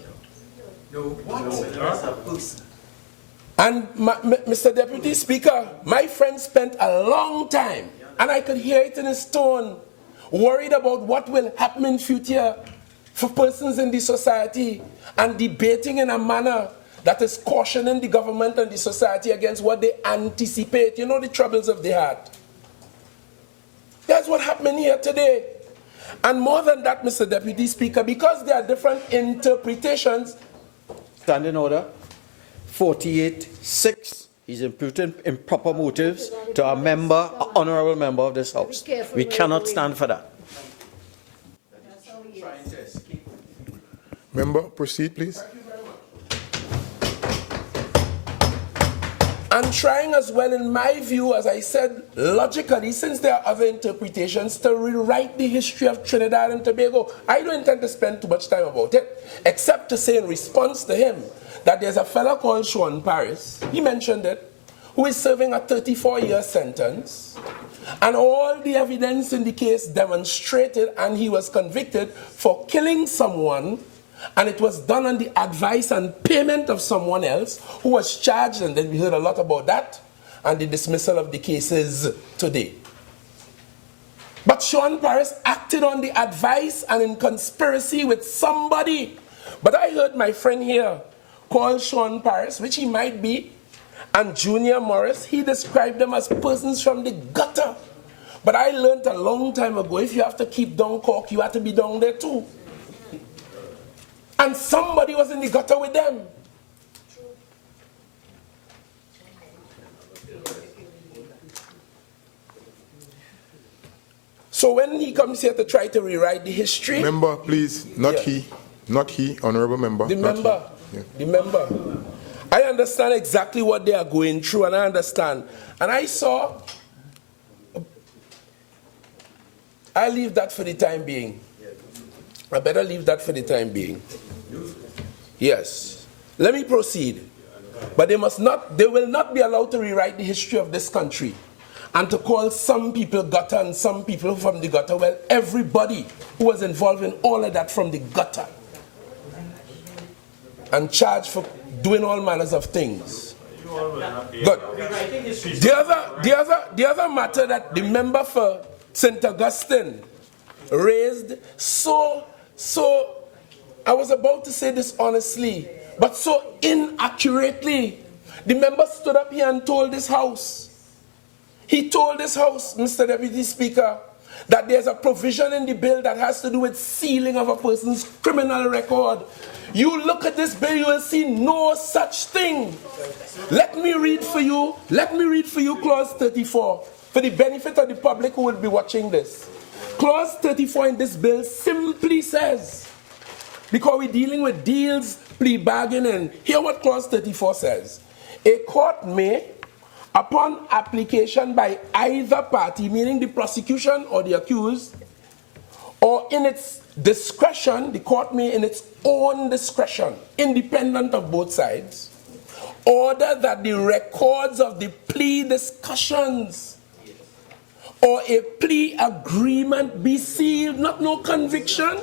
And Mr. Deputy Speaker, my friend spent a long time, and I could hear it in his tone, worried about what will happen in future for persons in the society, and debating in a manner that is cautioning the government and the society against what they anticipate. You know, the troubles of the heart. That's what happened here today. And more than that, Mr. Deputy Speaker, because there are different interpretations. Standing order. 48-6. He's imputing improper motives to a member, an honourable member of this House. We cannot stand for that. Member, proceed, please. And trying as well, in my view, as I said, logically, since there are other interpretations, to rewrite the history of Trinidad and Tobago. I don't intend to spend too much time about it, except to say in response to him that there's a fellow called Sean Paris, he mentioned it, who is serving a 34-year sentence, and all the evidence in the case demonstrated, and he was convicted for killing someone, and it was done on the advice and payment of someone else who was charged, and then we heard a lot about that, and the dismissal of the cases today. But Sean Paris acted on the advice and in conspiracy with somebody. But I heard my friend here call Sean Paris, which he might be, and Junior Morris, he described them as persons from the gutter. But I learned a long time ago, if you have to keep down cork, you have to be down there too. And somebody was in the gutter with them. So when he comes here to try to rewrite the history... Member, please, not he, honourable member. The member, the member. I understand exactly what they are going through, and I understand. And I saw... I leave that for the time being. I better leave that for the time being. Yes. Let me proceed. But they will not be allowed to rewrite the history of this country and to call some people gutter and some people from the gutter. Well, everybody who was involved in all of that from the gutter and charged for doing all manners of things. Good. The other matter that the member for St. Augustine raised, so I was about to say this honestly, but so inaccurately. The member stood up here and told this House, he told this House, Mr. Deputy Speaker, that there's a provision in the bill that has to do with sealing of a person's criminal record. You look at this bill, you will see no such thing. Let me read for you clause 34, for the benefit of the public who will be watching this. Clause 34 in this bill simply says, because we're dealing with deals, plea bargaining, hear what clause 34 says. A court may, upon application by either party, meaning the prosecution or the accused, or in its discretion, the court may in its own discretion, independent of both sides, order that the records of the plea discussions or a plea agreement be sealed, not no conviction.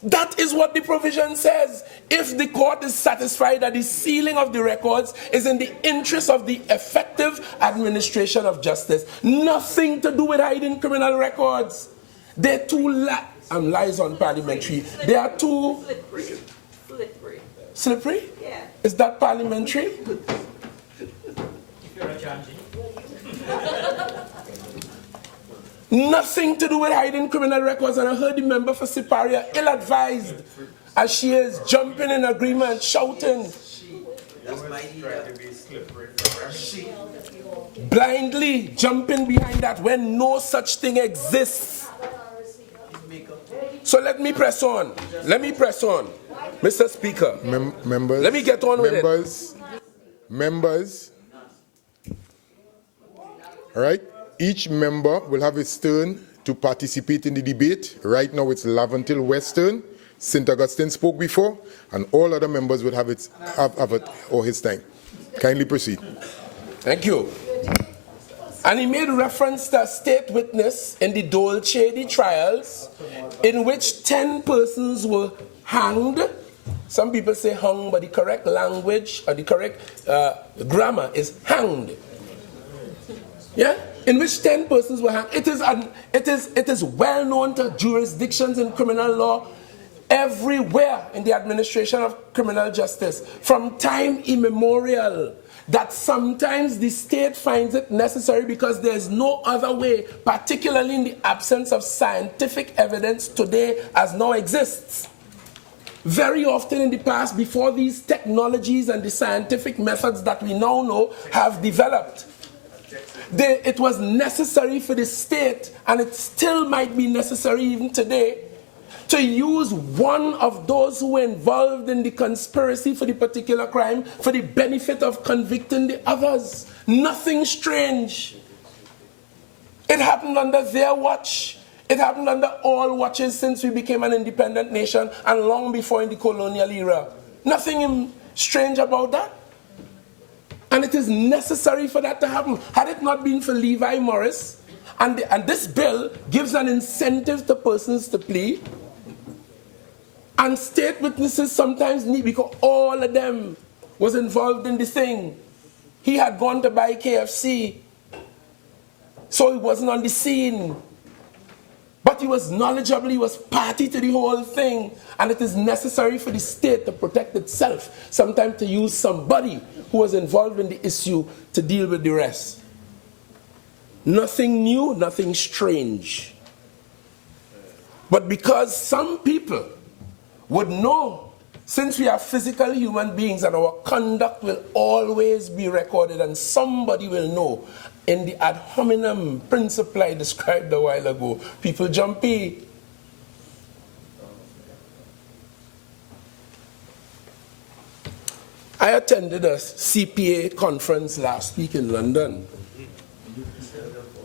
That is what the provision says. If the court is satisfied that the sealing of the records is in the interest of the effective administration of justice, nothing to do with hiding criminal records. They're too lies on parliamentary. They are too slippery. Slippery? Yeah. Is that parliamentary? Nothing to do with hiding criminal records. And I heard the member for Siparia ill-advised as she is jumping in agreement, shouting, blindly jumping behind that when no such thing exists. So let me press on. Mr. Speaker. Members. Let me get on with it. Members. All right. Each member will have his turn to participate in the debate. Right now it's Laventille Western. St. Augustine spoke before, and all other members will have it or his time. Kindly proceed. Thank you. And he made reference to a state witness in the Dolce trials in which 10 persons were hanged. Some people say hung, but the correct language or the correct grammar is hanged. Yeah? In which 10 persons were hanged. It is well known to jurisdictions in criminal law everywhere in the administration of criminal justice from time immemorial that sometimes the state finds it necessary because there's no other way, particularly in the absence of scientific evidence today as now exists. Very often in the past, before these technologies and the scientific methods that we now know have developed, it was necessary for the state, and it still might be necessary even today, to use one of those who were involved in the conspiracy for the particular crime for the benefit of convicting the others. Nothing strange. It happened under their watch. It happened under all watches since we became an independent nation and long before in the colonial era. Nothing strange about that. And it is necessary for that to happen. Had it not been for Levi Morris, and this bill gives an incentive to persons to plea, and state witnesses sometimes need, because all of them was involved in the thing. He had gone to buy KFC, so he wasn't on the scene. But he was knowledgeable, he was party to the whole thing. And it is necessary for the state to protect itself, sometimes to use somebody who was involved in the issue to deal with the rest. Nothing new, nothing strange. But because some people would know, since we are physical human beings and our conduct will always be recorded and somebody will know, in the ad hominem principle I described a while ago, people jumpy. I attended a CPA conference last week in London.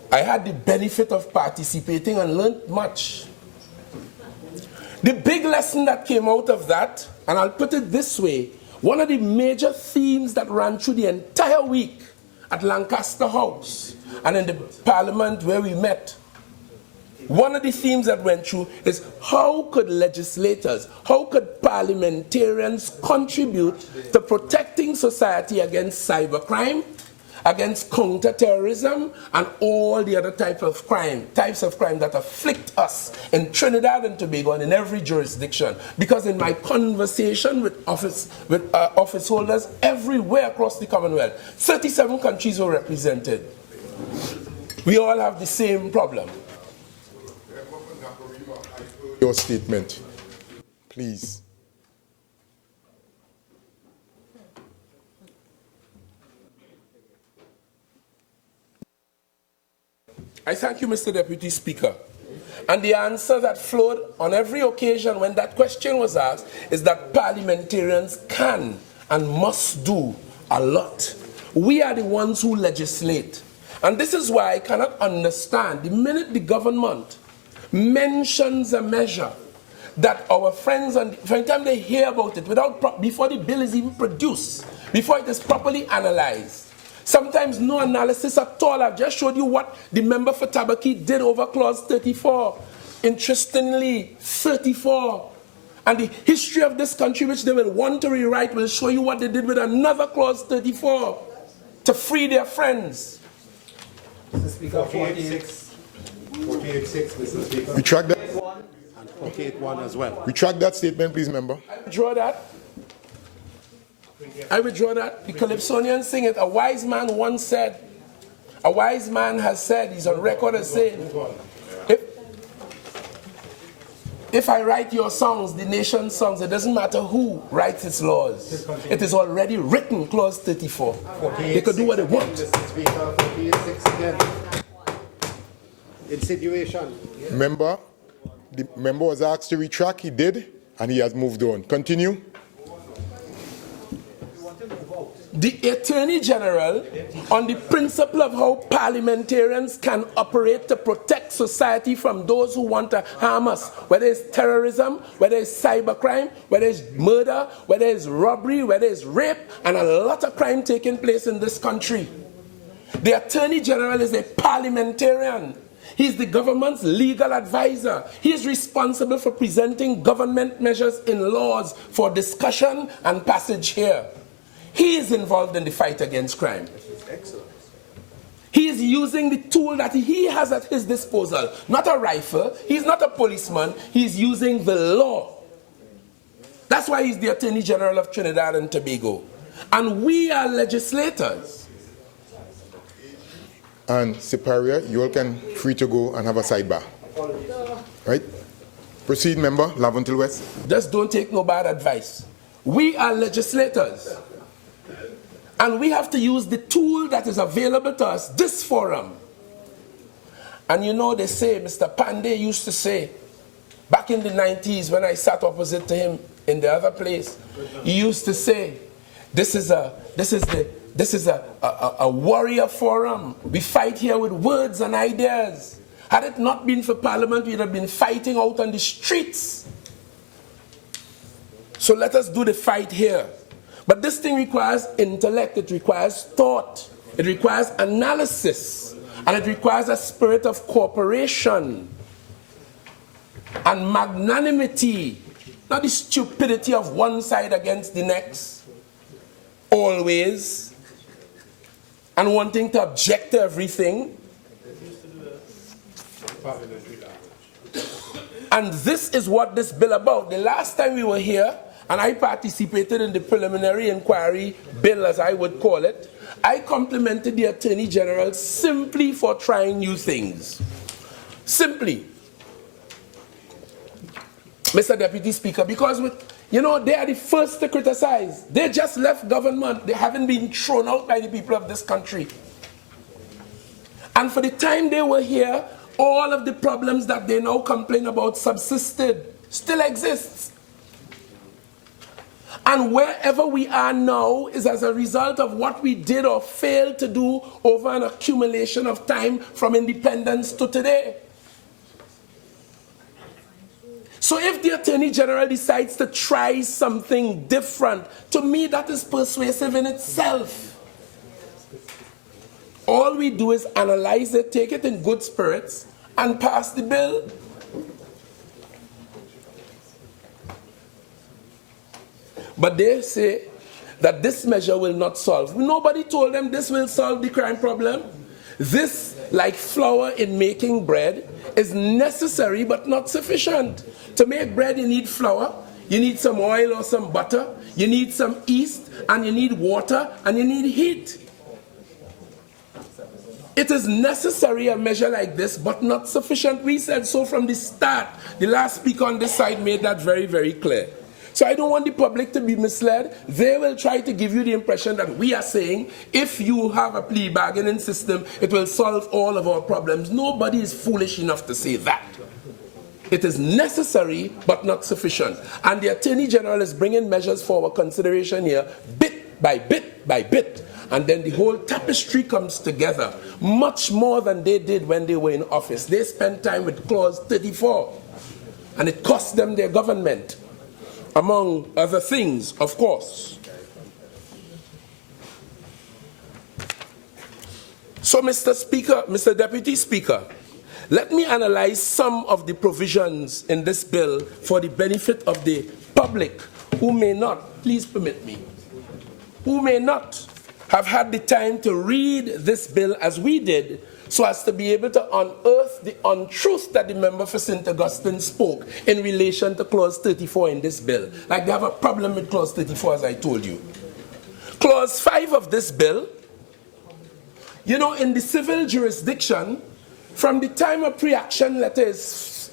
I had the benefit of participating and learned much. The big lesson that came out of that, and I'll put it this way, one of the major themes that ran through the entire week at Lancaster House and in the Parliament where we met, one of the themes that went through is how could legislators, how could parliamentarians contribute to protecting society against cybercrime against counter-terrorism and all the other types of crime that afflict us in Trinidad and Tobago and in every jurisdiction. Because in my conversation with office holders everywhere across the Commonwealth, 37 countries were represented. We all have the same problem. Your statement, please. I thank you, Mr. Deputy Speaker. And the answer that flowed on every occasion when that question was asked is that parliamentarians can and must do a lot. We are the ones who legislate. And this is why I cannot understand the minute the government mentions a measure that our friends, and by the time they hear about it, before the bill is even produced, before it is properly analyzed, sometimes no analysis at all. I've just showed you what the member for Tabaki did over clause 34. Interestingly, 34. And the history of this country, which they will want to rewrite, will show you what they did with another clause 34 to free their friends. Mr. Speaker, 48.6, Mr. Speaker. Retract that. And 48.1 as well. Retract that statement, please, member. I withdraw that. The Calypsonians sing it. A wise man once said, a wise man has said, he's on record as saying, if I write your songs, the nation's songs, it doesn't matter who writes its laws. It is already written, clause 34. They could do what they want. Mr. Speaker, 48.6 again. Insinuation. Member, the member was asked to retract, he did, and he has moved on. Continue. The Attorney General, on the principle of how parliamentarians can operate to protect society from those who want to harm us, whether it's terrorism, whether it's cybercrime, whether it's murder, whether it's robbery, whether it's rape, and a lot of crime taking place in this country. The Attorney General is a parliamentarian. He's the government's legal advisor. He is responsible for presenting government measures in laws for discussion and passage here. He is involved in the fight against crime. Excellent. He is using the tool that he has at his disposal, not a rifle. He's not a policeman. He's using the law. That's why he's the Attorney General of Trinidad and Tobago. And we are legislators. And Superior, you all can free to go and have a sidebar. Right? Proceed, member, Laventille West. Just don't take no bad advice. We are legislators. And we have to use the tool that is available to us, this forum. And you know, they say, Mr. Pandey used to say, back in the 90s when I sat opposite to him in the other place, he used to say, this is a warrior forum. We fight here with words and ideas. Had it not been for Parliament, we'd have been fighting out on the streets. So let us do the fight here. But this thing requires intellect, it requires thought, it requires analysis, and it requires a spirit of cooperation and magnanimity, not the stupidity of one side against the next, always, and wanting to object to everything. And this is what this bill about. The last time we were here, and I participated in the preliminary inquiry bill, as I would call it, I complimented the Attorney General simply for trying new things. Simply. Mr. Deputy Speaker, because they are the first to criticize. They just left government. They haven't been thrown out by the people of this country. And for the time they were here, all of the problems that they now complain about subsisted, still exists. And wherever we are now is as a result of what we did or failed to do over an accumulation of time from independence to today. So if the Attorney General decides to try something different, to me that is persuasive in itself. All we do is analyze it, take it in good spirits, and pass the bill. But they say that this measure will not solve. Nobody told them this will solve the crime problem. This, like flour in making bread, is necessary but not sufficient. To make bread, you need flour, you need some oil or some butter, you need some yeast, and you need water, and you need heat. It is necessary, a measure like this, but not sufficient. We said so from the start. The last speaker on this side made that very, very clear. So I don't want the public to be misled. They will try to give you the impression that we are saying, if you have a plea bargaining system, it will solve all of our problems. Nobody is foolish enough to say that. It is necessary, but not sufficient. And the Attorney General is bringing measures for our consideration here, bit by bit by bit. And then the whole tapestry comes together, much more than they did when they were in office. They spent time with Clause 34, and it cost them their government, among other things, of course. So, Mr. Speaker, Mr. Deputy Speaker, let me analyze some of the provisions in this bill for the benefit of the public who may not, please permit me, who may not have had the time to read this bill as we did, so as to be able to unearth the untruth that the member for St. Augustine spoke in relation to Clause 34 in this bill. Like they have a problem with Clause 34, as I told you. Clause 5 of this bill, you know, in the civil jurisdiction, from the time a pre-action letter is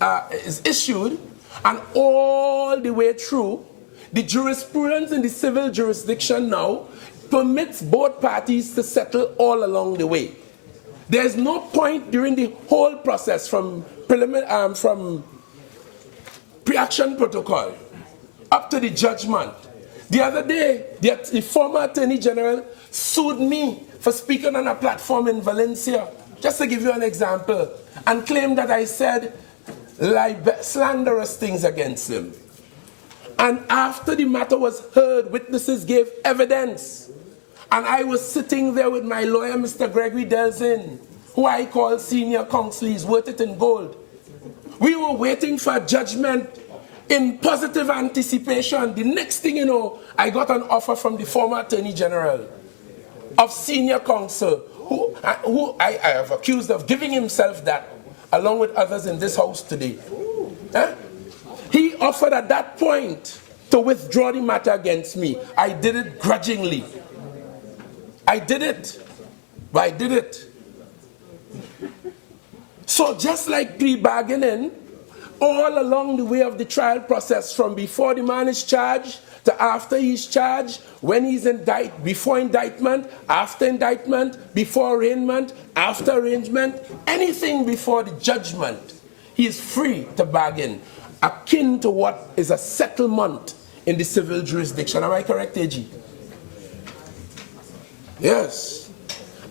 issued and all the way through, the jurisprudence in the civil jurisdiction now permits both parties to settle all along the way. There is no point during the whole process from pre-action protocol up to the judgment. The other day, the former Attorney General sued me for speaking on a platform in Valencia, just to give you an example, and claimed that I said slanderous things against him. And after the matter was heard, witnesses gave evidence. And I was sitting there with my lawyer, Mr. Gregory Delzin, who I call senior counsel. He's worth it in gold. We were waiting for a judgment in positive anticipation. The next thing you know, I got an offer from the former Attorney General of senior counsel, who I have accused of giving himself that, along with others in this house today. He offered at that point to withdraw the matter against me. I did it grudgingly. I did it. So just like plea bargaining, all along the way of the trial process, from before the man is charged to after he's charged, when he's indicted, before indictment, after indictment, before arraignment, after arraignment, anything before the judgment, he is free to bargain, akin to what is a settlement in the civil jurisdiction. Am I correct, AG? Yes.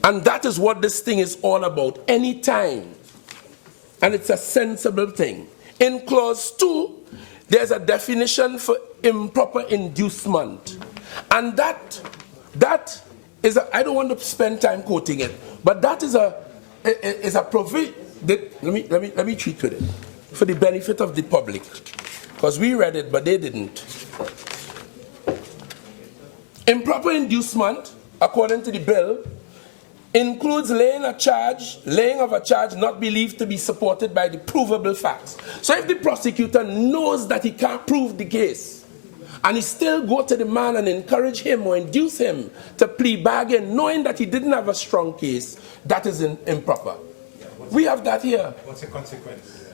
And that is what this thing is all about, any time. And it's a sensible thing. In Clause 2, there's a definition for improper inducement. And that is I don't want to spend time quoting it, but that is a provision. Let me treat with it for the benefit of the public, because we read it, but they didn't. Improper inducement, according to the bill, includes laying of a charge not believed to be supported by the provable facts. So if the prosecutor knows that he can't prove the case, and he still go to the man and encourage him or induce him to plea bargain, knowing that he didn't have a strong case, that is improper. We have that here. What's the consequence?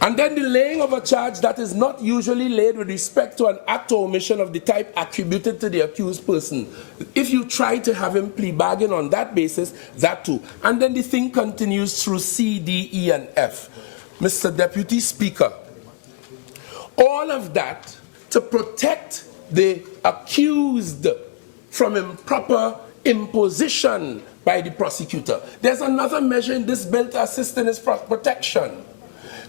And then the laying of a charge that is not usually laid with respect to an act or omission of the type attributed to the accused person. If you try to have him plea bargain on that basis, that too. And then the thing continues through C, D, E, and F. Mr. Deputy Speaker, all of that to protect the accused from improper imposition by the prosecutor. There's another measure in this bill to assist in his protection.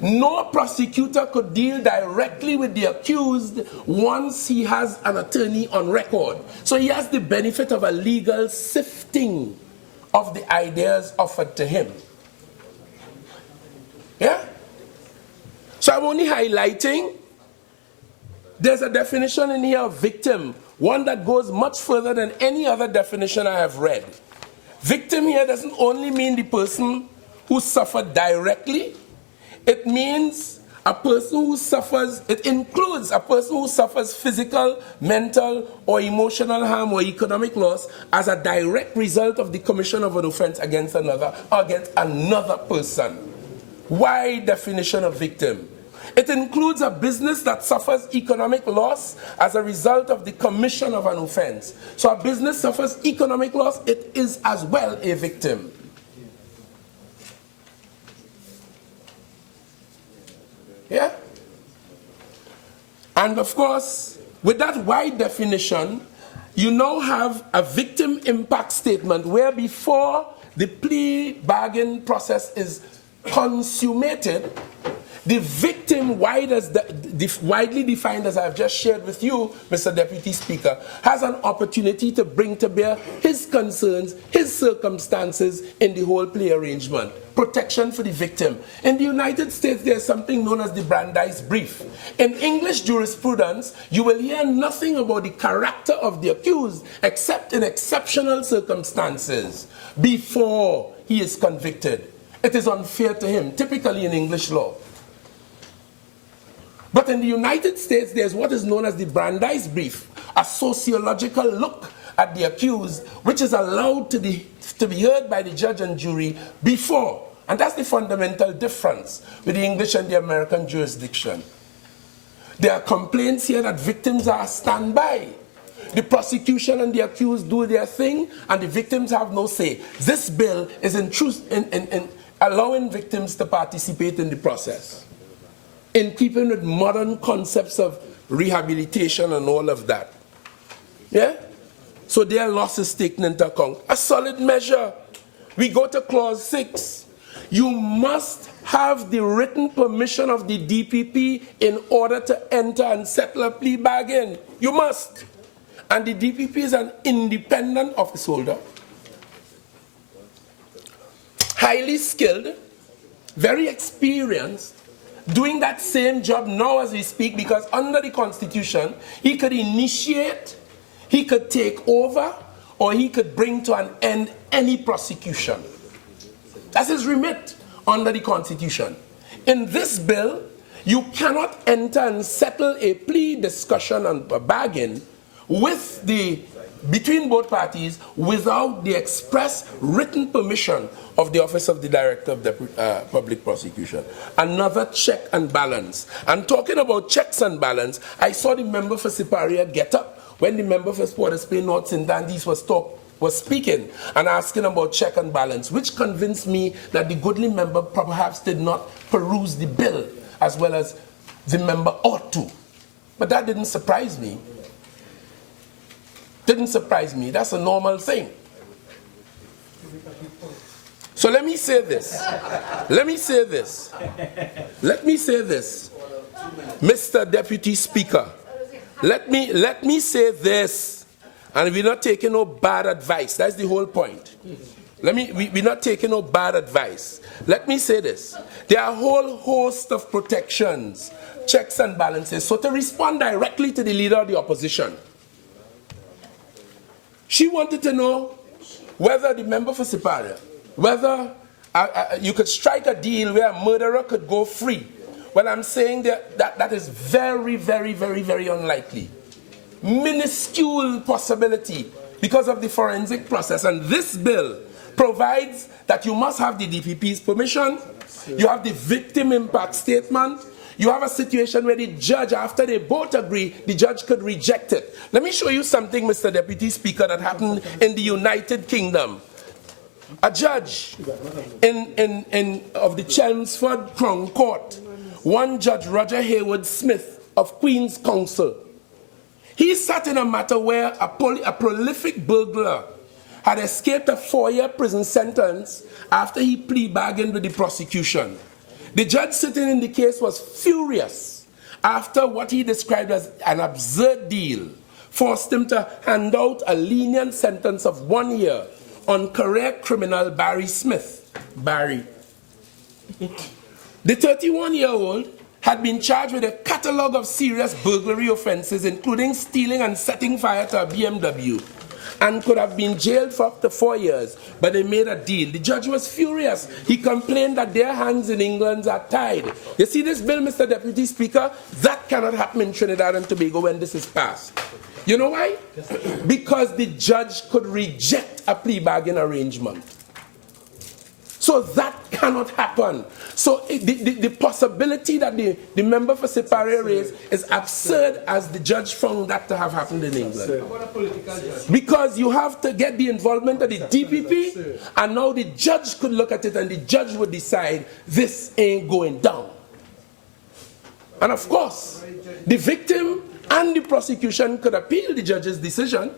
No prosecutor could deal directly with the accused once he has an attorney on record. So he has the benefit of a legal sifting of the ideas offered to him. Yeah? So I'm only highlighting, there's a definition in here of victim. one that goes much further than any other definition I have read. Victim here doesn't only mean the person who suffered directly, it means a person who suffers, it includes a person who suffers physical, mental, or emotional harm or economic loss as a direct result of the commission of an offense against another person. Wide definition of victim. It includes a business that suffers economic loss as a result of the commission of an offense. So a business suffers economic loss, it is as well a victim. Yeah? And of course, with that wide definition, you now have a victim impact statement where before the plea bargain process is consummated, the victim, widely defined as I've just shared with you, Mr. Deputy Speaker, has an opportunity to bring to bear his concerns, his circumstances in the whole plea arrangement. Protection for the victim. In the United States, there's something known as the Brandeis Brief. In English jurisprudence, you will hear nothing about the character of the accused except in exceptional circumstances before he is convicted. It is unfair to him, typically in English law. But in the United States, there's what is known as the Brandeis Brief, a sociological look at the accused, which is allowed to be heard by the judge and jury before. And that's the fundamental difference with the English and the American jurisdiction. There are complaints here that victims are standby. The prosecution and the accused do their thing, and the victims have no say. This bill is in allowing victims to participate in the process, in keeping with modern concepts of rehabilitation and all of that. Yeah? So their loss is taken into account. A solid measure. We go to clause 6. You must have the written permission of the DPP in order to enter and settle a plea bargain. You must. And the DPP is an independent office holder, highly skilled, very experienced, doing that same job now as we speak, because under the Constitution, he could initiate, he could take over, or he could bring to an end any prosecution. That's his remit under the Constitution. In this bill, you cannot enter and settle a plea discussion and a bargain between both parties without the express written permission of the Office of the Director of the Public Prosecution. Another check and balance. And talking about checks and balance, I saw the member for Siparia get up when the member for Port of Spain, North St. Andrews was speaking and asking about check and balance, which convinced me that the goodly member perhaps did not peruse the bill as well as the member ought to. But that didn't surprise me. Didn't surprise me. That's a normal thing. So let me say this. Mr. Deputy Speaker, let me say this, and we're not taking no bad advice. That's the whole point. We're not taking no bad advice. Let me say this. There are a whole host of protections, checks and balances. So to respond directly to the leader of the opposition, she wanted to know whether the member for Siparia, whether you could strike a deal where a murderer could go free. Well, I'm saying that is very, very, very, very unlikely. Minuscule possibility because of the forensic process. And this bill provides that you must have the DPP's permission, you have the victim impact statement, you have a situation where the judge, after they both agree, the judge could reject it. Let me show you something, Mr. Deputy Speaker, that happened in the United Kingdom. A judge of the Chelmsford Crown Court, one Judge Roger Hayward Smith of Queen's Counsel, he sat in a matter where a prolific burglar had escaped a 4-year prison sentence after he plea bargained with the prosecution. The judge sitting in the case was furious after what he described as an absurd deal forced him to hand out a lenient sentence of 1 year on career criminal Barry Smith. Barry. The 31-year-old had been charged with a catalogue of serious burglary offences, including stealing and setting fire to a BMW, and could have been jailed for up to 4 years, but they made a deal. The judge was furious. He complained that their hands in England are tied. You see this bill, Mr. Deputy Speaker? That cannot happen in Trinidad and Tobago when this is passed. You know why? Because the judge could reject a plea bargain arrangement. So that cannot happen. So the possibility that the member for Siparia raised is absurd, as the judge found that to have happened in England. Because you have to get the involvement of the DPP, and now the judge could look at it and the judge would decide this ain't going down. And of course, the victim and the prosecution could appeal the judge's decision.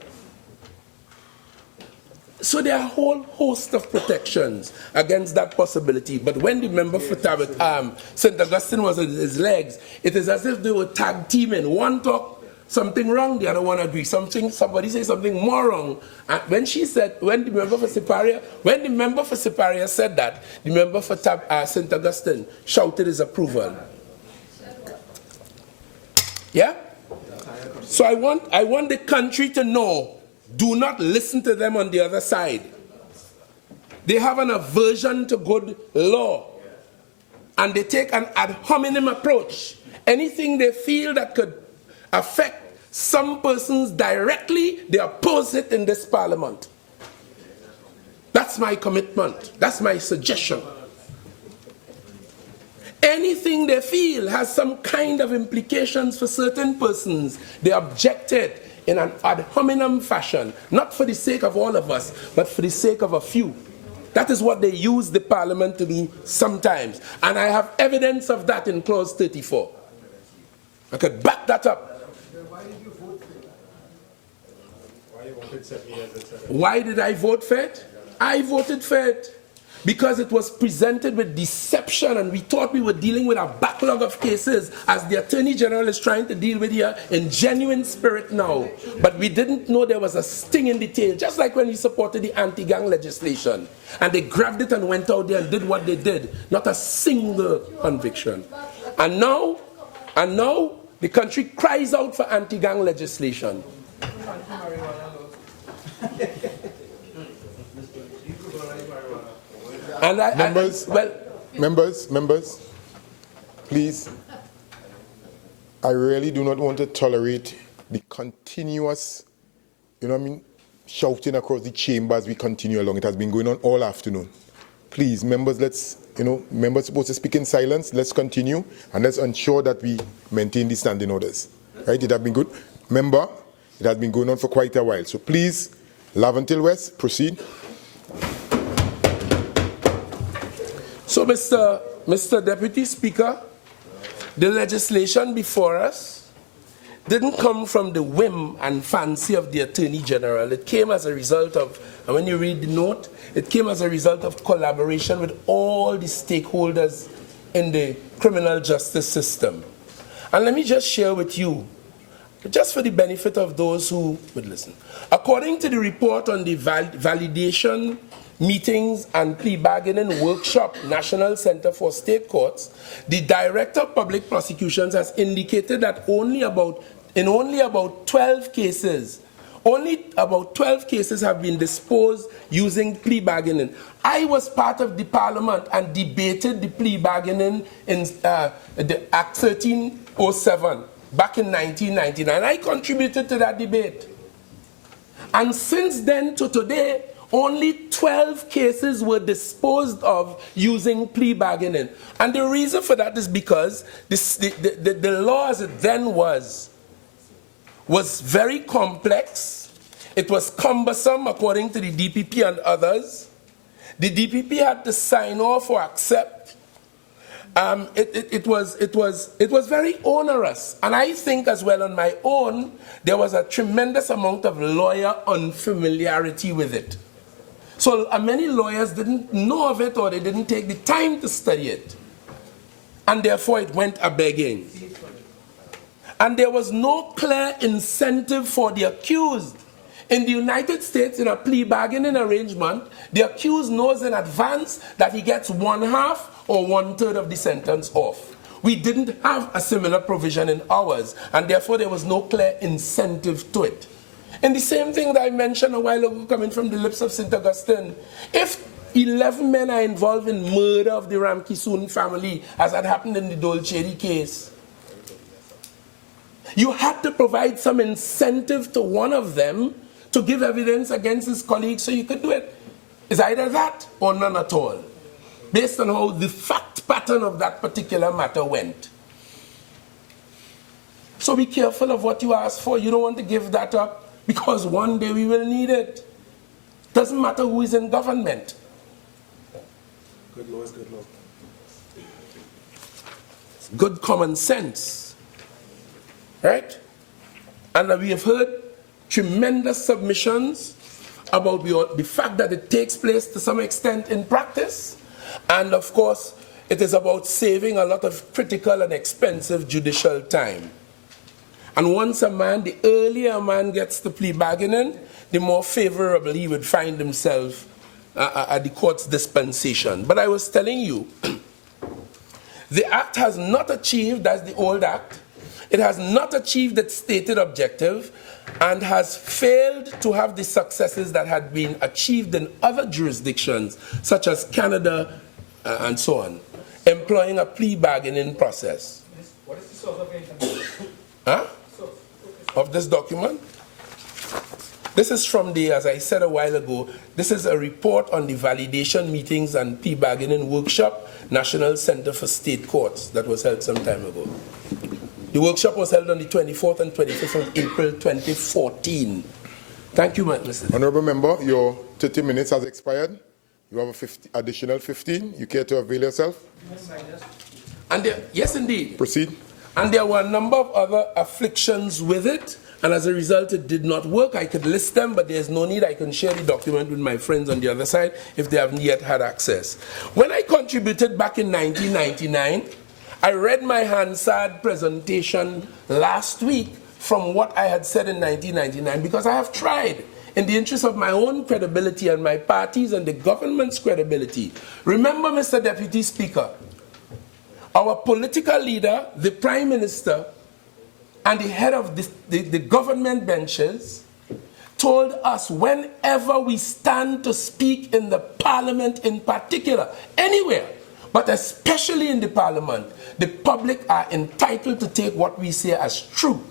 So there are a whole host of protections against that possibility. But when the member for St. Augustine was on his legs, it is as if they were tag teaming. One talk something wrong, the other one agree. Somebody say something more wrong. And when the member for Siparia said that, the member for St. Augustine shouted his approval. Yeah? So I want the country to know, do not listen to them on the other side. They have an aversion to good law, and they take an ad hominem approach. Anything they feel that could affect some persons directly, they oppose it in this parliament. That's my commitment. That's my suggestion. Anything they feel has some kind of implications for certain persons, they object it in an ad hominem fashion, not for the sake of all of us, but for the sake of a few. That is what they use the parliament to do sometimes. And I have evidence of that in clause 34. I could back that up. Why did I vote for it? I voted for it because it was presented with deception, and we thought we were dealing with a backlog of cases, as the Attorney General is trying to deal with here in genuine spirit now. But we didn't know there was a sting in the tail, just like when we supported the anti-gang legislation. And they grabbed it and went out there and did what they did. Not a single conviction. And now the country cries out for anti-gang legislation. And members, please, I really do not want to tolerate the continuous, shouting across the chamber as we continue along. It has been going on all afternoon. Please, members, members supposed to speak in silence. Let's continue, and let's ensure that we maintain the standing orders. Right? It has been good. Member, it has been going on for quite a while. So please, Laventille West, proceed. So, Mr. Deputy Speaker, the legislation before us didn't come from the whim and fancy of the Attorney General. It came as a result of, and when you read the note, it came as a result of collaboration with all the stakeholders in the criminal justice system. And let me just share with you, just for the benefit of those who would listen. According to the report on the validation meetings and plea bargaining workshop, National Center for State Courts, the Director of Public Prosecutions has indicated that only about 12 cases have been disposed using plea bargaining. I was part of the parliament and debated the plea bargaining in the Act 1307 back in 1999. I contributed to that debate. And since then to today, only 12 cases were disposed of using plea bargaining. And the reason for that is because the law as it then was very complex. It was cumbersome according to the DPP and others. The DPP had to sign off or accept. It was very onerous. And I think as well on my own, there was a tremendous amount of lawyer unfamiliarity with it. So many lawyers didn't know of it, or they didn't take the time to study it. And therefore it went a-begging. And there was no clear incentive for the accused. In the United States, in a plea bargaining arrangement, the accused knows in advance that he gets 1/2 or 1/3 of the sentence off. We didn't have a similar provision in ours, and therefore there was no clear incentive to it. And the same thing that I mentioned a while ago coming from the lips of St. Augustine, if 11 men are involved in murder of the Ramkisoon family, as had happened in the Dolcheri case, you had to provide some incentive to one of them to give evidence against his colleagues so you could do it. It's either that or none at all, based on how the fact pattern of that particular matter went. So be careful of what you ask for. You don't want to give that up because one day we will need it. Doesn't matter who is in government. Good law is good law. It's good common sense, right? And we have heard tremendous submissions about the fact that it takes place to some extent in practice. And of course, it is about saving a lot of critical and expensive judicial time. And once the earlier a man gets the plea bargaining, the more favorable he would find himself at the court's dispensation. But I was telling you, the act has not achieved, that's the old act, it has not achieved its stated objective and has failed to have the successes that had been achieved in other jurisdictions, such as Canada and so on, employing a plea bargaining process. What is the source of information? Huh? Of this document? This is from the, as I said a while ago, this is a report on the validation meetings and plea bargaining workshop, National Center for State Courts, that was held some time ago. The workshop was held on the 24th and 25th of April 2014. Thank you, Mr. Honourable Member, your 30 minutes has expired. You have a additional 15. You care to avail yourself? And there, yes, indeed. Proceed. And there were a number of other afflictions with it, and as a result, it did not work. I could list them, but there's no need. I can share the document with my friends on the other side if they haven't yet had access. When I contributed back in 1999, I read my Hansard presentation last week from what I had said in 1999 because I have tried, in the interest of my own credibility and my party's and the government's credibility. Remember, Mr. Deputy Speaker, our political leader, the Prime Minister, and the head of the government benches told us whenever we stand to speak in the Parliament in particular, anywhere, but especially in the Parliament, the public are entitled to take what we say as true.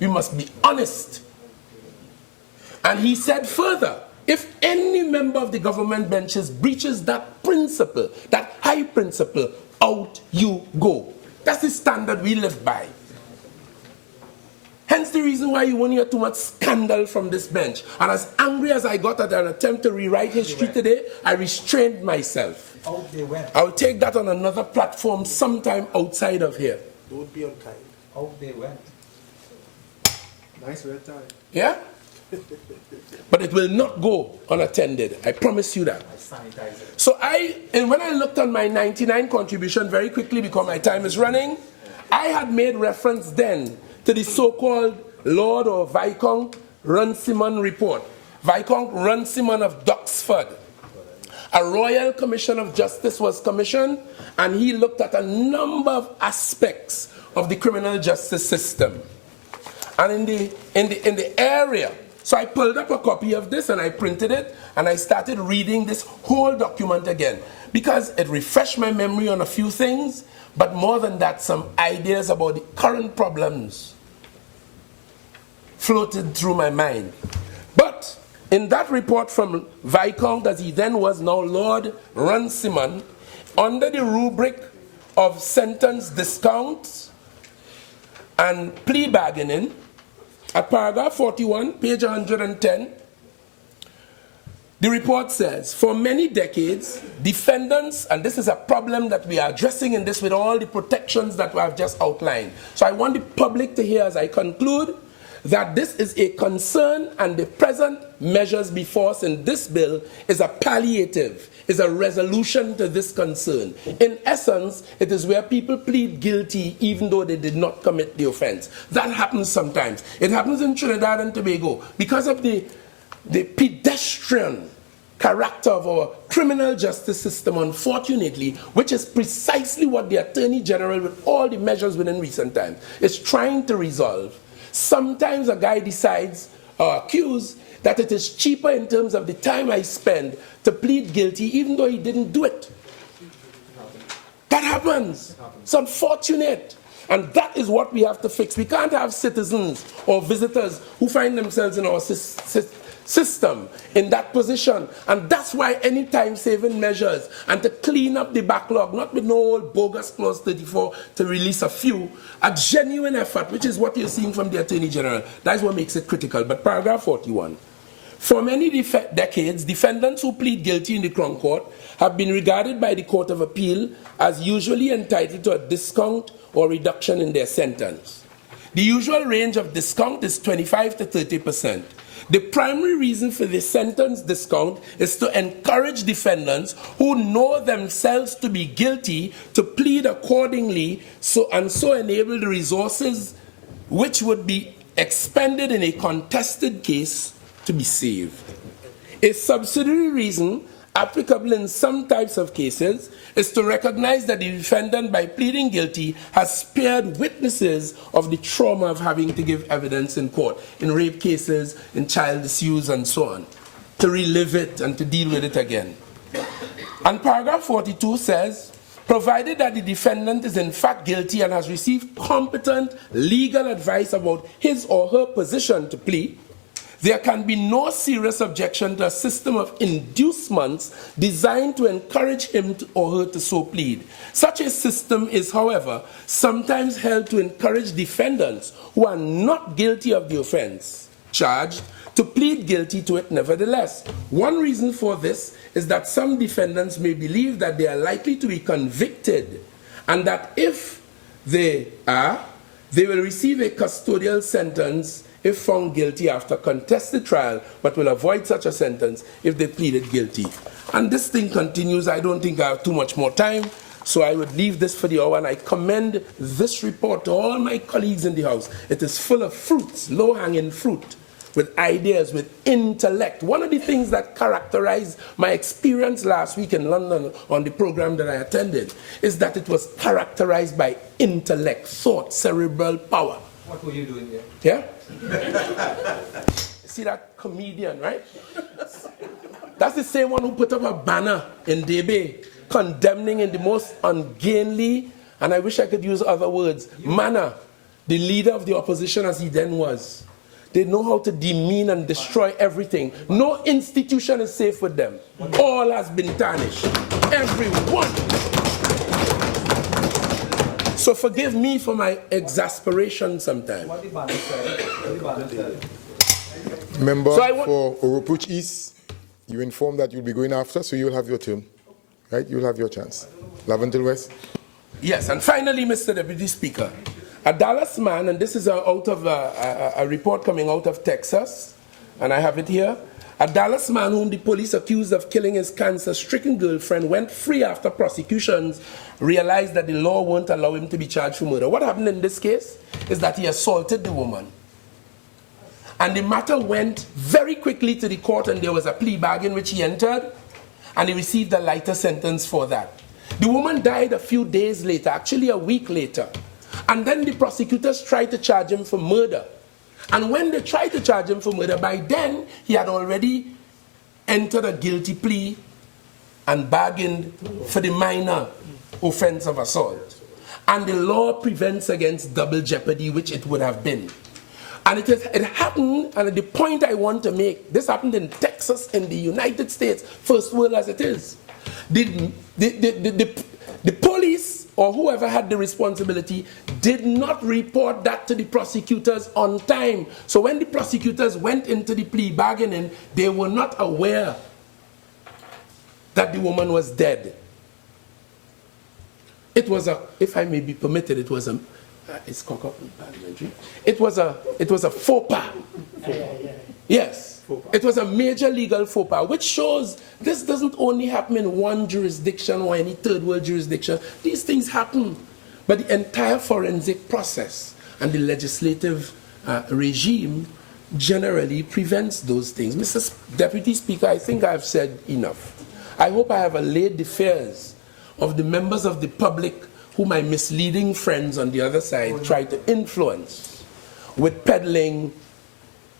We must be honest. And he said further, if any member of the government benches breaches that principle, that high principle, out you go. That's the standard we live by. Hence the reason why you won't hear too much scandal from this bench. And as angry as I got at an attempt to rewrite history today, I restrained myself. Out they went. I'll take that on another platform sometime outside of here. Don't be unkind. Out they went. Nice red tie. Yeah? But it will not go unattended. I promise you that. So when I looked on my 99 contribution very quickly because my time is running, I had made reference then to the so-called Lord or Viscount Runciman report. Viscount Runciman of Duxford. A Royal Commission of Justice was commissioned, and he looked at a number of aspects of the criminal justice system. And in the area, so I pulled up a copy of this and I printed it, and I started reading this whole document again, because it refreshed my memory on a few things, but more than that, some ideas about the current problems floated through my mind. But in that report from Viscount, as he then was, now Lord Runciman, under the rubric of sentence discounts and plea bargaining, at paragraph 41, page 110, the report says, for many decades, defendants, and this is a problem that we are addressing in this with all the protections that I've just outlined. So I want the public to hear as I conclude that this is a concern, and the present measures before us in this bill is a palliative, is a resolution to this concern. In essence, it is where people plead guilty even though they did not commit the offense. That happens sometimes. It happens in Trinidad and Tobago because of the pedestrian character of our criminal justice system, unfortunately, which is precisely what the Attorney General, with all the measures within recent times, is trying to resolve. Sometimes a guy decides, or accused, that it is cheaper in terms of the time I spend to plead guilty, even though he didn't do it. That happens. It's unfortunate. And that is what we have to fix. We can't have citizens or visitors who find themselves in our system in that position. And that's why any time-saving measures and to clean up the backlog, not with no old bogus clause 34 to release a few, a genuine effort, which is what you're seeing from the Attorney General. That's what makes it critical. But paragraph 41. For many decades, defendants who plead guilty in the Crown Court have been regarded by the Court of Appeal as usually entitled to a discount or reduction in their sentence. The usual range of discount is 25 to 30%. The primary reason for the sentence discount is to encourage defendants who know themselves to be guilty to plead accordingly and so enable the resources which would be expended in a contested case to be saved. A subsidiary reason applicable in some types of cases is to recognize that the defendant, by pleading guilty, has spared witnesses of the trauma of having to give evidence in court, in rape cases, in child misuse, and so on, to relive it and to deal with it again. And paragraph 42 says, provided that the defendant is in fact guilty and has received competent legal advice about his or her position to plea, there can be no serious objection to a system of inducements designed to encourage him or her to so plead. Such a system is, however, sometimes held to encourage defendants who are not guilty of the offense charged to plead guilty to it nevertheless. One reason for this is that some defendants may believe that they are likely to be convicted, and that if they are, they will receive a custodial sentence if found guilty after contested trial, but will avoid such a sentence if they pleaded guilty. And this thing continues. I don't think I have too much more time, so I would leave this for the hour, and I commend this report to all my colleagues in the House. It is full of fruits, low-hanging fruit, with ideas, with intellect. One of the things that characterized my experience last week in London on the program that I attended is that it was characterized by intellect, thought, cerebral power. What were you doing there? Yeah? See that comedian, right? That's the same one who put up a banner in Debe condemning in the most ungainly, and I wish I could use other words, manner, the leader of the opposition as he then was. They know how to demean and destroy everything. No institution is safe with them. All has been tarnished. Everyone. So forgive me for my exasperation sometimes. What the banner said? What the banner said? Member for Oropouche East, you informed that you'll be going after, so you'll have your turn. Right? You'll have your chance. Laventille West. Yes, and finally, Mr. Deputy Speaker, a Dallas man, and this is out of a report coming out of Texas, and I have it here. A Dallas man whom the police accused of killing his cancer-stricken girlfriend went free after prosecutions realized that the law won't allow him to be charged for murder. What happened in this case is that he assaulted the woman. And the matter went very quickly to the court, and there was a plea bargain which he entered, and he received a lighter sentence for that. The woman died a few days later, actually a week later. And then the prosecutors tried to charge him for murder. And when they tried to charge him for murder, by then he had already entered a guilty plea and bargained for the minor offense of assault. And the law prevents against double jeopardy, which it would have been. And it happened, and the point I want to make, this happened in Texas, in the United States, first world as it is. The police, or whoever had the responsibility, did not report that to the prosecutors on time. So when the prosecutors went into the plea bargaining, they were not aware that the woman was dead. It was a, if I may be permitted, it was a, it's parliamentary. It was a faux pas. Yes, it was a major legal faux pas, which shows this doesn't only happen in one jurisdiction or any third world jurisdiction. These things happen. But the entire forensic process and the legislative regime generally prevents those things. Mr. Deputy Speaker, I think I've said enough. I hope I have allayed the fears of the members of the public who my misleading friends on the other side try to influence with peddling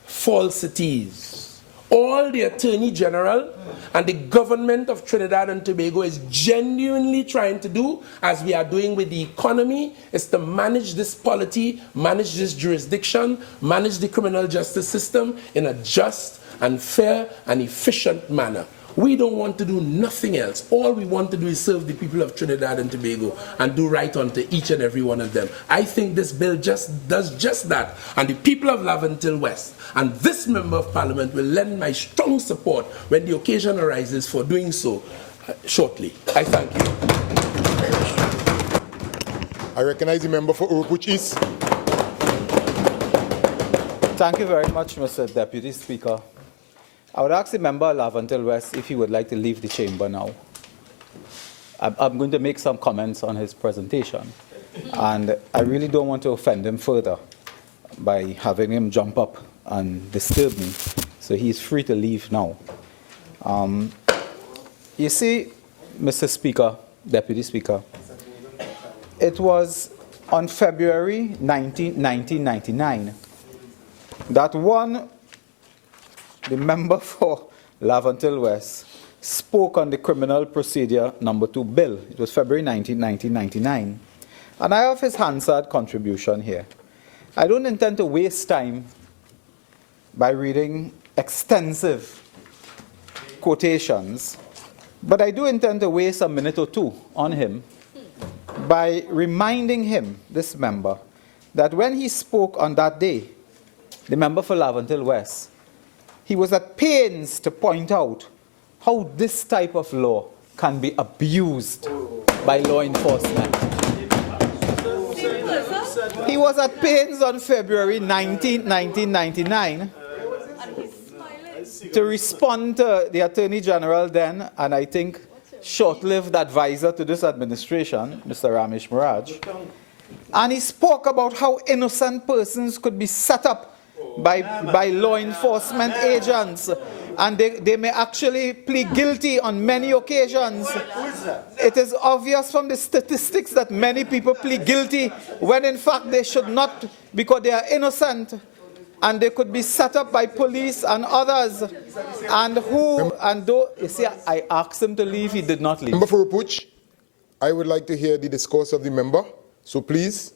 falsities. All the Attorney General and the government of Trinidad and Tobago is genuinely trying to do, as we are doing with the economy, is to manage this polity, manage this jurisdiction, manage the criminal justice system in a just and fair and efficient manner. We don't want to do nothing else. All we want to do is serve the people of Trinidad and Tobago and do right unto each and every one of them. I think this bill just does just that. And the people of Laventille West and this Member of Parliament will lend my strong support when the occasion arises for doing so shortly. I thank you. I recognize the member for Oropouche East. Thank you very much, Mr. Deputy Speaker. I would ask the member of Laventille West if he would like to leave the chamber now. I'm going to make some comments on his presentation, and I really don't want to offend him further by having him jump up and disturb me, so he's free to leave now. You see, Mr. Speaker, Deputy Speaker, it was on February 1999 that the member for Laventille West spoke on the Criminal Procedure No. 2 bill. It was February 19, 1999. And I have his Hansard contribution here. I don't intend to waste time by reading extensive quotations, but I do intend to waste a minute or two on him by reminding him, this member, that when he spoke on that day, the member for Laventille West, he was at pains to point out how this type of law can be abused by law enforcement. He was at pains on February 19, 1999 to respond to the Attorney General then, and I think short-lived advisor to this administration, Mr. Ramesh Miraj. And he spoke about how innocent persons could be set up by law enforcement agents, and they may actually plead guilty on many occasions. It is obvious from the statistics that many people plead guilty when in fact they should not, because they are innocent, and they could be set up by police and others. You see, I asked him to leave, he did not leave. Member for Oropouche, I would like to hear the discourse of the member, so please,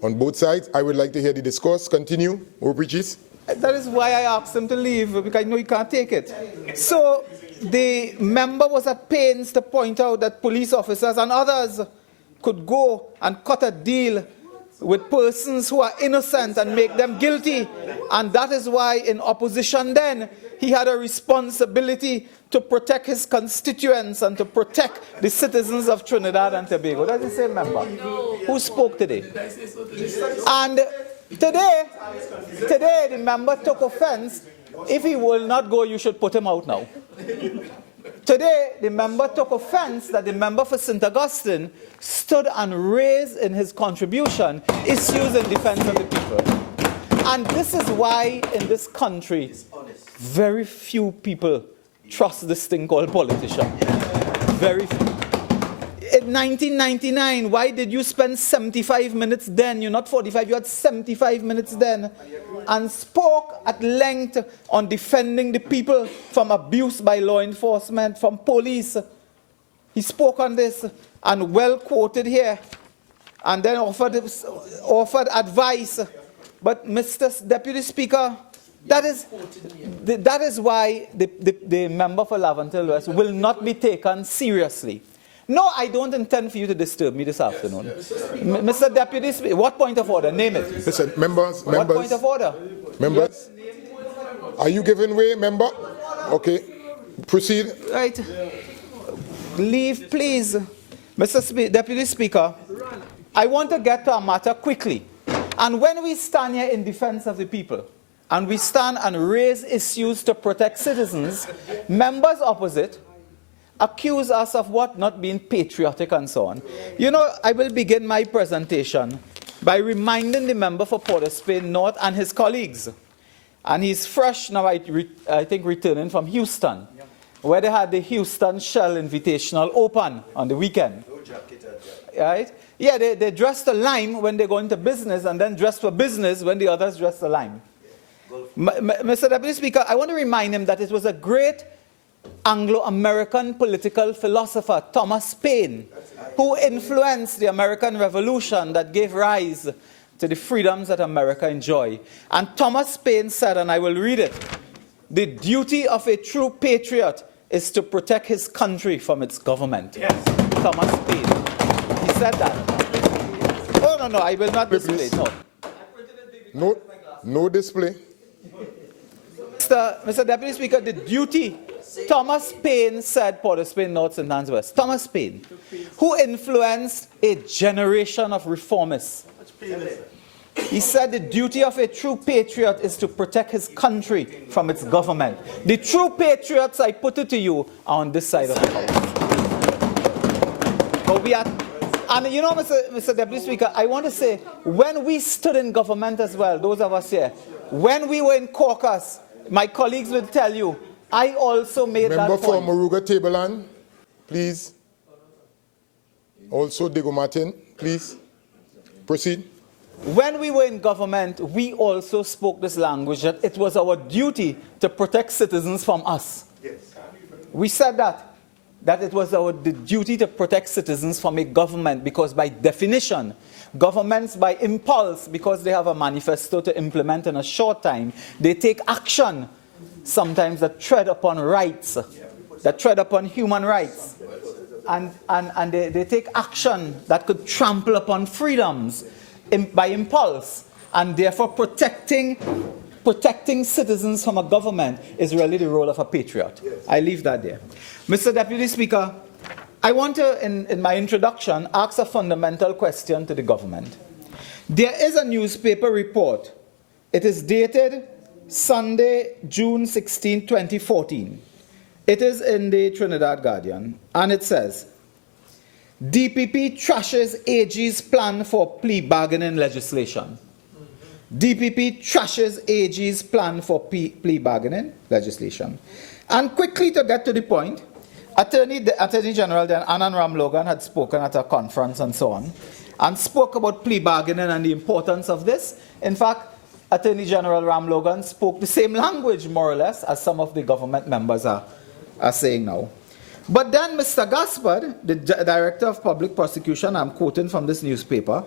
on both sides, I would like to hear the discourse. Continue, Oropouche. That is why I asked him to leave, because I know he can't take it. So the member was at pains to point out that police officers and others could go and cut a deal with persons who are innocent and make them guilty. And that is why in opposition then, he had a responsibility to protect his constituents and to protect the citizens of Trinidad and Tobago. That's the same member who spoke today. And today the member took offense. If he will not go, you should put him out now. Today, the member took offense that the member for St. Augustine stood and raised in his contribution issues in defense of the people. And this is why in this country, very few people trust this thing called politician. Very few. In 1999, why did you spend 75 minutes then? You're not 45, you had 75 minutes then. And spoke at length on defending the people from abuse by law enforcement, from police. He spoke on this and well quoted here. And then offered advice. But Mr. Deputy Speaker, that is why the member for Laventille West will not be taken seriously. No, I don't intend for you to disturb me this afternoon. Mr. Deputy Speaker, what point of order? Name it. Listen, members. What point of order? Members, are you giving way, member? Okay, proceed. Right. Leave, please. Mr. Deputy Speaker, I want to get to a matter quickly. And when we stand here in defense of the people, and we stand and raise issues to protect citizens, members opposite accuse us of what? Not being patriotic and so on. You know, I will begin my presentation by reminding the member for Port of Spain North and his colleagues And he's fresh now, I think, returning from Houston, where they had the Houston Shell Invitational Open on the weekend. Right? Yeah, they dress the lime when they go into business and then dress for business when the others dress the lime. Mr. Deputy Speaker, I want to remind him that it was a great Anglo-American political philosopher, Thomas Paine, who influenced the American Revolution that gave rise to the freedoms that America enjoy. And Thomas Paine said, and I will read it, "The duty of a true patriot is to protect his country from its government." Yes. Thomas Paine. He said that. Oh, no, I will not display. No. No display. Mr. Deputy Speaker, the duty, Thomas Paine said, Port of Spain, North, St. Anne's West. Thomas Paine, who influenced a generation of reformists. He said the duty of a true patriot is to protect his country from its government. The true patriots, I put it to you, are on this side of the house. But we are, and you know, Mr. Deputy Speaker, I want to say, when we stood in government as well, those of us here, when we were in caucus, my colleagues will tell you, I also made Member that point. for Moruga Tableland, please. Also, Diego Martin, please. Proceed. When we were in government, we also spoke this language, that it was our duty to protect citizens from us. Yes. We said that it was our duty to protect citizens from a government, because by definition, governments by impulse, because they have a manifesto to implement in a short time, they take action, sometimes that tread upon rights, that tread upon human rights. And they take action that could trample upon freedoms by impulse, and therefore protecting citizens from a government is really the role of a patriot. Yes. I leave that there. Mr. Deputy Speaker, I want to, in my introduction, ask a fundamental question to the government. There is a newspaper report. It is dated Sunday, June 16, 2014. It is in the Trinidad Guardian, and it says, DPP trashes AG's plan for plea bargaining legislation. DPP trashes AG's plan for plea bargaining legislation. And quickly to get to the point, Attorney General Anand Ramlogan had spoken at a conference and so on, and spoke about plea bargaining and the importance of this. In fact, Attorney General Ramlogan spoke the same language, more or less, as some of the government members are saying now. But then Mr. Gaspard, the Director of Public Prosecution, I'm quoting from this newspaper,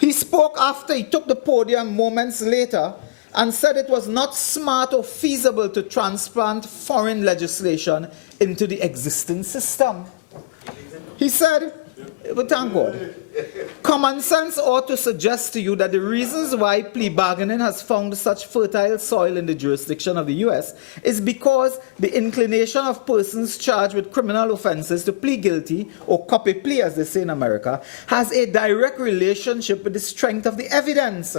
he spoke after he took the podium moments later and said it was not smart or feasible to transplant foreign legislation into the existing system. He said, but thank God, common sense ought to suggest to you that the reasons why plea bargaining has found such fertile soil in the jurisdiction of the U.S. is because the inclination of persons charged with criminal offenses to plead guilty, or copy plea as they say in America, has a direct relationship with the strength of the evidence.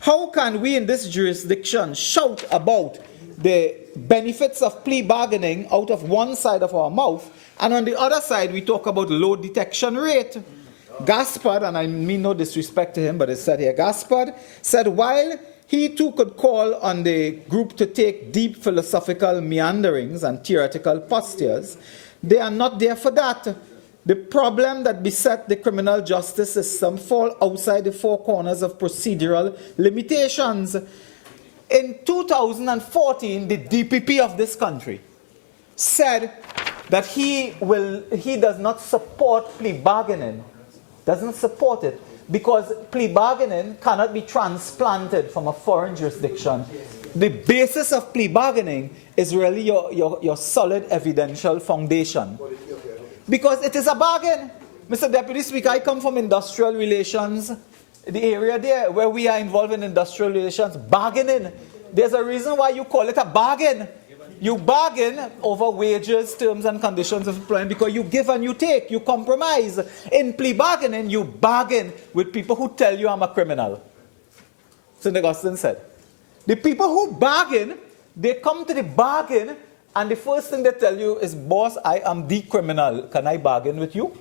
How can we in this jurisdiction shout about the benefits of plea bargaining out of one side of our mouth, and on the other side we talk about low detection rate? Gaspard, and I mean no disrespect to him, but it said here, Gaspard said while he too could call on the group to take deep philosophical meanderings and theoretical postures, they are not there for that. The problem that beset the criminal justice system fall outside the four corners of procedural limitations. In 2014, the DPP of this country said that he does not support plea bargaining, doesn't support it, because plea bargaining cannot be transplanted from a foreign jurisdiction. The basis of plea bargaining is really your solid evidential foundation. Because it is a bargain. Mr. Deputy Speaker, I come from industrial relations, the area there where we are involved in industrial relations, bargaining. There's a reason why you call it a bargain. You bargain over wages, terms and conditions of employment because you give and you take, you compromise. In plea bargaining, you bargain with people who tell you I'm a criminal. St. Augustine said. The people who bargain, they come to the bargain and the first thing they tell you is, boss, I am the criminal. Can I bargain with you?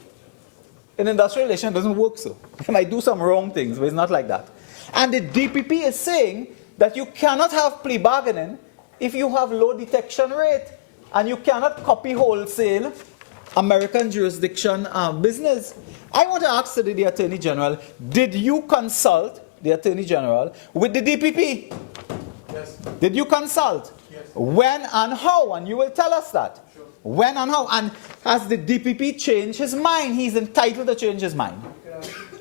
In industrial relations, it doesn't work so. You might do some wrong things, but it's not like that. And the DPP is saying that you cannot have plea bargaining if you have low detection rate, and you cannot copy wholesale American jurisdiction business. I want to ask today the Attorney General, did you consult the Attorney General with the DPP? Yes. Did you consult? Yes. When and how? And you will tell us that. Sure. When and how? And has the DPP changed his mind? He's entitled to change his mind.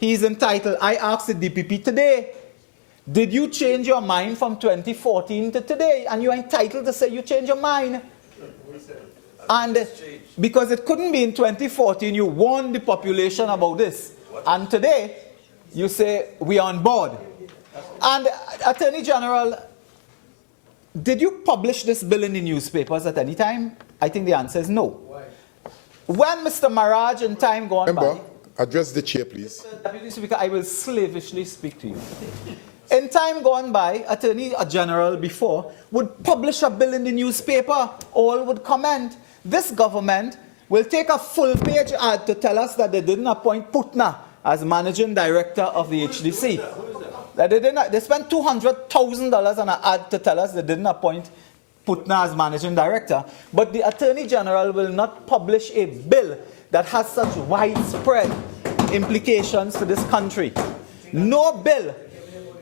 He's entitled. I asked the DPP today, did you change your mind from 2014 to today? And you're entitled to say you changed your mind. And because it couldn't be in 2014, you warned the population about this. And today, you say, we are on board. And Attorney General, did you publish this bill in the newspapers at any time? I think the answer is no. Why? When Mr. Maraj in time gone by... Address the chair, please. Mr. Deputy Speaker, I will slavishly speak to you. In time gone by, Attorney General before would publish a bill in the newspaper. All would comment. This government will take a full-page ad to tell us that they didn't appoint Putna as managing director of the HDC. That they spent $200,000 on an ad to tell us they didn't appoint Putna as managing director. But the Attorney General will not publish a bill that has such widespread implications for this country. No bill.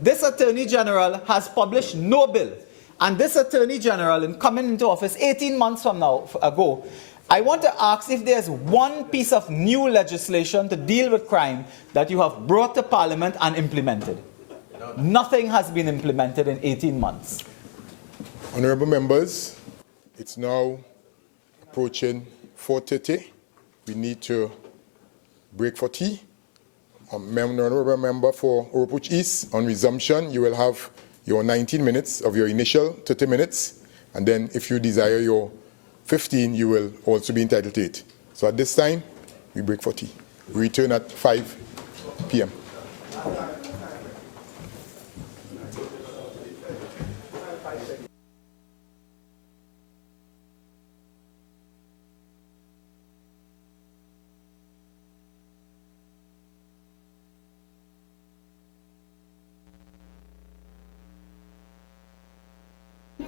This Attorney General has published no bill. And this Attorney General, in coming into office 18 months from now ago, I want to ask if there's one piece of new legislation to deal with crime that you have brought to Parliament and implemented. Nothing has been implemented in 18 months. Honourable members, it's now approaching 4:30. We need to break for tea. Honourable member for Oropouche East, on resumption, you will have your 19 minutes of your initial 30 minutes, and then if you desire your 15, you will also be entitled to it. So at this time, we break for tea. We return at 5 p.m.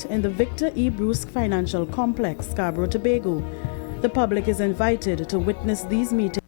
In the Victor E. Bruce Financial Complex, Scarborough, Tobago. The public is invited to witness these meetings